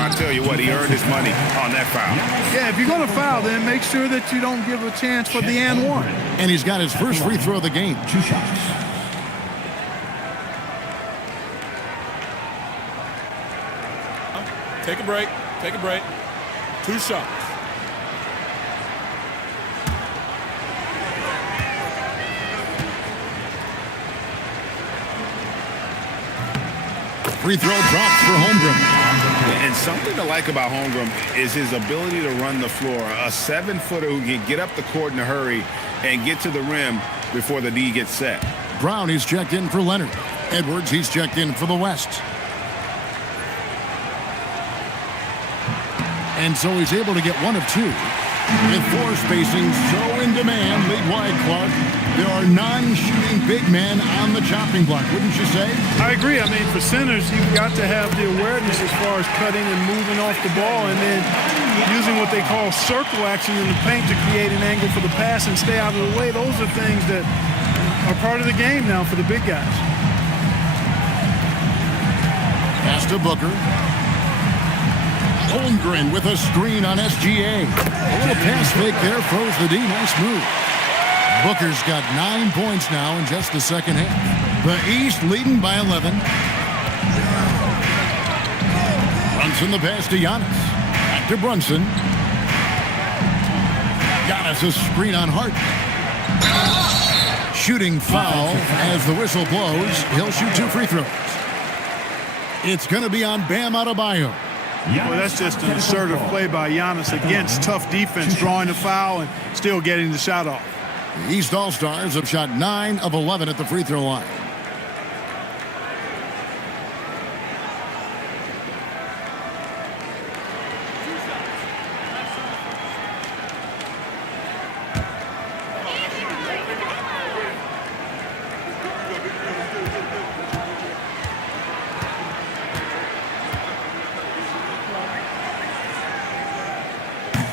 I tell you what, he earned his money on that foul. Yeah, if you're going to foul, then make sure that you don't give a chance for the and one. And he's got his first free throw of the game. 2 shots. Take a break. Take a break. 2 shots. Free throw drops for Holmgren. And something to like about Holmgren is his ability to run the floor. A 7-footer who can get up the court in a hurry and get to the rim before the D gets set. Brown, he's checked in for Leonard. Edwards, he's checked in for the West. And so he's able to get 1 of 2. With 4 spacing so in demand, league wide, Clark, there are non-shooting big men on the chopping block, wouldn't you say? I agree. I mean, for centers, you've got to have the awareness as far as cutting and moving off the ball and then using what they call circle action in the paint to create an angle for the pass and stay out of the way. Those are things that are part of the game now for the big guys. Pass to Booker. Holmgren with a screen on SGA. A little pass fake there, froze the D. Nice move. Booker's got 9 points now in just the second half. The East leading by 11. Brunson the pass to Giannis. Back to Brunson. Giannis a screen on Harden. Shooting foul as the whistle blows. He'll shoot 2 free throws. It's going to be on Bam Adebayo. Well, that's just an assertive play by Giannis against tough defense, drawing the foul and still getting the shot off. The East All-Stars have shot 9 of 11 at the free throw line.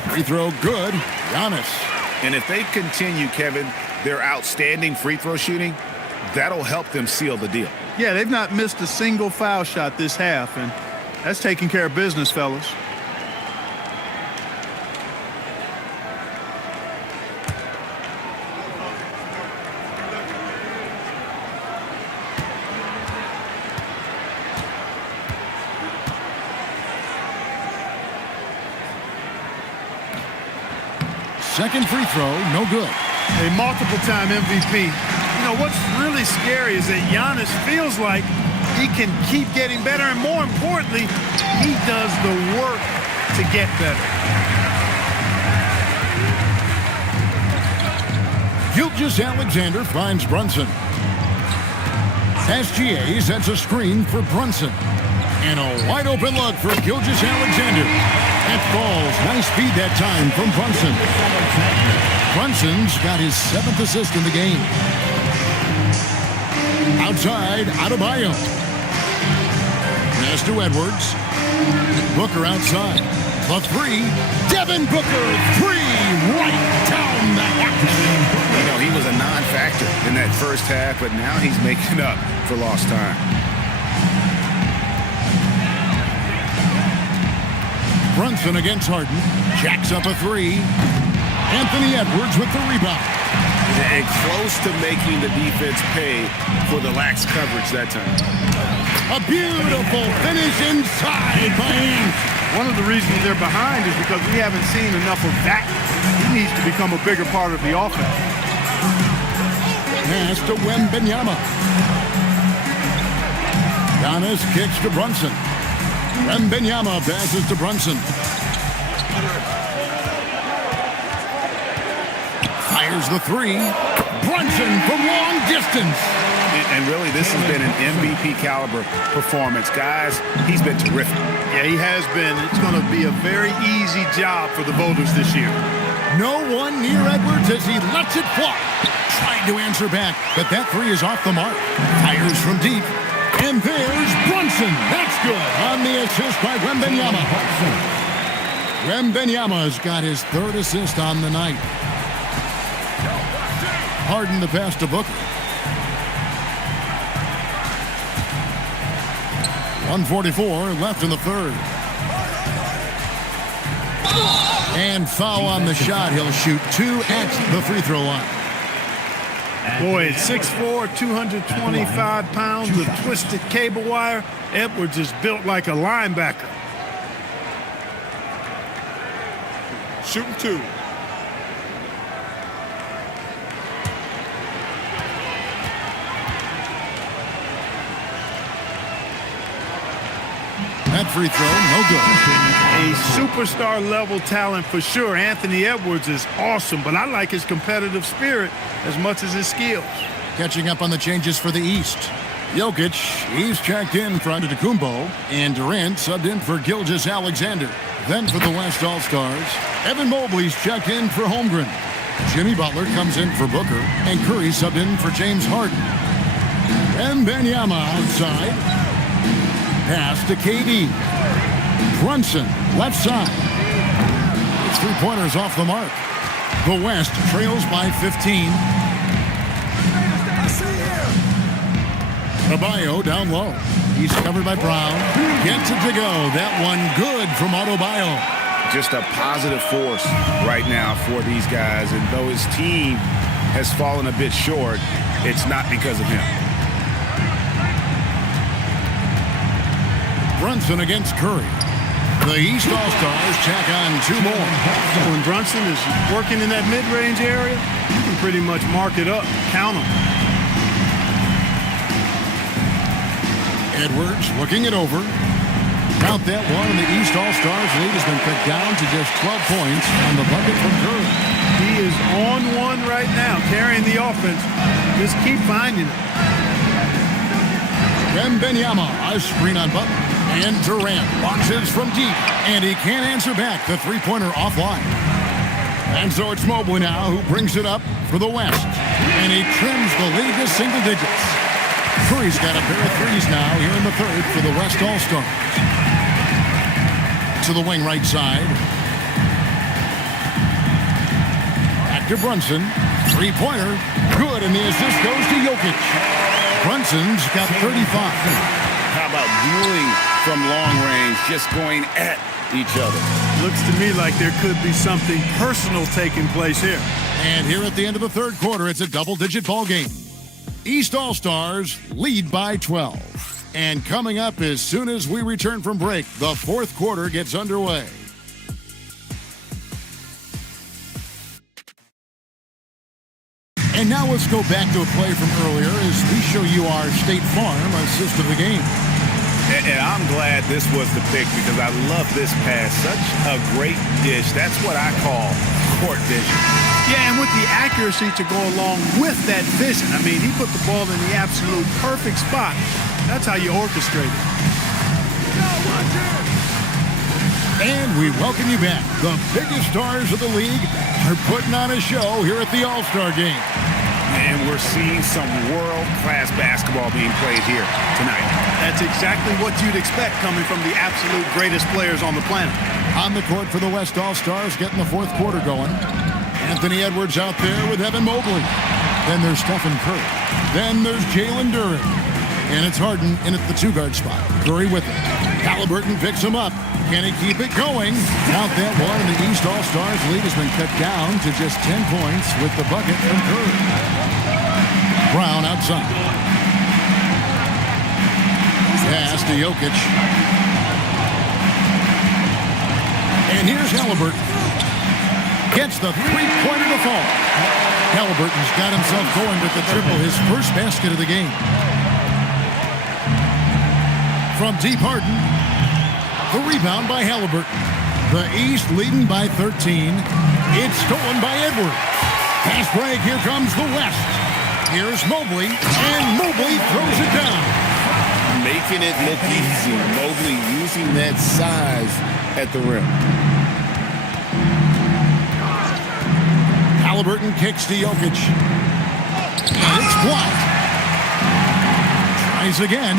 Free throw good. Giannis. And if they continue, Kevin, their outstanding free throw shooting, that'll help them seal the deal. Yeah, they've not missed a single foul shot this half, and that's taking care of business, fellas. second free throw, no good. A multiple-time MVP. You know, what's really scary is that Giannis feels like he can keep getting better, and more importantly, he does the work to get better. Gilgeous-Alexander finds Brunson. SGA sets a screen for Brunson. And a wide-open look for Gilgeous-Alexander. That falls. Nice speed that time from Brunson. Brunson's got his 7th assist in the game. Outside, Adebayo. Pass to Edwards. Booker outside. The three. Devin Booker, three, right down the hatch. You know, he was a non-factor in that first half, but now he's making up for lost time. Brunson against Harden. Jacks up a three. Anthony Edwards with the rebound. And close to making the defense pay for the lax coverage that time. A beautiful finish inside by Ainge. One of the reasons they're behind is because we haven't seen enough of that. He needs to become a bigger part of the offense. Pass to Wembanyama. Giannis kicks to Brunson. Wembanyama passes to Brunson. Fires the three. Brunson from long distance. And really, this has been an MVP caliber performance. Guys, he's been terrific. Yeah, he has been. It's going to be a very easy job for the voters this year. No one near Edwards as he lets it fly. Trying to answer back, but that three is off the mark. Fires from deep. And there's Brunson. That's good. On the assist by Wembanyama. Wembanyama's got his 3rd assist on the night. Harden the pass to Booker. 1:44 left in the 3rd. And foul on the shot. He'll shoot 2 at the free throw line. Boy, at 6'4", 225 pounds with twisted cable wire, Edwards is built like a linebacker. Shooting 2. That free throw, no good. A superstar level talent for sure. Anthony Edwards is awesome, but I like his competitive spirit as much as his skills. Catching up on the changes for the East. Jokic, he's checked in for Antetokounmpo, and Durant subbed in for Gilgeous-Alexander. Then for the West All-Stars, Evan Mobley's checked in for Holmgren. Jimmy Butler comes in for Booker, and Curry subbed in for James Harden. Wembanyama outside. Pass to KD. Brunson, left side. It's 3-pointers off the mark. The West trails by 15. Adebayo down low. He's covered by Brown. Gets it to go. That one good from Adebayo. Just a positive force right now for these guys. And though his team has fallen a bit short, it's not because of him. Brunson against Curry. The East All-Stars check on 2 more. When Brunson is working in that mid-range area, you can pretty much mark it up, count him. Edwards looking it over. Count that one, and the East All-Stars lead has been cut down to just 12 points on the bucket from Curry. He is on one right now, carrying the offense. Just keep finding it. Wembanyama, a screen on Butler. And Durant launches from deep, and he can't answer back. The 3-pointer offline. And so it's Mobley now who brings it up for the West. And he trims the lead to single digits. Curry's got a pair of threes now here in the 3rd for the West All-Stars. To the wing right side. Back to Brunson. 3-pointer. Good, and the assist goes to Jokic. Brunson's got 35. How about dueling from long range, just going at each other? Looks to me like there could be something personal taking place here. And here at the end of the 3rd quarter, it's a double-digit ball game. East All-Stars lead by 12. And coming up as soon as we return from break, the 4th quarter gets underway. And now let's go back to a play from earlier as we show you our State Farm assist of the game. And I'm glad this was the pick because I love this pass. Such a great dish. That's what I call court vision. Yeah, and with the accuracy to go along with that vision. I mean, he put the ball in the absolute perfect spot. That's how you orchestrate it. And we welcome you back. The biggest stars of the league are putting on a show here at the All-Star Game. And we're seeing some world-class basketball being played here tonight. That's exactly what you'd expect coming from the absolute greatest players on the planet. On the court for the West All-Stars, getting the fourth quarter going. Anthony Edwards out there with Evan Mobley. Then there's Stephen Curry. Then there's Jalen Duren. And it's Harden in at the two-guard spot. Curry with it. Halliburton picks him up. Can he keep it going? Count that one, and the East All-Stars lead has been cut down to just 10 points with the bucket from Curry. Brown outside. Pass to Jokic. And here's Halliburton. Gets the three-pointer to fall. Halliburton's got himself going with the triple, his first basket of the game. From deep, Harden. The rebound by Halliburton. The East leading by 13. It's stolen by Edwards. Pass break. Here comes the West. Here's Mobley. And Mobley throws it down. Making it look easy. Mobley using that size at the rim. Halliburton kicks to Jokic. And it's blocked. Tries again.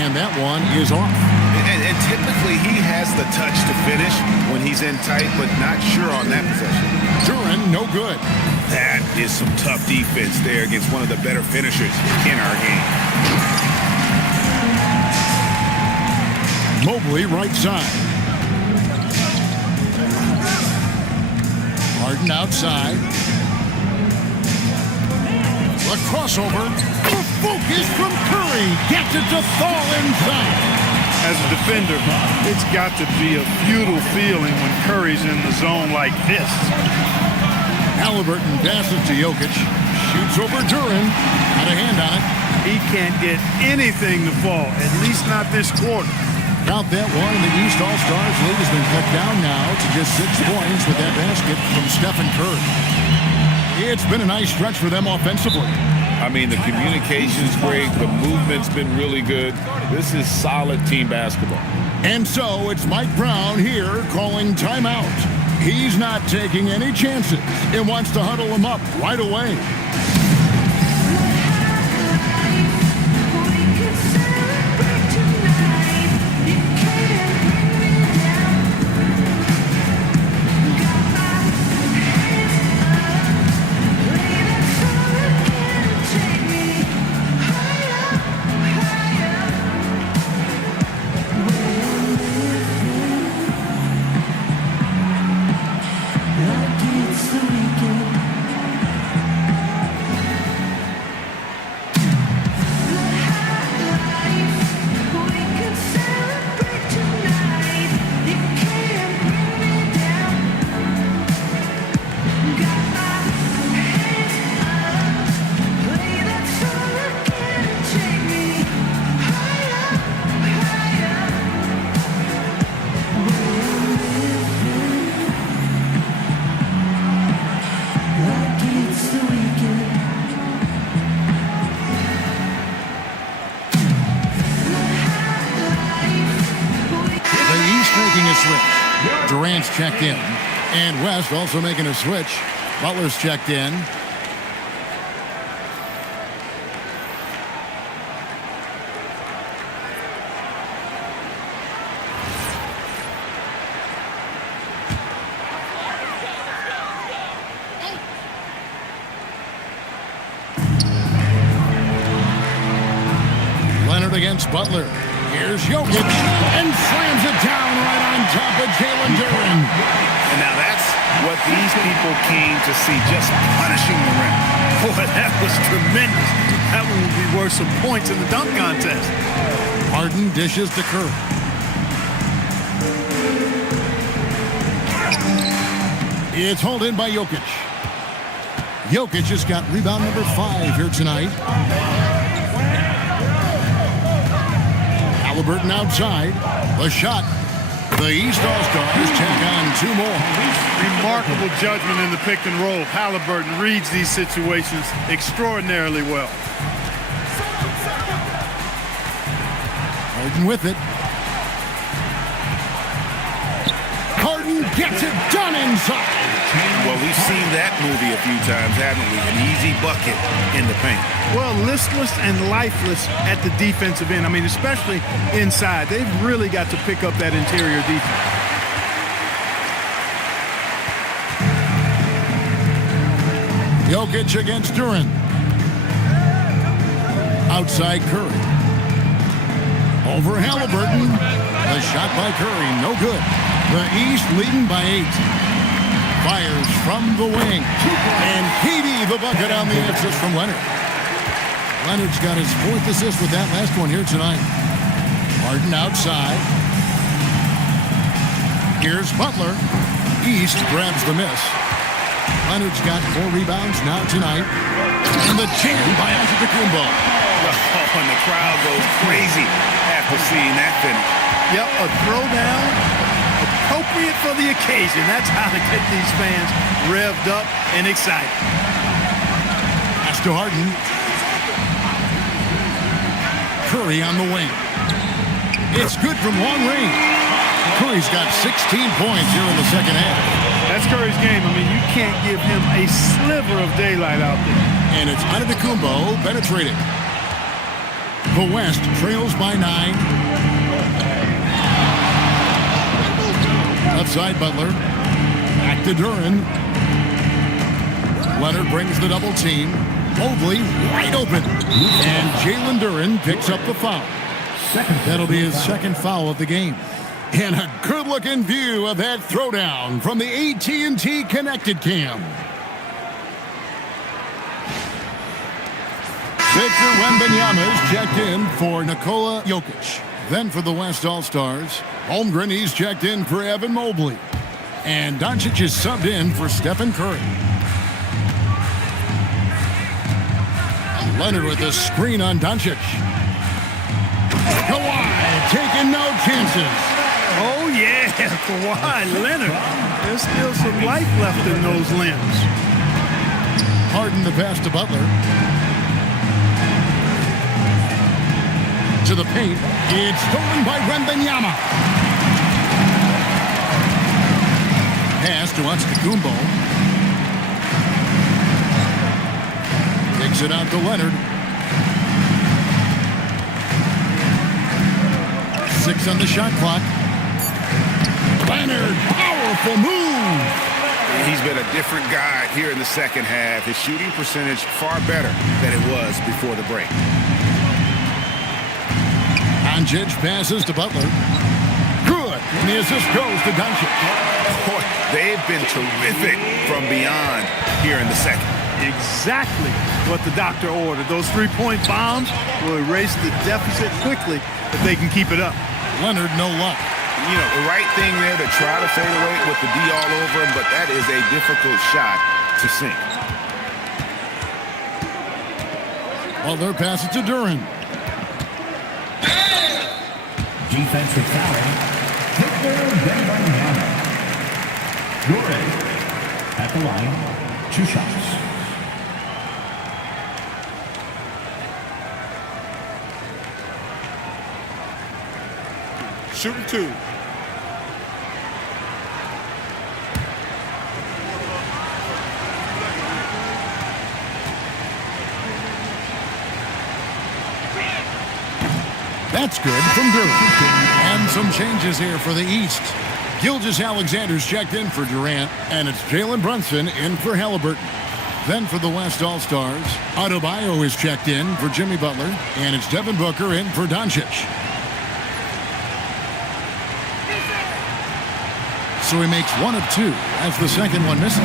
And that one is off. And typically he has the touch to finish when he's in tight, but not sure on that possession. Duren, no good. That is some tough defense there against one of the better finishers in our game. Mobley right side. Harden outside. The crossover. The focus from Curry. Gets it to fall inside. As a defender, it's got to be a futile feeling when Curry's in the zone like this. Halliburton passes to Jokic. Shoots over Duren. Got a hand on it. He can't get anything to fall, at least not this quarter. Count that one, and the East All-Stars lead has been cut down now to just 6 points with that basket from Stephen Curry. It's been a nice stretch for them offensively. I mean, the communication's great. The movement's been really good. This is solid team basketball. And so it's Mike Brown here calling timeout. He's not taking any chances and wants to huddle them up right away. Durant's checked in. And West also making a switch. Butler's checked in. Leonard against Butler. Here's Jokic, and slams it down right on top of Jalen Duren. And now that's what these people came to see, just punishing the rim. Boy, that was tremendous. That one would be worth some points in the dunk contest. Harden dishes to Curry. It's hauled in by Jokic. Jokic has got rebound number 5 here tonight. Halliburton outside. The shot. The East All-Stars tack on 2 more. Remarkable judgment in the pick and roll. Halliburton reads these situations extraordinarily well. Harden with it. Harden gets it done inside. Well, we've seen that movie a few times, haven't we? An easy bucket in the paint. Well, listless and lifeless at the defensive end. I mean, especially inside. They've really got to pick up that interior defense. Jokic against Duran. Outside Curry. Over Halliburton. The shot by Curry, no good. The East leading by 8. Fires from the wing. And Katie the bucket on the assist from Leonard. Leonard's got his 4th assist with that last one here tonight. Harden outside. Here's Butler. East grabs the miss. Leonard's got 4 rebounds now tonight. And the jam by Antetokounmpo. Oh, and the crowd goes crazy after seeing that finish. Yep, a throwdown appropriate for the occasion. That's how to get these fans revved up and excited. Pass to Harden. Curry on the wing. It's good from long range. Curry's got 16 points here in the second half. That's Curry's game. I mean, you can't give him a sliver of daylight out there. And it's Antetokounmpo penetrating. The West trails by 9. Outside Butler. Back to Duran. Leonard brings the double team. Mobley wide open. And Jalen Duran picks up the foul. That'll be his 2nd foul of the game. And a good-looking view of that throwdown from the AT&T Connected Cam. Victor Wembanyama is checked in for Nikola Jokic. Then for the West All-Stars, Holmgren, he's checked in for Evan Mobley. And Doncic is subbed in for Stephen Curry. Leonard with a screen on Doncic. Kawhi taking no chances. Oh, yeah, Kawhi Leonard. There's still some life left in those limbs. Harden the pass to Butler. To the paint. It's stolen by Wembanyama. Pass to Antetokounmpo. Takes it out to Leonard. 6 on the shot clock. Leonard, powerful move. He's been a different guy here in the second half. His shooting percentage far better than it was before the break. Doncic passes to Butler. Good. And the assist goes to Doncic. Boy, they've been terrific from beyond here in the second. Exactly what the doctor ordered. Those 3-point bombs will erase the deficit quickly if they can keep it up. Leonard, no luck. You know, the right thing there to try to fade away with the D all over him, but that is a difficult shot to sink. Butler passes to Duran. Defensive foul. Victor Wembanyama. Duran at the line. 2 shots. Shooting 2. That's good from Duran. And some changes here for the East. Gilgeous-Alexander's checked in for Durant, and it's Jalen Brunson in for Halliburton. Then for the West All-Stars, Adebayo is checked in for Jimmy Butler, and it's Devin Booker in for Doncic. So he makes 1 of 2 as the second one misses.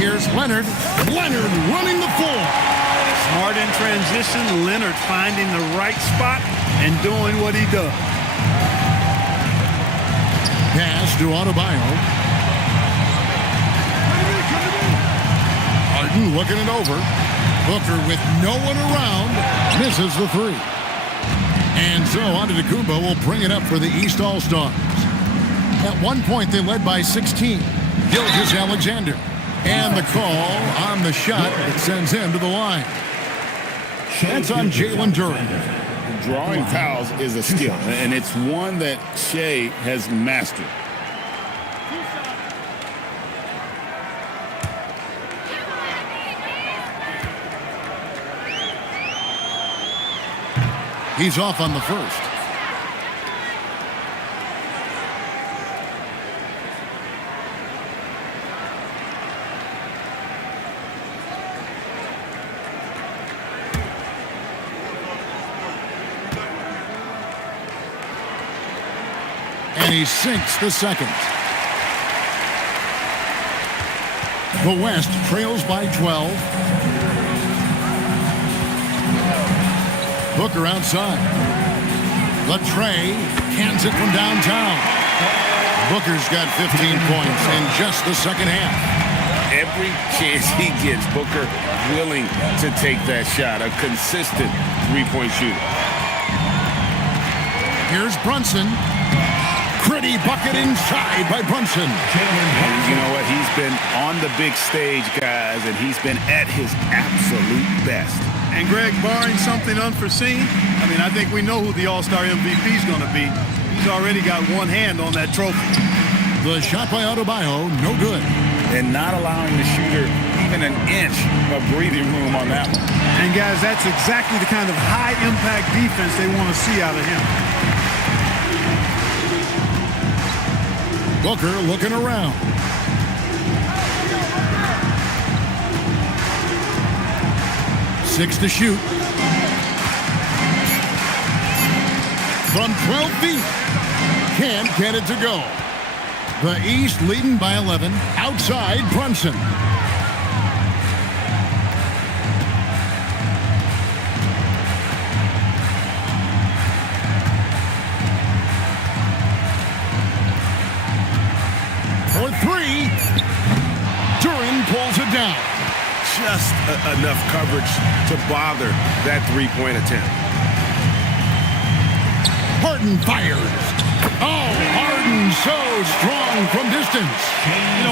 Here's Leonard. Leonard running the floor. Smart in transition. Leonard finding the right spot and doing what he does. Pass to Adebayo. Harden looking it over. Booker with no one around misses the three. And so Antetokounmpo will bring it up for the East All-Stars. At one point, they led by 16. Gilgeous-Alexander. And the call on the shot that sends him to the line. That's on Jalen Duren. Drawing fouls is a skill, and it's one that Shea has mastered. He's off on the first. And he sinks the second. The West trails by 12. Booker outside. Latrey cans it from downtown. Booker's got 15 points in just the second half. Every chance he gets, Booker willing to take that shot. A consistent three-point shooter. Here's Brunson. Pretty bucket inside by Brunson. And you know what? He's been on the big stage, guys, and he's been at his absolute best. And Greg, barring something unforeseen, I think we know who the All-Star MVP is going to be. He's already got one hand on that trophy. The shot by Adebayo, no good. And not allowing the shooter even an inch of breathing room on that one. And guys, that's exactly the kind of high-impact defense they want to see out of him. Booker looking around. Six to shoot. From 12 feet. Can't get it to go. The East leading by 11. Outside, Brunson. For three. Duren pulls it down. Just enough coverage to bother that three-point attempt. Harden fires. Oh, Harden so strong from distance.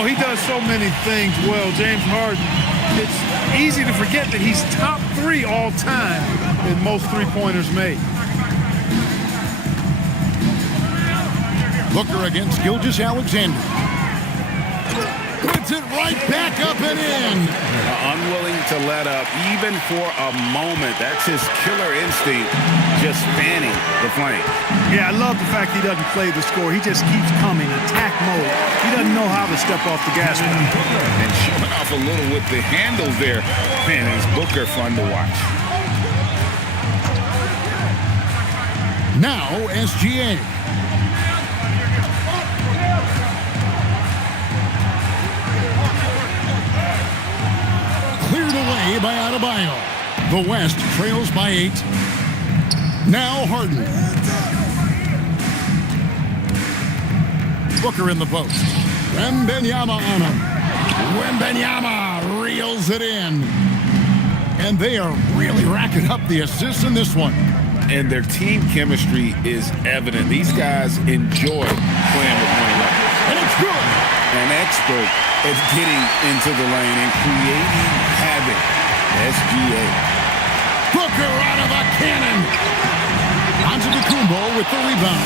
He does so many things well, James Harden. It's easy to forget that he's top 3 all time in most three-pointers made. Booker against Gilgeous-Alexander. Puts it right back up and in. Unwilling to let up even for a moment. That's his killer instinct, just fanning the flame. Yeah, I love the fact he doesn't play the score. He just keeps coming, attack mode. He doesn't know how to step off the gas pedal. And showing off a little with the handles there. Man, is Booker fun to watch. Now SGA. Cleared away by Adebayo. The West trails by 8. Now Harden. Booker in the post. Wembanyama on him. Wembanyama reels it in. And they are really racking up the assists in this one. And their team chemistry is evident. These guys enjoy playing with one another. And it's good. An expert at getting into the lane and creating havoc. SGA. Booker out of a cannon. Antetokounmpo with the rebound.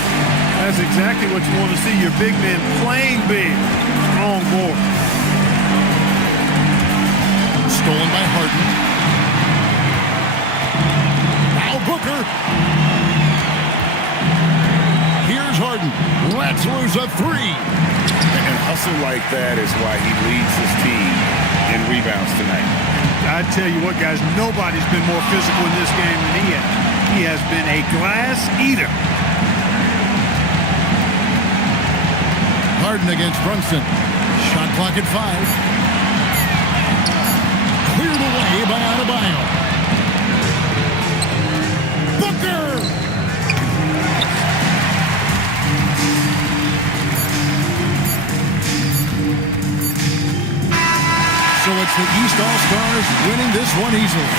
That's exactly what you want to see, your big men playing big. Strong board. Stolen by Harden. Now Booker. Here's Harden. Lets loose a three. And hustle like that is why he leads his team in rebounds tonight. I tell you what, guys, nobody's been more physical in this game than he has. He has been a glass eater. Harden against Brunson. Shot clock at 5. Cleared away by Adebayo. Booker! So it's the East All-Star Stars winning this one easily.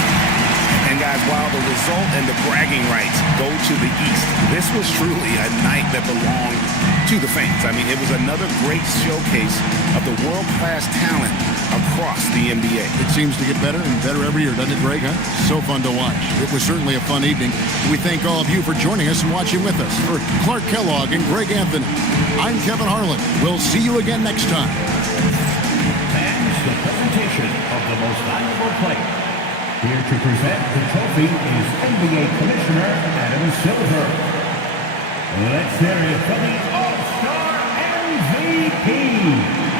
And guys, while the result and the bragging rights go to the East, this was truly a night that belonged to the fans. I mean, it was another great showcase of the world-class talent across the NBA. It seems to get better and better every year, doesn't it, Greg? Huh? So fun to watch. It was certainly a fun evening. We thank all of you for joining us and watching with us. For Clark Kellogg and Greg Anthony, I'm Kevin Harlan. We'll see you again next time. And the presentation of the most valuable player. Here to present the trophy is NBA Commissioner Adam Silver. Let's hear it for the All-Star MVP.